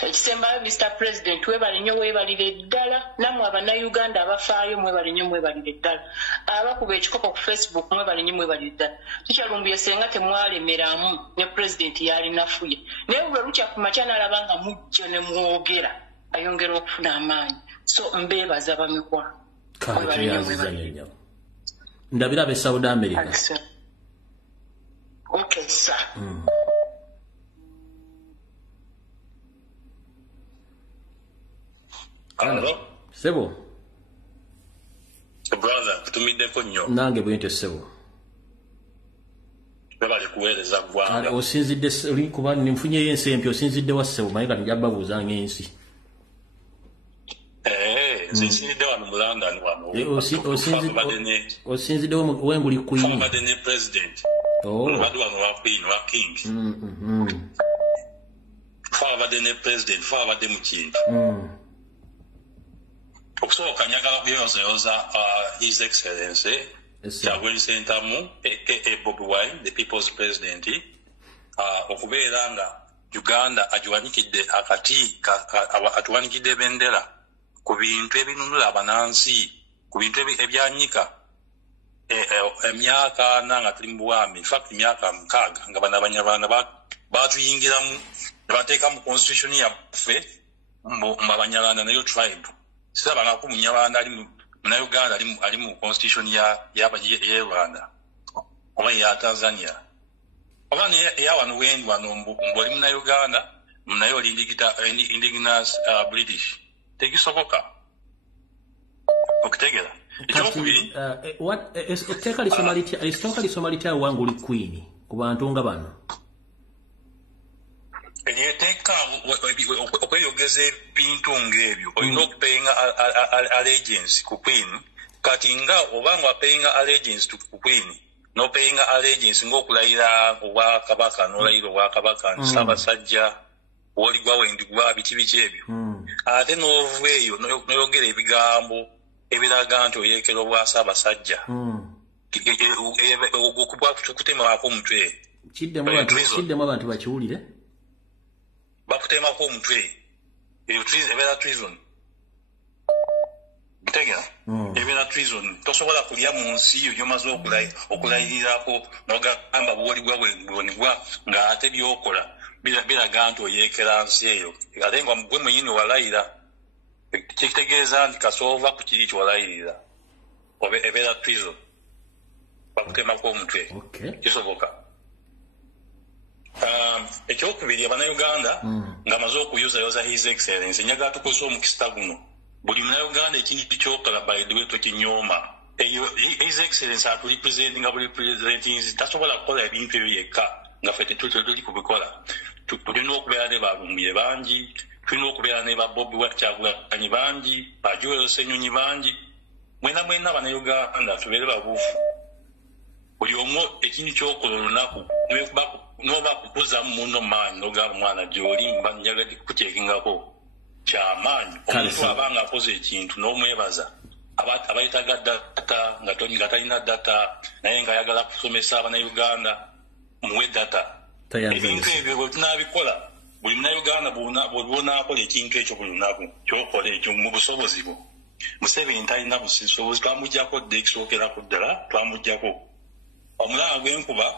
Ekisembayo Mr. President webale nnyo weebalire ddala nammwe abannayuganda abafaayo mwebale nnyo mwebalire ddala abakuba ekikopo ku Facebook mwebale nnyo mwebalire ddala. Teacher Lumbuye senga temwalemeramu ne President yalinafuye naye bwe lukya ku makya n'alaba nga mujja ne mwogera ayongera okufuna amaanyi. So mbeebaza bamikwa. Ndabira be Saudi America. Okay sir. Hello? Sebo. Brother, kutumiddeko nnyo. Nange bwente sebo. Bebali kuweereza ggwanga. Osinzidde oli kuba nfunyeyo ensi empya osinzidde wa sebo Mayiga nja babuuza ng'ensi. Nsinzidde wano mu London wano. Osinzidde wenguli Queen. Fabadde ne President. Badde wano wa Queen wa King. Fabadde ne President, fabadde mu kintu. Okusooka njagala kuyozayoza His Excellency Kyagulanyi Ssentamu aka Bobi Wine, the People's President, okubeera nga Uganda agiwanikidde akati atuwanikidde bendera ku bintu ebinunula abanansi, ku bintu ebyanyika emyaka nga tuli mu bwami, in fact emyaka 6 nga bano abanyarwanda batuyingiramu ne bateeka mu constitution yaffe mu abanyarwanda nayo tribe saba ngako munyabanda ali na Uganda ali mu constitution ya Rwanda oba ya Tanzania obani ya wanu wendi wanu mboli muna Uganda mnayo indigenous British tekisoboka okutegera what technically Somalia wangu li queen ku bantu nga bano Teka okweyogeze bintu ng'ebyo olina okupayinga allegiance ku queen kati nga obanga payinga allegiance ku queen no payinga allegiance ng'okulayira obwa kabaka n'olayira obwa kabaka Ssaabasajja oligwa wendigwa biki ebyo ate n'oveeyo n'oyogera ebigambo ebiraga nti oyeekera obwa Ssaabasajja okubwa kutemako omutwe kiddemu abantu bakiwulire bakutemako omutwe ebeera treason ntegera ebeera treason tosobola kulya mu nsi yo gyomaze okulayirirako n'ogamba buwoligwa bwonigwa ng'ate byokola biraga nti oyeekera nsi eyo ate nga gwe mwenyini walayira kitegeeza nti kasoova ku kiri kyowalayirira ebeera treason bakutemako omutwe kisoboka ekyokubiri abannayuganda nga amaze okuyuzayoza his excellence njagala tukozesa omukisa guno buli munnayuganda ekintu kyokola by the way tokinyooma eyo his excellence aturepresenting nga buli presenting tasobola kukola ebintu ebyo yekka nga ffe tetuli kubikola tulina okubeera ne balumbuye bangi tulina okubeera ne babobi wakyagulanyi bangi bajoyo senyonyi bangi mwena abannayuganda tubeere babuufu buli omu ekintu kyokola olunaku noba kukuzamu muno maanyi nogamba omwana gy'oli mba njagadde kukuteekingako kyamaanyi omuntu abanga akoze ekintu n'omwebaza abayitaga data nga talina data naye ng'ayagala kusomesa abannayuganda muwe data ebintu ebyo bwe tunaabikola buli munnayuganda bw'onaakola ekintu ekyo buli lunaku kyokola ekyo mu busobozi bwo Museveni talina busobozi twamuggyako dde ekisookerako ddala twamuggyako omulanga gw'enkuba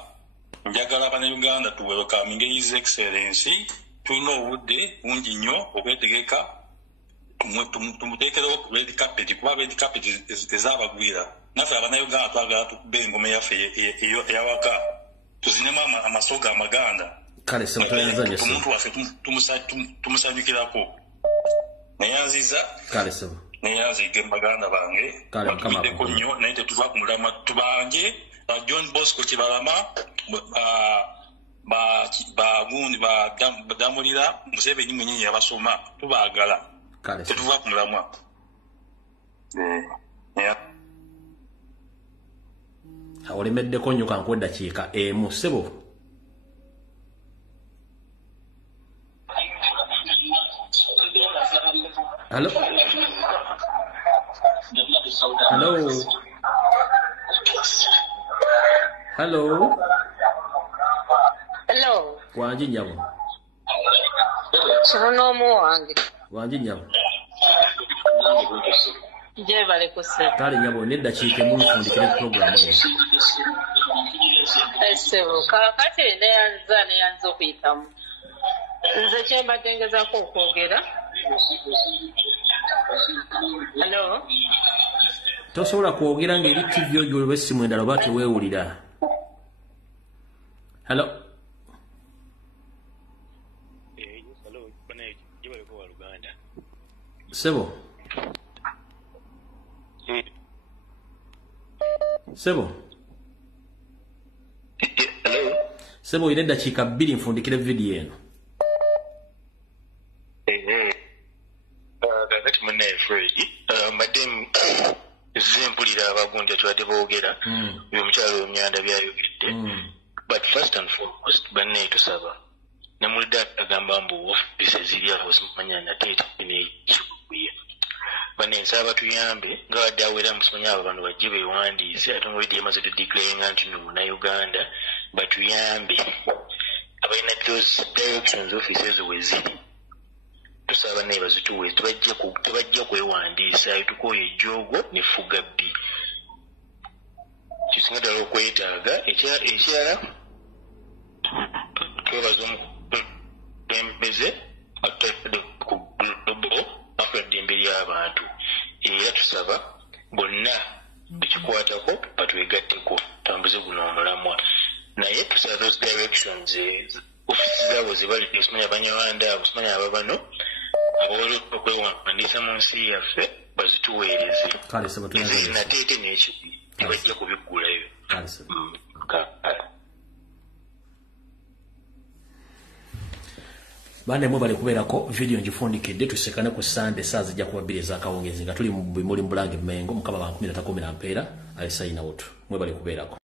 njagala abannayuganda tuwelkaminge his excellence tulina obudde bungi nnyo okwetegeka tumuteekerewo red carpet kuba red carpet ezabagwira naffe abannayuganda twagala tukube engoma yaffe eyawaka tuzinemu amasoga amaganda omuntu waffe tumusanyukirako neyanziza neyanziga baganda bange batubiddeko nnyo naye tetuva ku mulama tubange John Bosco Kibalama bagundi badamulira Museveni mwenyewe yabasoma tubaagala tetuva ku mulamwa olemeddeko nnyo kankuwa eddakiika emu ssebo Hello? Hello. Hello. Wanji nyabo. Sono mu wange. Wanji nyabo. Je bale kuse. Kale nyabo nedda chike mu mfundikire program eyo. Esebo kakati ne yanzo okuyitamu. Nze kyemba tengeza ko okwogera. Hello. Tosobola kwogera ng'eri TV oyo olw'essimu endala oba teweewulira. Hello. Sebo. Sebo. Hello. Sebo ine dakika 2 nfundikire video eno. Kakati munne Fred. Madam zimpulira abagunja twadde boogera. Uyo mukyalo omyanda byayogedde. But first and foremost, banne tusaba. Namulida agamba mbu office ziri awo simanya na tete n'ekikuye. Banne nsaba tuyambe nga wadde awera musomanya abo bano bajje beewandiise ate ng'olidde yamaze tudeclaringa nti no Munnayuganda batuyambe abalina those directions offices we ziri. Tusaba naye bazituwe tebajja kwewandiisa tukoye ejjoogo ne Fugabbi. Kisinga ddala okwetaaga ekirala twebaza omukulembeze atadde ku global afula eddembe ly'abantu tusaba those directions ofisi zaabwe zibali osimanya Abanyarwanda osimanya ababano abawolo okwewandisa mu nsi yaffe bazituweereze kale sebo tunazo nateete n'ekyo tebajja kubiggulayo kale sebo bane mwe bali kubeerako video njifundikidde tusekane ku Sunday saa zijja kuba 2 ez'akawungezi nga tuli mu bimuli mbulange Mengo mukaba ba 13 mpeera alisayina wotu mwe bali kubeerako